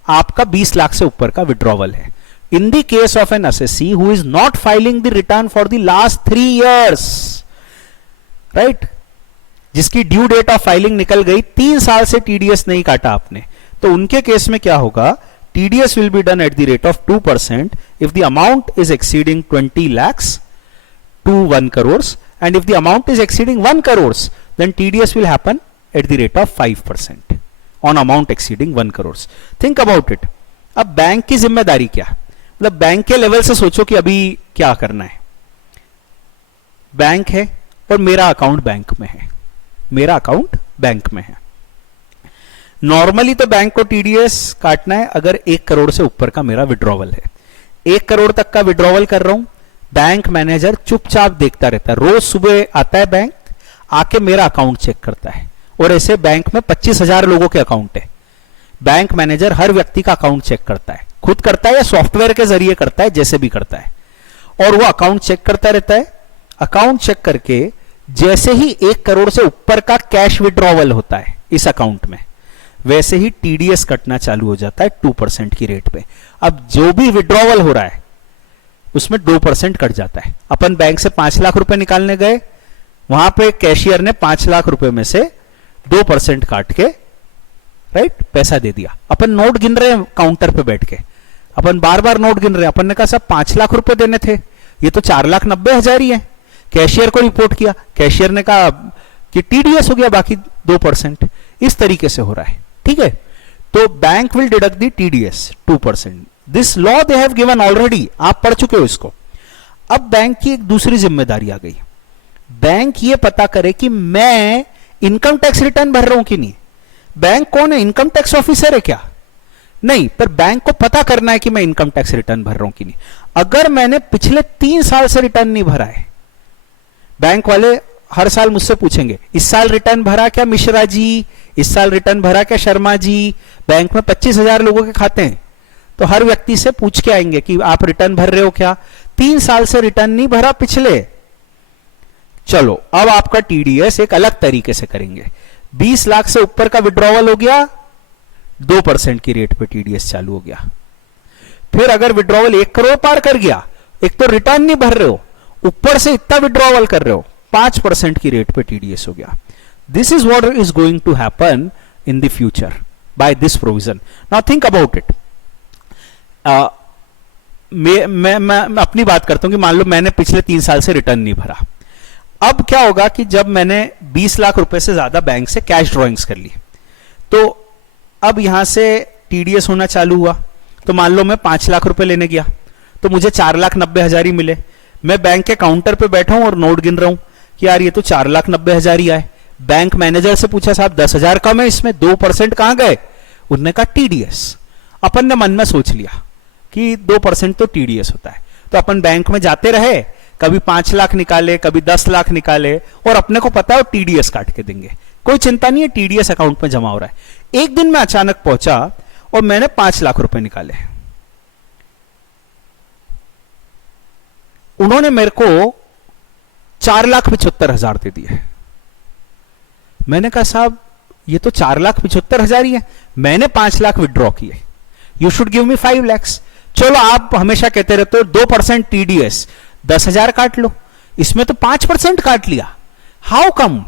आपका 20 लाख से ऊपर का विड्रॉवल है। In the case of N assessee who is not filing the return for the last 3 years, right, जिसकी ड्यू डेट ऑफ फाइलिंग निकल गई, 3 साल से टीडीएस नहीं काटा आपने, तो उनके केस में क्या होगा, TDS will be done at the rate of 2% if the amount is exceeding 20 lakhs to 1 crores, and if the amount is exceeding 1 crores then TDS will happen at the rate of 5% on amount exceeding 1 crores. Think about it. अब bank की जिम्मेदारी क्या, मतलब bank के level से सोचो कि अभी क्या करना है। बैंक है और मेरा अकाउंट बैंक में है, मेरा अकाउंट बैंक में है। नॉर्मली तो बैंक को टीडीएस काटना है अगर 1 करोड़ से ऊपर का मेरा विड्रॉवल है। 1 करोड़ तक का विड्रॉवल कर रहा हूं, बैंक मैनेजर चुपचाप देखता रहता है, रोज सुबह आता है बैंक, आके मेरा अकाउंट चेक करता है। और ऐसे बैंक में 25,000 लोगों के अकाउंट है, बैंक मैनेजर हर व्यक्ति का अकाउंट चेक करता है, खुद करता है या सॉफ्टवेयर के जरिए करता है, जैसे भी करता है, और वो अकाउंट चेक करता रहता है। अकाउंट चेक करके जैसे ही 1 करोड़ से ऊपर का कैश विड्रॉवल होता है इस अकाउंट में, वैसे ही टीडीएस कटना चालू हो जाता है 2% की रेट पे। अब जो भी विड्रॉवल हो रहा है उसमें 2% कट जाता है। अपन बैंक से 5 लाख रुपए निकालने गए, वहां पे कैशियर ने 5 लाख रुपए में से 2% काट के, राइट, पैसा दे दिया। अपन नोट गिन रहे हैं काउंटर पे बैठ के, अपन बार बार नोट गिन रहे हैं, अपन ने कहा सब 5 लाख रुपए देने थे, ये तो 4,90,000 ही है। कैशियर को रिपोर्ट किया, कैशियर ने कहा कि टीडीएस हो गया बाकी 2%। इस तरीके से हो रहा है, ठीक है। तो bank will deduct the TDS 2%। This law they have given already, आप पढ़ चुके हो इसको। अब बैंक की एक दूसरी जिम्मेदारी आ गई, बैंक ये पता करे कि मैं इनकम टैक्स रिटर्न भर रहा हूं कि नहीं। बैंक कौन है, इनकम टैक्स ऑफिसर है क्या? नहीं, पर बैंक को पता करना है कि मैं इनकम टैक्स रिटर्न भर रहा हूं कि नहीं। अगर मैंने पिछले 3 साल से रिटर्न नहीं भरा है, बैंक वाले हर साल मुझसे पूछेंगे इस साल रिटर्न भरा क्या मिश्रा जी, इस साल रिटर्न भरा क्या शर्मा जी। बैंक में 25,000 लोगों के खाते हैं, तो हर व्यक्ति से पूछ के आएंगे कि आप रिटर्न भर रहे हो क्या। 3 साल से रिटर्न नहीं भरा पिछले, चलो अब आपका टीडीएस एक अलग तरीके से करेंगे। 20 लाख से ऊपर का विड्रॉवल हो गया, 2% की रेट पे टीडीएस चालू हो गया। फिर अगर विड्रॉवल 1 करोड़ पार कर गया, एक तो रिटर्न नहीं भर रहे हो, ऊपर से इतना विड्रॉवल कर रहे हो, 5% की रेट पे टीडीएस हो गया। This is what is going to happen in the future by this provision. Now think about it. आ, मैं अपनी बात करता हूं कि मान लो मैंने पिछले 3 साल से रिटर्न नहीं भरा। अब क्या होगा कि जब मैंने 20 लाख रुपए से ज्यादा बैंक से कैश ड्रॉइंग्स कर ली, तो अब यहां से टीडीएस होना चालू हुआ। तो मान लो मैं 5 लाख रुपए लेने गया तो मुझे 4,90,000 ही मिले। मैं बैंक के काउंटर पे बैठा हूं और नोट गिन रहा हूं कि यार ये तो 4,90,000 ही आए। बैंक मैनेजर से पूछा, साहब 10,000 कम है, इसमें 2% कहां गए? उन्होंने कहा टीडीएस। अपन ने मन में सोच लिया कि 2% तो टीडीएस होता है। तो अपन बैंक में जाते रहे, कभी 5 लाख निकाले, कभी 10 लाख निकाले, और अपने को पता है टीडीएस काट के देंगे, कोई चिंता नहीं है, टीडीएस अकाउंट में जमा हो रहा है। एक दिन मैं अचानक पहुंचा और मैंने 5 लाख रुपए निकाले। उन्होंने मेरे को 4,75,000 दे दिए। मैंने कहा साहब ये तो 4,75,000 ही है, मैंने 5 लाख विड्रॉ किए, you should give me 5 lakh. चलो आप हमेशा कहते रहते हो 2% टीडीएस, 10,000 काट लो, इसमें तो 5% काट लिया, हाउ कम?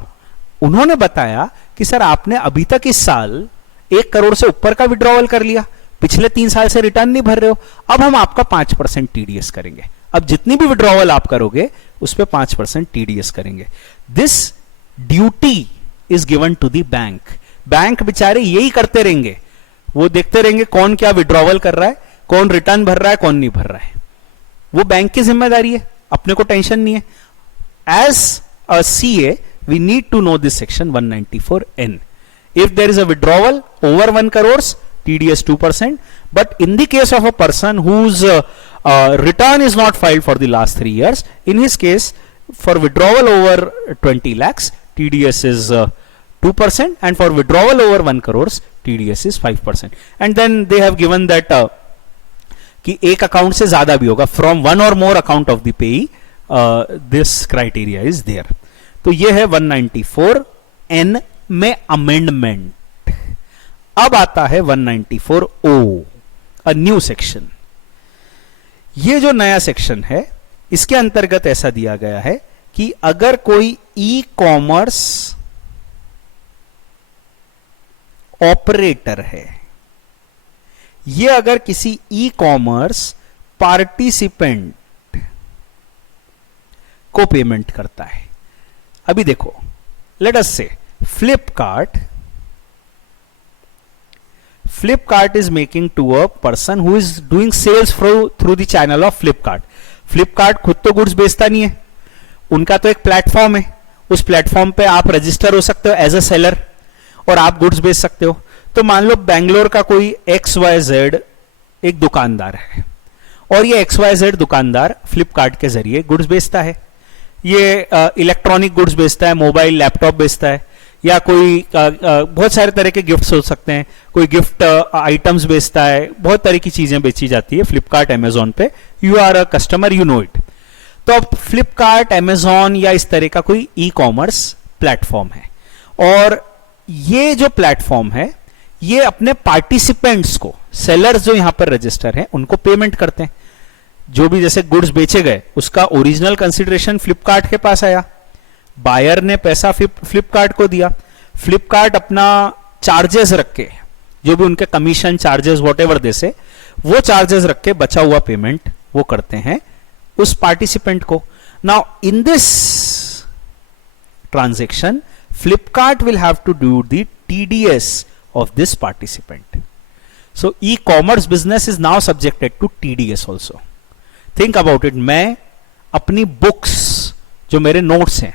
उन्होंने बताया कि सर आपने अभी तक इस साल 1 करोड़ से ऊपर का विड्रॉवल कर लिया, पिछले 3 साल से रिटर्न नहीं भर रहे हो, अब हम आपका 5% टीडीएस करेंगे। अब जितनी भी विड्रॉवल आप करोगे उस पर 5% टीडीएस करेंगे। This duty is given to the bank. Bank बेचारे यही करते रहेंगे, वो देखते रहेंगे कौन क्या विड्रॉवल कर रहा है, कौन रिटर्न भर रहा है, कौन नहीं भर रहा है। वो बैंक की जिम्मेदारी है, अपने को टेंशन नहीं है। As a CA we need to know this section 194N. If there is a withdrawal over 1 crores, TDS 2%. But in the case of a person whose return is not filed for the last 3 years, in his case, for withdrawal over 20 lakhs, TDS is 2%, and for withdrawal over 1 crores, TDS is 5%. And then they have given that कि एक account से ज्यादा भी होगा, from 1 or more account of the payee, this criteria is there. तो ये है 194N में अमेंडमेंट। अब आता है 194O, अ न्यू सेक्शन। ये जो नया सेक्शन है इसके अंतर्गत ऐसा दिया गया है कि अगर कोई ई कॉमर्स ऑपरेटर है, ये अगर किसी ई कॉमर्स पार्टिसिपेंट को पेमेंट करता है, अभी देखो लेट अस से Flipkart is making to a person who is doing sales through the channel of Flipkart. Flipkart खुद तो गुड्स बेचता नहीं है, उनका तो एक प्लेटफॉर्म है, उस प्लेटफॉर्म पे आप रजिस्टर हो सकते हो एज अ सेलर और आप गुड्स बेच सकते हो। तो मान लो बेंगलोर का कोई XYZ एक दुकानदार है और ये XYZ दुकानदार फ्लिपकार्ट के जरिए गुड्स बेचता है। ये इलेक्ट्रॉनिक गुड्स बेचता है, मोबाइल लैपटॉप बेचता है, या कोई बहुत सारे तरह के गिफ्ट्स हो सकते हैं, कोई गिफ्ट आइटम्स बेचता है, बहुत तरह की चीजें बेची जाती है फ्लिपकार्ट अमेजोन पे। You are a customer, you know it. तो अब फ्लिपकार्ट अमेजोन या इस तरह का कोई ई कॉमर्स प्लेटफॉर्म है, और ये जो प्लेटफॉर्म है ये अपने पार्टिसिपेंट्स को, सेलर्स जो यहां पर रजिस्टर हैं, उनको पेमेंट करते हैं। जो भी जैसे गुड्स बेचे गए उसका ओरिजिनल कंसिडरेशन फ्लिपकार्ट के पास आया, बायर ने पैसा फ्लिपकार्ट को दिया, फ्लिपकार्ट अपना चार्जेस रख के, जो भी उनके कमीशन चार्जेस वॉटेवर दे से, वो चार्जेस रख के बचा हुआ पेमेंट वो करते हैं उस पार्टिसिपेंट को। Now in this transaction Flipkart will have to do the TDS of this participant. So e commerce business is now subjected to TDS also. Think about it. मैं अपनी बुक्स जो मेरे नोट्स हैं,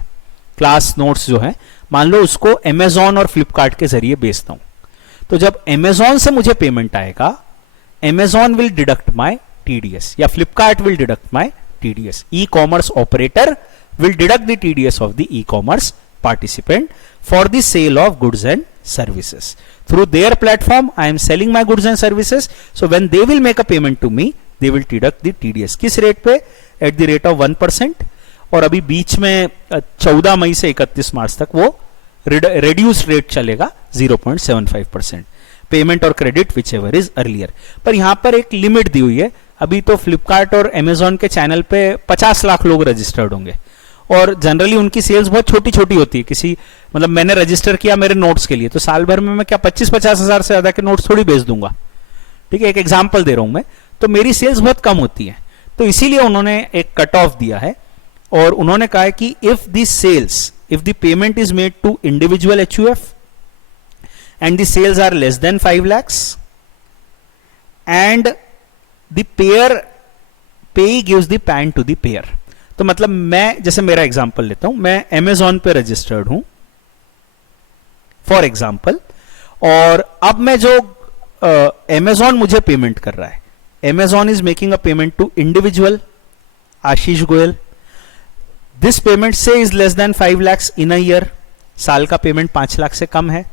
क्लास नोट्स जो है, मान लो उसको Amazon और फ्लिपकार्ट के जरिए बेचता हूं, तो जब अमेजॉन से मुझे पेमेंट आएगा, Amazon will deduct my TDS या Flipkart will deduct my TDS. E commerce operator will deduct the TDS of the e-commerce participant for the sale of goods and services. Through their platform, I am selling my goods and services. So when they will make a payment to me, they will deduct the TDS. किस rate पे? At the rate of 1%. और अभी बीच में 14 मई से 31 मार्च तक वो reduced rate चलेगा 0.75%. Payment और credit whichever is earlier. पर यहां पर एक लिमिट दी हुई है। अभी तो फ्लिपकार्ट और अमेजॉन के चैनल पे 50 लाख लोग रजिस्टर्ड होंगे, और जनरली उनकी सेल्स बहुत छोटी छोटी होती है। किसी मतलब मैंने रजिस्टर किया मेरे नोट्स के लिए, तो साल भर में मैं क्या 25-50 हजार से ज्यादा के नोट्स थोड़ी बेच दूंगा। ठीक है, एक एग्जांपल दे रहा हूं मैं। तो मेरी सेल्स बहुत कम होती है, तो इसीलिए उन्होंने एक कट ऑफ दिया है और उन्होंने कहा है कि if the payment is made to individual HUF and the sales are less than 5 lakhs and the payee gives the PAN to the payer. तो मतलब मैं, जैसे मेरा एग्जांपल लेता हूं, मैं Amazon पे रजिस्टर्ड हूं फॉर एग्जांपल, और अब मैं जो Amazon मुझे पेमेंट कर रहा है, Amazon is making a payment to individual Ashish Goyal. This payment say is less than 5 lakhs in a year, साल का पेमेंट 5 लाख से कम है,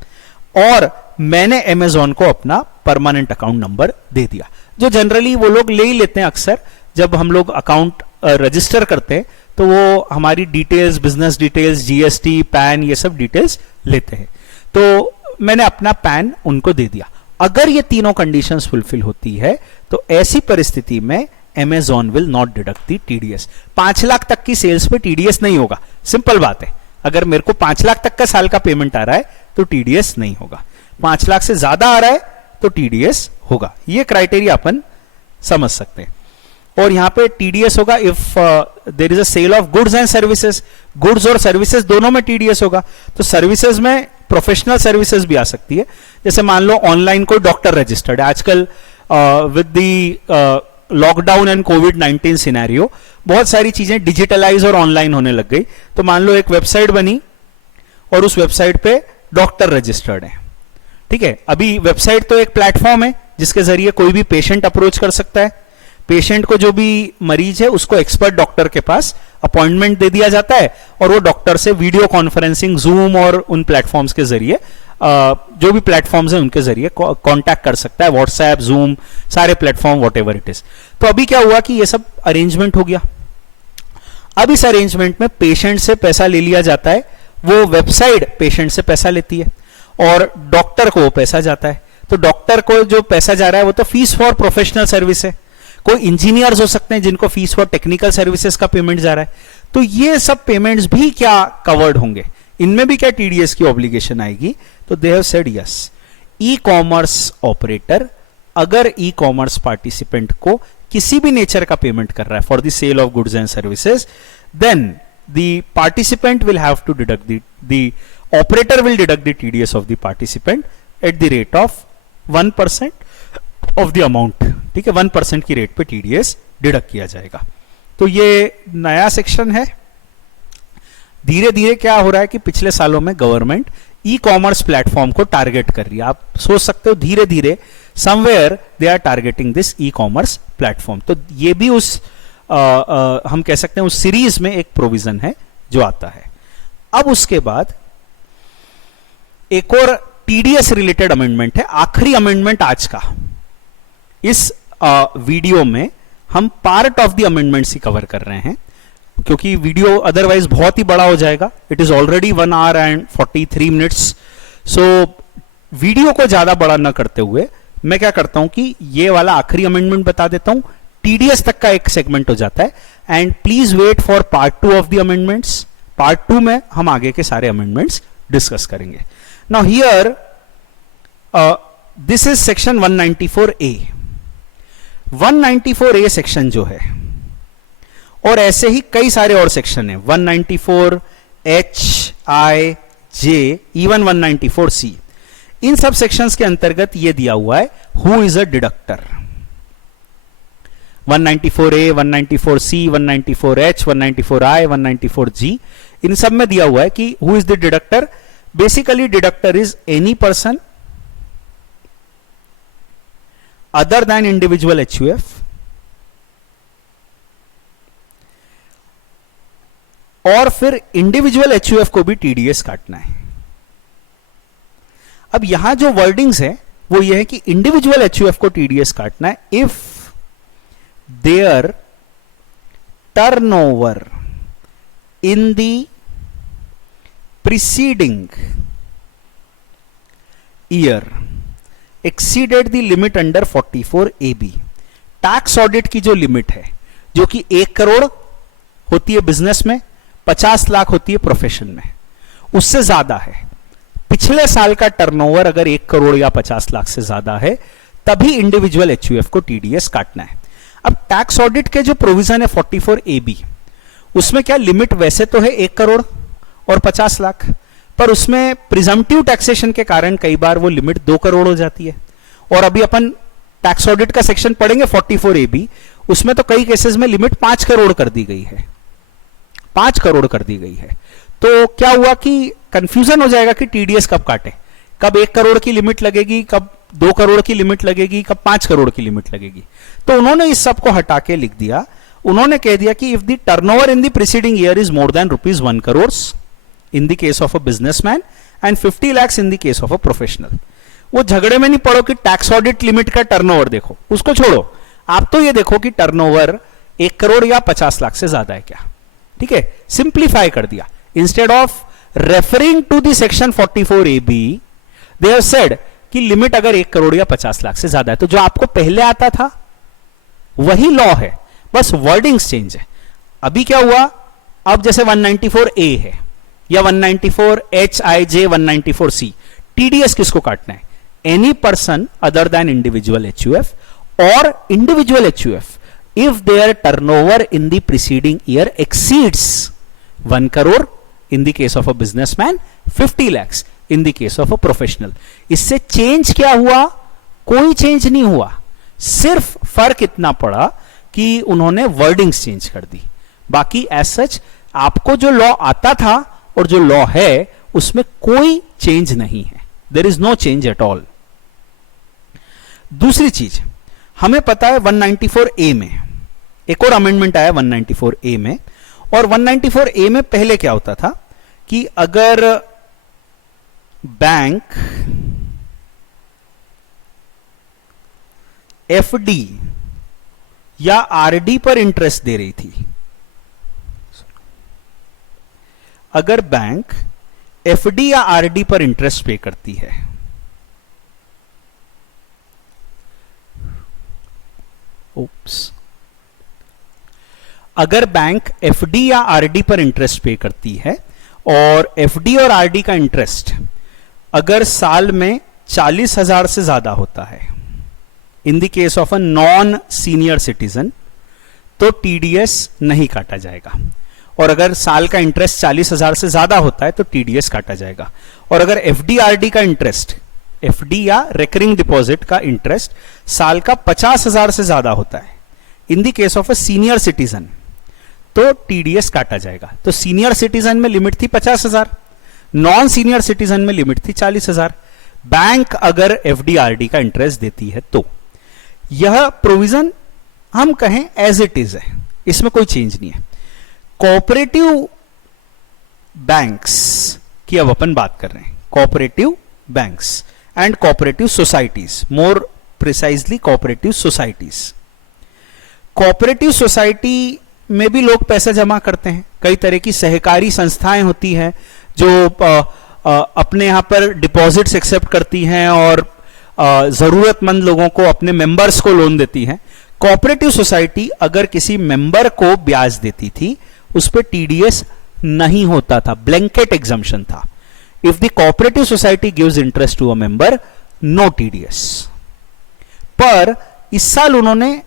और मैंने Amazon को अपना परमानेंट अकाउंट नंबर दे दिया, जो जनरली वो लोग ले ही लेते हैं अक्सर. जब हम लोग अकाउंट रजिस्टर करते हैं तो वो हमारी details, business details, GST, pan, ये सब डिटेल्स लेते हैं. तो मैंने अपना पैन उनको दे दिया. अगर ये तीनों कंडीशंस फुलफिल होती है तो ऐसी परिस्थिति में Amazon will not deduct the TDS. 5 lakh तक की सेल्स पे TDS नहीं होगा, सिंपल बात है. अगर मेरे को 5 लाख तक का साल का पेमेंट आ रहा है तो TDS नहीं होगा. 5 लाख से ज्यादा आ रहा है तो TDS होगा. ये क्राइटेरिया अपन समझ सकते हैं. और यहां पे TDS होगा if there is a sale of goods and services. Goods और सर्विसेज दोनों में TDS होगा. तो सर्विसेज में प्रोफेशनल सर्विसेज भी आ सकती है. जैसे मान लो ऑनलाइन कोई डॉक्टर रजिस्टर्ड है. आजकल with the lockdown and covid scenario बहुत सारी चीजें डिजिटलाइज और ऑनलाइन होने लग गई. तो मान लो एक वेबसाइट बनी और उस वेबसाइट पे डॉक्टर रजिस्टर्ड है. ठीक है, अभी वेबसाइट तो एक प्लेटफॉर्म है जिसके जरिए कोई भी पेशेंट अप्रोच कर सकता है. पेशेंट को, जो भी मरीज है, उसको एक्सपर्ट डॉक्टर के पास अपॉइंटमेंट दे दिया जाता है और वो डॉक्टर से वीडियो कॉन्फ्रेंसिंग, जूम और उन प्लेटफॉर्म्स के जरिए, जो भी प्लेटफॉर्म्स हैं उनके जरिए कांटेक्ट कर सकता है. व्हाट्सएप, जूम, सारे platform, what ever it is. तो अभी क्या हुआ कि ये सब अरेंजमेंट हो गया. अब इस अरेंजमेंट में पेशेंट से पैसा ले लिया जाता है, वो वेबसाइट पेशेंट से पैसा लेती है और डॉक्टर को पैसा जाता है. तो डॉक्टर को जो पैसा जा रहा है वो तो फीस फॉर प्रोफेशनल सर्विस है. कोई इंजीनियर्स हो सकते हैं जिनको फीस फॉर टेक्निकल सर्विसेज का पेमेंट जा रहा है. तो ये सब पेमेंट्स भी क्या कवर्ड होंगे, इनमें भी क्या TDS की ऑब्लिगेशन आएगी? तो दे have said yes. E commerce operator अगर ई कॉमर्स पार्टिसिपेंट को किसी भी नेचर का पेमेंट कर रहा है for the sale of goods and services, then the participant will have to deduct the operator will deduct the TDS of the participant at the rate of 1% of the amount. ठीक है, 1% की rate पे TDS deduct किया जाएगा. तो ये नया section है. धीरे धीरे क्या हो रहा है कि पिछले सालों में गवर्नमेंट ई कॉमर्स प्लेटफॉर्म को टारगेट कर रही है. आप सोच सकते हो धीरे धीरे somewhere they are targeting this e commerce platform. तो ये भी उस हम कह सकते हैं उस सीरीज में एक प्रोविजन है जो आता है. अब उसके बाद एक और TDS रिलेटेड अमेंडमेंट है, आखिरी अमेंडमेंट आज का. इस वीडियो में हम part of the amendments he cover कर रहे हैं क्योंकि वीडियो अदरवाइज बहुत ही बड़ा हो जाएगा. It is already 1 hour and 43 minutes. So video को ज्यादा बड़ा ना करते हुए मैं क्या करता हूं कि ये वाला आखिरी अमेंडमेंट बता देता हूं. TDS तक का एक सेगमेंट हो जाता है. And please wait for part 2 of the amendments. Part 2 में हम आगे के सारे अमेंडमेंट्स डिस्कस करेंगे. Now here this is section 194A. 194A section जो है, और ऐसे ही कई सारे और सेक्शन है, 194H, I, J, even 194C. इन सब सेक्शंस के अंतर्गत ये दिया हुआ है who is a deductor. 194A, 194C, 194H, 194I, 194G, इन सब में दिया हुआ है कि who is the deductor. Basically deductor is any person other than individual HUF और फिर इंडिविजुअल HUF को भी TDS काटना है. अब यहां जो वर्डिंग्स है वो ये है कि इंडिविजुअल HUF को TDS काटना है if their turnover in the preceding year exceeded the limit under 44AB. Tax audit की जो लिमिट है, जो कि 1 करोड़ होती है बिजनेस में, 50 लाख होती है प्रोफेशन में, उससे ज्यादा है. पिछले साल का टर्नओवर अगर 1 करोड़ या 50 लाख से ज्यादा है तभी इंडिविजुअल एचयूएफ को टीडीएस काटना है। अब टैक्स ऑडिट के जो प्रोविजन है 44AB, उसमें क्या लिमिट वैसे तो है 1 करोड़ और 50 लाख, पर उसमें प्रिजम्पटिव टैक्सेशन के कारण कई बार वो लिमिट 2 करोड़ हो जाती है। और अभी अपन टैक्स ऑडिट का सेक्शन पढ़ेंगे 44AB, उसमें तो कई केसेस में लिमिट 5 करोड़ कर दी गई है, 5 करोड़ कर दी गई है। तो क्या हुआ कि कंफ्यूजन हो जाएगा कि टीडीएस कब काटे, कब 1 करोड़ की लिमिट लगेगी, कब 2 करोड़ की लिमिट लगेगी, कब 5 करोड़ की लिमिट लगेगी। तो उन्होंने इस सब को हटा के लिख दिया, उन्होंने कह दिया कि if the turnover in the preceding year is more than ₹1 crore in the case of a businessman and 50 lakhs in the case of a professional. वो झगड़े में नहीं पड़ो कि टैक्स ऑडिट लिमिट का टर्नओवर देखो, उसको छोड़ो, आप तो ये देखो कि टर्नओवर 1 करोड़ या 50 लाख से ज्यादा है क्या। ठीक है, सिंप्लीफाई कर दिया। Instead of referring to the section 44AB, they have said कि लिमिट अगर 1 करोड़ या 50 लाख से ज्यादा है, तो जो आपको पहले आता था वही लॉ है, बस वर्डिंग्स चेंज है। अभी क्या हुआ, अब जैसे 194A है या 194HIJ 194C, टीडीएस किसको काटना है? Any person other than individual HUF और individual HUF if their turnover in the preceding year exceeds 1 crore in the case of a businessman, 50 lakhs in the case of a professional. इससे change क्या हुआ? कोई change नहीं हुआ, सिर्फ फर्क इतना पड़ा कि उन्होंने वर्डिंग्स चेंज कर दी। बाकी एज सच आपको जो लॉ आता था और जो लॉ है उसमें कोई चेंज नहीं है, there is no change at all. दूसरी चीज हमें पता है 194A में एक और अमेंडमेंट आया 194A में, और 194A में पहले क्या होता था कि अगर बैंक एफडी या आरडी पर इंटरेस्ट दे रही थी, अगर बैंक एफडी या आरडी पर इंटरेस्ट पे करती है, अगर बैंक एफडी या आरडी पर इंटरेस्ट पे करती है और एफडी और आरडी का इंटरेस्ट अगर साल में 40,000 से ज्यादा होता है in the case of a non senior citizen, तो टीडीएस नहीं काटा जाएगा। और अगर साल का इंटरेस्ट 40,000 से ज्यादा होता है तो टीडीएस काटा जाएगा। और अगर एफडी आरडी का इंटरेस्ट, एफडी या रेकरिंग डिपॉजिट का इंटरेस्ट साल का 50,000 से ज्यादा होता है in the case of a senior citizen, तो टीडीएस काटा जाएगा। तो सीनियर सिटीजन में लिमिट थी 50,000, नॉन सीनियर सिटीजन में लिमिट थी 40,000। बैंक अगर एफडी आरडी का इंटरेस्ट देती है तो यह प्रोविजन हम कहें एज इट इज है, इसमें कोई चेंज नहीं है। कोऑपरेटिव बैंक्स की अब अपन बात कर रहे हैं, cooperative banks and cooperative societies, more precisely cooperative societies. Cooperative society में भी लोग पैसा जमा करते हैं, कई तरह की सहकारी संस्थाएं होती हैं जो अपने यहां पर डिपॉजिट्स एक्सेप्ट करती हैं और जरूरतमंद लोगों को, अपने मेंबर्स को लोन देती हैं। कोऑपरेटिव सोसाइटी अगर किसी मेंबर को ब्याज देती थी उस पर टीडीएस नहीं होता था, ब्लैंकेट एग्जम्पशन था। If the cooperative society gives interest to a member, no TDS. पर इस साल उन्होंने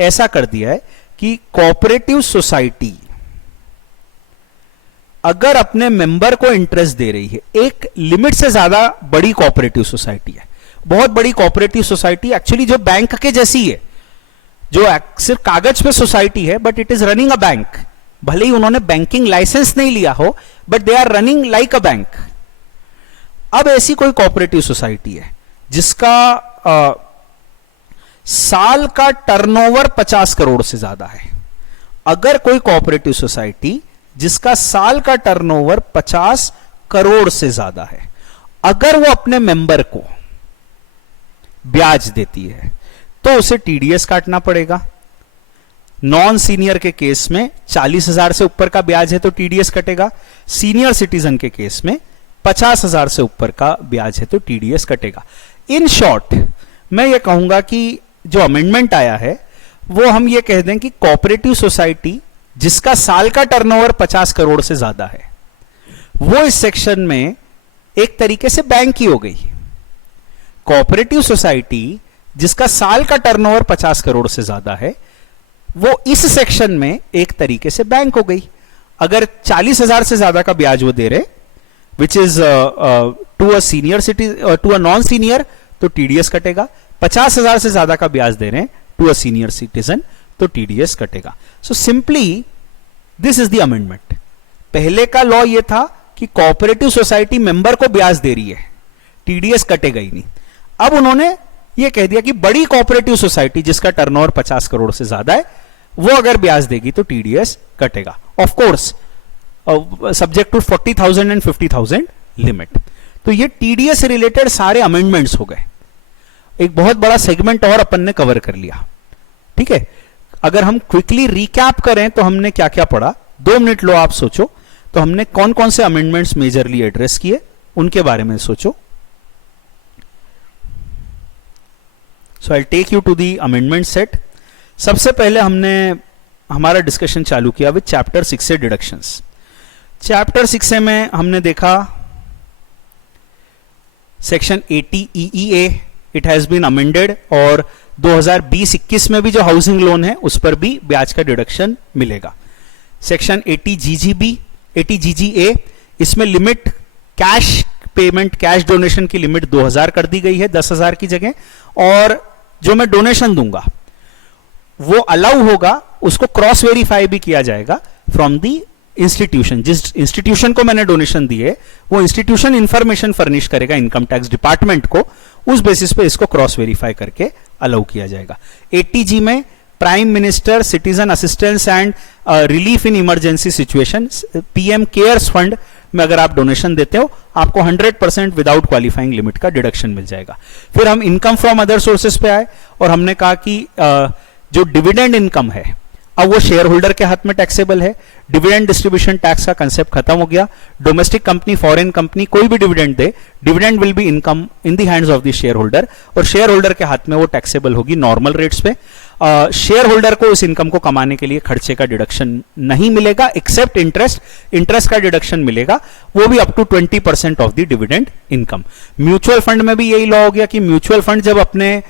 ऐसा कर दिया है कि कोऑपरेटिव सोसाइटी अगर अपने मेंबर को इंटरेस्ट दे रही है, एक लिमिट से ज्यादा बड़ी कोऑपरेटिव सोसाइटी है, बहुत बड़ी कोऑपरेटिव सोसाइटी एक्चुअली जो बैंक के जैसी है, जो सिर्फ कागज पे सोसाइटी है but it is running a bank, भले ही उन्होंने बैंकिंग लाइसेंस नहीं लिया हो but they are running like a bank. अब ऐसी कोई कोऑपरेटिव सोसाइटी है जिसका साल का टर्नओवर 50 करोड़ से ज्यादा है, अगर कोई कोऑपरेटिव सोसाइटी जिसका साल का टर्नओवर 50 करोड़ से ज्यादा है, अगर वो अपने मेंबर को ब्याज देती है तो उसे टीडीएस काटना पड़ेगा। नॉन सीनियर के केस में 40,000 से ऊपर का ब्याज है तो टीडीएस कटेगा, सीनियर सिटीजन के केस में 50,000 से ऊपर का ब्याज है तो टीडीएस कटेगा। इन शॉर्ट मैं ये कहूंगा कि जो अमेंडमेंट आया है वो हम ये कह दें कि कोऑपरेटिव सोसाइटी जिसका साल का टर्नओवर 50 करोड़ से ज्यादा है वो इस सेक्शन में एक तरीके से बैंक ही हो गई। कोऑपरेटिव सोसाइटी जिसका साल का टर्नओवर 50 करोड़ से ज्यादा है, वो इस सेक्शन में एक तरीके से बैंक हो गई। अगर 40,000 से ज्यादा का ब्याज वो दे रहे, which is to a senior citizen, to a non senior, तो टीडीएस कटेगा। 50,000 से ज्यादा का ब्याज दे रहे हैं टू अ सीनियर सिटीजन, तो टीडीएस कटेगा। So simply this is the amendment. पहले का लॉ ये था कि कोऑपरेटिव सोसाइटी मेंबर को ब्याज दे रही है, टीडीएस कटेगा ही नहीं। अब उन्होंने ये कह दिया कि बड़ी कोऑपरेटिव सोसाइटी जिसका टर्नओवर 50 करोड़ से ज्यादा है, वो अगर ब्याज देगी तो टीडीएस कटेगा, of course subject to 40,000 and 50,000 limit. तो ये टीडीएस से रिलेटेड सारे अमेंडमेंट्स हो गए। एक बहुत बड़ा सेगमेंट और अपन ने कवर कर लिया। ठीक है, अगर हम क्विकली रिकैप करें तो हमने क्या क्या पढ़ा, 2 मिनट लो आप सोचो। तो हमने कौन कौन से अमेंडमेंट्स मेजरली एड्रेस किए, उनके बारे में सोचो। So I take you to the amendment set. सबसे पहले हमने हमारा डिस्कशन चालू किया विद चैप्टर 6 से डिडक्शंस। चैप्टर 6 से में हमने देखा section 80 EEA, it has been amended, और 2020-21 में भी जो हाउसिंग लोन है उस पर भी ब्याज का डिडक्शन मिलेगा। सेक्शन 80 GGB, 80 GGA, इसमें limit cash payment, cash donation की लिमिट 2,000 कर दी गई है 10,000 की जगह, और जो मैं डोनेशन दूंगा वो अलाउ होगा, उसको क्रॉस वेरीफाई भी किया जाएगा फ्रॉम दी इंस्टीट्यूशन। जिस इंस्टीट्यूशन को मैंने डोनेशन दी है वो इंस्टीट्यूशन इंफॉर्मेशन फर्निश करेगा इनकम टैक्स डिपार्टमेंट को, उस बेसिस पे इसको क्रॉस वेरीफाई करके अलाउ किया जाएगा। 80G में prime minister citizen assistance and relief in emergency situation, PM cares fund में अगर आप डोनेशन देते हो आपको 100% विदाउट क्वालिफाइंग लिमिट का डिडक्शन मिल जाएगा। फिर हम इनकम फ्रॉम अदर सोर्सेस पे आए और हमने कहा कि जो डिविडेंड इनकम है अब वो शेयर होल्डर के हाथ में टैक्सेबल है। डिविडेंड डिस्ट्रीब्यूशन टैक्स का कंसेप्ट खत्म हो गया। डोमेस्टिक कंपनी, फॉरेन कंपनी कोई भी dividend they, dividend will be income in the hands of the share holder, और शेयर होल्डर के हाथ में वो टैक्सेबल होगी नॉर्मल रेट्स पे। शेयर होल्डर को उस इनकम को कमाने के लिए खर्चे का डिडक्शन नहीं मिलेगा एक्सेप्ट इंटरेस्ट। इंटरेस्ट का डिडक्शन मिलेगा, वो भी up to 20% of the dividend income. Mutual fund में भी यही लॉ हो गया कि म्यूचुअल फंड जब अपने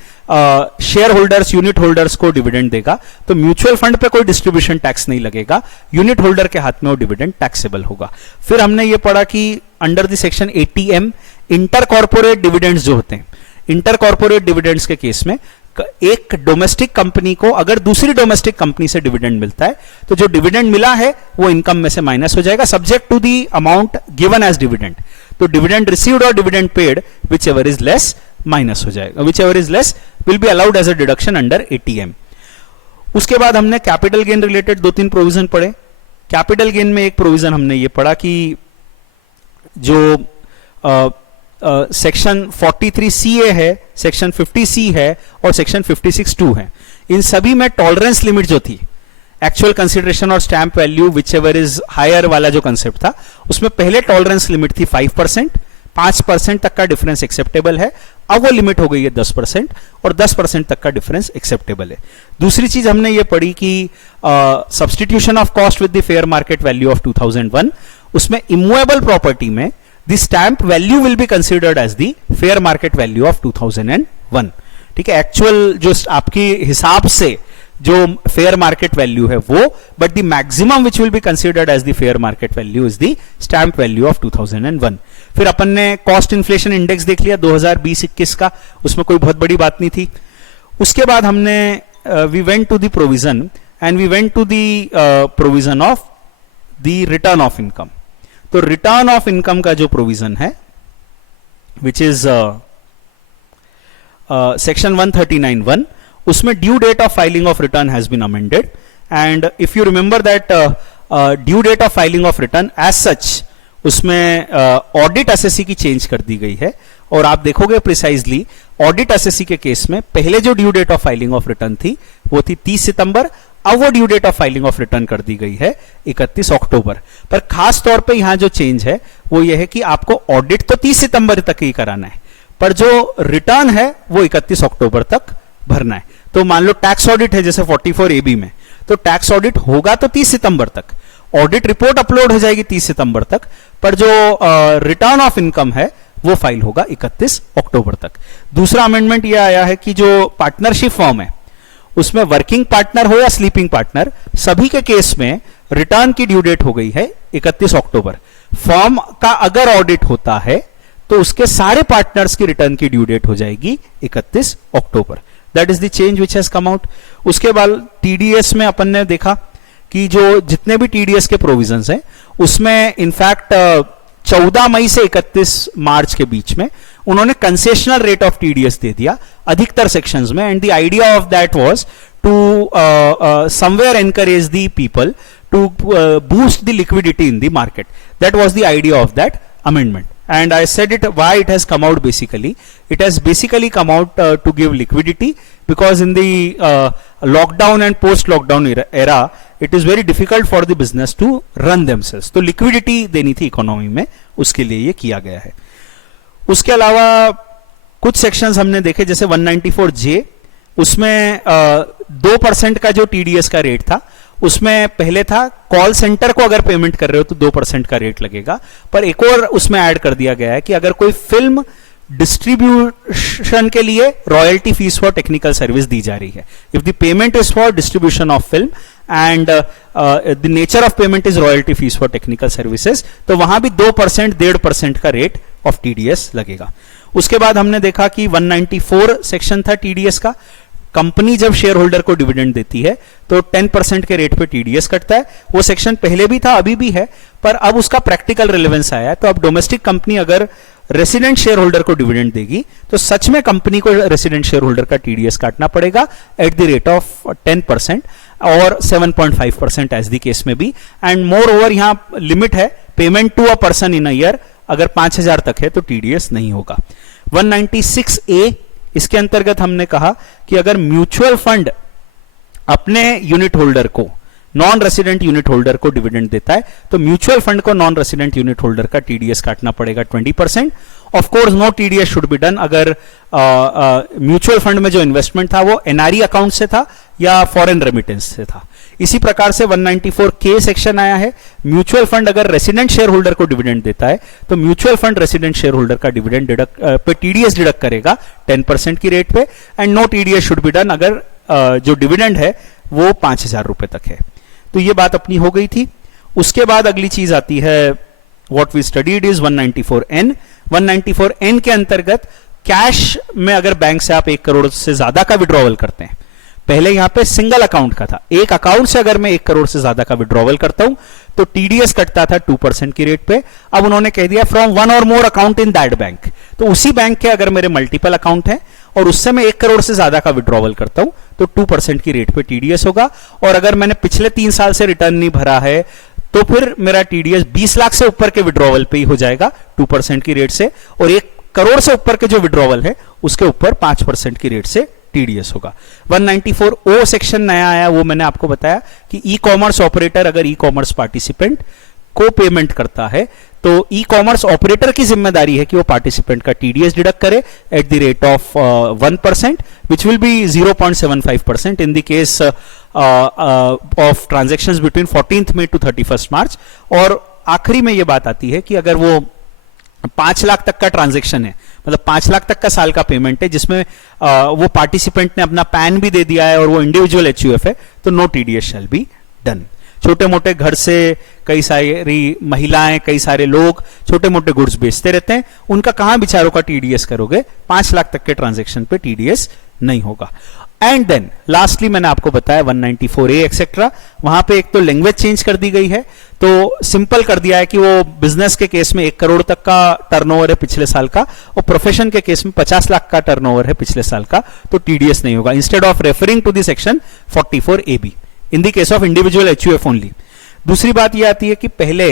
शेयर होल्डर्स, यूनिट होल्डर्स को डिविडेंड देगा तो म्यूचुअल फंड पे कोई डिस्ट्रीब्यूशन टैक्स नहीं लगेगा, यूनिट होल्डर के हाथ में वो डिविडेंड टैक्सेबल होगा। फिर हमने ये पढ़ा कि under the section 80M inter corporate dividends जो होते हैं, इंटर कॉर्पोरेट डिविडेंड्स के केस में एक डोमेस्टिक कंपनी को अगर दूसरी डोमेस्टिक कंपनी से डिविडेंड मिलता है तो जो डिविडेंड मिला है वो इनकम में से माइनस हो जाएगा subject to the amount given as dividend. तो डिविडेंड रिसीव्ड और dividend paid whichever is less minus हो जाएगा, whichever is less will be allowed as a deduction under 80M। उसके बाद हमने कैपिटल गेन रिलेटेड 2-3 प्रोविजन पढ़े। Capital gain में एक प्रोविजन हमने ये पढ़ा कि जो सेक्शन 43CA है, सेक्शन 50C है और सेक्शन 56(2) है, इन सभी में टॉलरेंस लिमिट जो थी, एक्चुअल कंसिडरेशन और stamp value whichever is higher वाला जो कंसेप्ट था, उसमें पहले टॉलरेंस लिमिट थी 5%, 5% तक का डिफरेंस एक्सेप्टेबल है। अब वो लिमिट हो गई है 10% और 10% तक का डिफरेंस एक्सेप्टेबल है। दूसरी चीज हमने ये पढ़ी कि substitution of cost with the fair market value of 2001, उसमें इमूवेबल प्रॉपर्टी में the stamp value will be considered as the fair market value of 2001। ठीक है, एक्चुअल जो आपकी हिसाब से जो फेयर मार्केट वैल्यू है वो, but the maximum which will be considered as the fair market value is the stamp value of 2001। फिर अपन ने कॉस्ट इन्फ्लेशन इंडेक्स देख लिया 2020-21 का, उसमें कोई बहुत बड़ी बात नहीं थी। उसके बाद हमने we went to the provision and we went to the provision of the return of income. तो रिटर्न ऑफ इनकम का जो प्रोविजन है विच इज सेक्शन 139(1), उसमें due date of filing of return has been amended, and if you remember that due date of filing of return as such उसमें audit assessee की change कर दी गई है। और आप देखोगे प्रिसाइजली ऑडिट एसएससी के केस में पहले जो due date of filing of return थी वो थी 30 सितंबर, अब वो due date of filing of return कर दी गई है 31 अक्टूबर। पर खास तौर पे यहां जो चेंज है वो ये है कि आपको ऑडिट तो 30 सितंबर तक ही कराना है, पर जो रिटर्न है वो 31 अक्टूबर तक भरना है। तो मान लो टैक्स ऑडिट है जैसे 44AB में, तो टैक्स ऑडिट होगा तो 30 सितंबर तक, ऑडिट रिपोर्ट अपलोड हो जाएगी 30 सितंबर तक, पर जो रिटर्न ऑफ इनकम है वो फाइल होगा 31 अक्टूबर तक। दूसरा अमेंडमेंट ये आया है कि जो पार्टनरशिप फॉर्म है उसमें वर्किंग पार्टनर हो या स्लीपिंग पार्टनर, सभी के केस में रिटर्न की ड्यू डेट हो गई है 31 अक्टूबर। फॉर्म का अगर ऑडिट होता है तो उसके सारे पार्टनर्स की रिटर्न की ड्यू डेट हो जाएगी 31 अक्टूबर। That is the change which has come out. उसके बाद टीडीएस में अपन ने देखा कि जो जितने भी टीडीएस के प्रोविजंस हैं उसमें इनफैक्ट 14 मई से 31 मार्च के बीच में उन्होंने कंसेशनल रेट ऑफ टीडीएस दे दिया अधिकतर सेक्शंस में, and the idea of that was to somewhere encourage the people to boost the liquidity in the market. That was the idea of that amendment. And I said it why it has come out basically. It has basically come out to give liquidity, because in the lockdown and post-lockdown era, it is very difficult for the business to run themselves. तो liquidity देनी थी economy में, उसके लिए ये किया गया है. उसके अलावा कुछ सेक्शंस हमने देखे, जैसे 194J, उसमें 2% का जो टीडीएस का रेट था उसमें पहले था कॉल सेंटर को अगर पेमेंट कर रहे हो तो 2% का रेट लगेगा, पर एक और उसमें ऐड कर दिया गया है कि अगर कोई फिल्म डिस्ट्रीब्यूशन के लिए royalty fees for technical service दी जा रही है, if the payment is for distribution of film and the nature of payment is royalty fees for technical services, तो वहां भी 2% 1.5% का रेट ऑफ टीडीएस लगेगा. उसके बाद हमने देखा कि 194 सेक्शन था टीडीएस का. कंपनी जब शेयर होल्डर को डिविडेंड देती है तो 10% के रेट पे टीडीएस कटता है. वो सेक्शन पहले भी था, अभी भी है, पर अब उसका प्रैक्टिकल रिलेवेंस आया है. तो अब डोमेस्टिक कंपनी अगर रेसिडेंट शेयर होल्डर को डिविडेंड देगी तो सच में कंपनी को रेसिडेंट शेयर होल्डर का टीडीएस काटना पड़ेगा एट द रेट ऑफ 10% और 7.5% एज द केस में भी. एंड मोर ओवर यहां लिमिट है payment to a person in a year, अगर 5,000 तक है तो टीडीएस नहीं होगा. 196A, इसके अंतर्गत हमने कहा कि अगर म्यूचुअल फंड अपने यूनिट होल्डर को, नॉन रेसिडेंट यूनिट होल्डर को डिविडेंड देता है तो म्यूचुअल फंड को नॉन रेसिडेंट यूनिट होल्डर का टीडीएस काटना पड़ेगा 20%. Of course no TDS should be done अगर म्यूचुअल फंड में जो इन्वेस्टमेंट था वो एनआरई अकाउंट से था या फॉरेन रेमिटेंस से था. इसी प्रकार से 194K सेक्शन आया है. म्यूचुअल फंड अगर रेसिडेंट शेयर होल्डर को डिविडेंड देता है तो mutual fund resident share holder का डिविडेंड डिडक्ट पे टीडीएस डिडक्ट करेगा 10% की रेट पे. And no TDS should be done अगर जो डिविडेंड है वो 5,000 रुपए तक है. तो ये बात अपनी हो गई थी. उसके बाद अगली चीज आती है what we studied is 194N. 194N के अंतर्गत कैश में अगर बैंक से आप 1 करोड़ से ज्यादा का विड्रॉवल करते हैं, पहले यहां पे सिंगल अकाउंट का था, एक अकाउंट से अगर मैं 1 करोड़ से ज्यादा का विड्रॉवल करता हूं तो टीडीएस कटता था 2% की रेट पे. अब उन्होंने कह दिया फ्रॉम 1 और more account in that bank. तो उसी बैंक के अगर मेरे मल्टीपल अकाउंट हैं और उससे मैं 1 करोड़ से ज्यादा का विड्रॉवल करता हूं तो 2% की रेट पे टीडीएस होगा. और अगर मैंने पिछले 3 साल से रिटर्न नहीं भरा है तो फिर मेरा टीडीएस 20 लाख से ऊपर के विड्रॉवल पे ही हो जाएगा 2% की रेट से, और 1 करोड़ से ऊपर के जो विड्रॉवल है उसके ऊपर 5% की रेट से टीडीएस होगा. 194O सेक्शन नया आया, वो मैंने आपको बताया कि ई कॉमर्स ऑपरेटर अगर ई कॉमर्स पार्टिसिपेंट को पेमेंट करता है तो ई कॉमर्स ऑपरेटर की जिम्मेदारी है कि वो पार्टिसिपेंट का टीडीएस डिडक्ट करे at the rate of 1%, which will be 0.75% in the case of transactions between 14th May to 31st March. और आखिरी में ये बात आती है कि अगर वो 5 लाख तक का ट्रांजैक्शन है, मतलब 5 लाख तक का साल का पेमेंट है जिसमें वो पार्टिसिपेंट ने अपना पैन भी दे दिया है और वो इंडिविजुअल एचयूएफ है, तो no TDS shall be done. छोटे मोटे घर से कई सारी महिलाएं, कई सारे लोग छोटे मोटे गुड्स बेचते रहते हैं, उनका कहां बिचारों का टीडीएस करोगे? 5 लाख तक के ट्रांजैक्शन पे टीडीएस नहीं होगा. एंड देन लास्टली मैंने आपको बताया 194A एक्सेट्रा, वहां पे एक तो लैंग्वेज चेंज कर दी गई है, तो सिंपल कर दिया है कि वो बिजनेस के केस में 1 करोड़ तक का टर्नओवर है पिछले साल का, और प्रोफेशन के केस में 50 लाख का टर्नओवर है पिछले साल का, तो टीडीएस नहीं होगा. Instead of referring to the section 44AB in the case of individual HUF only. दूसरी बात यह आती है कि पहले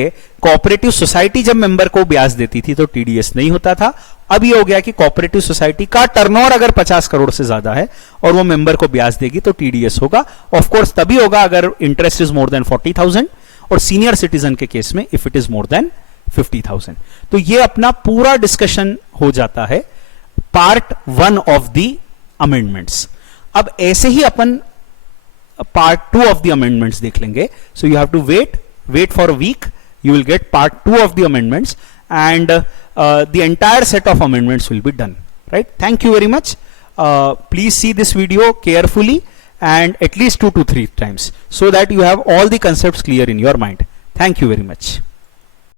कोऑपरेटिव सोसाइटी जब मेंबर को ब्याज देती थी तो टीडीएस नहीं होता था. अब ये हो गया कि कोऑपरेटिव सोसाइटी का टर्नओवर अगर 50 करोड़ से ज्यादा है और वो मेंबर को ब्याज देगी तो टीडीएस होगा. ऑफ कोर्स तभी होगा अगर इंटरेस्ट इज मोर देन 40,000 और सीनियर सिटीजन के केस में if it is more than 50,000. तो ये अपना पूरा डिस्कशन हो जाता है पार्ट 1 ऑफ द अमेंडमेंट्स. अब ऐसे ही अपन पार्ट 2 ऑफ द अमेंडमेंट्स देख लेंगे. So you have to wait for a week, you will get part 2 of the amendments, and the entire set of amendments will be done, right? Thank you very much. Please see this video carefully and at least 2 to 3 times so that you have all the concepts clear in your mind. Thank you very much.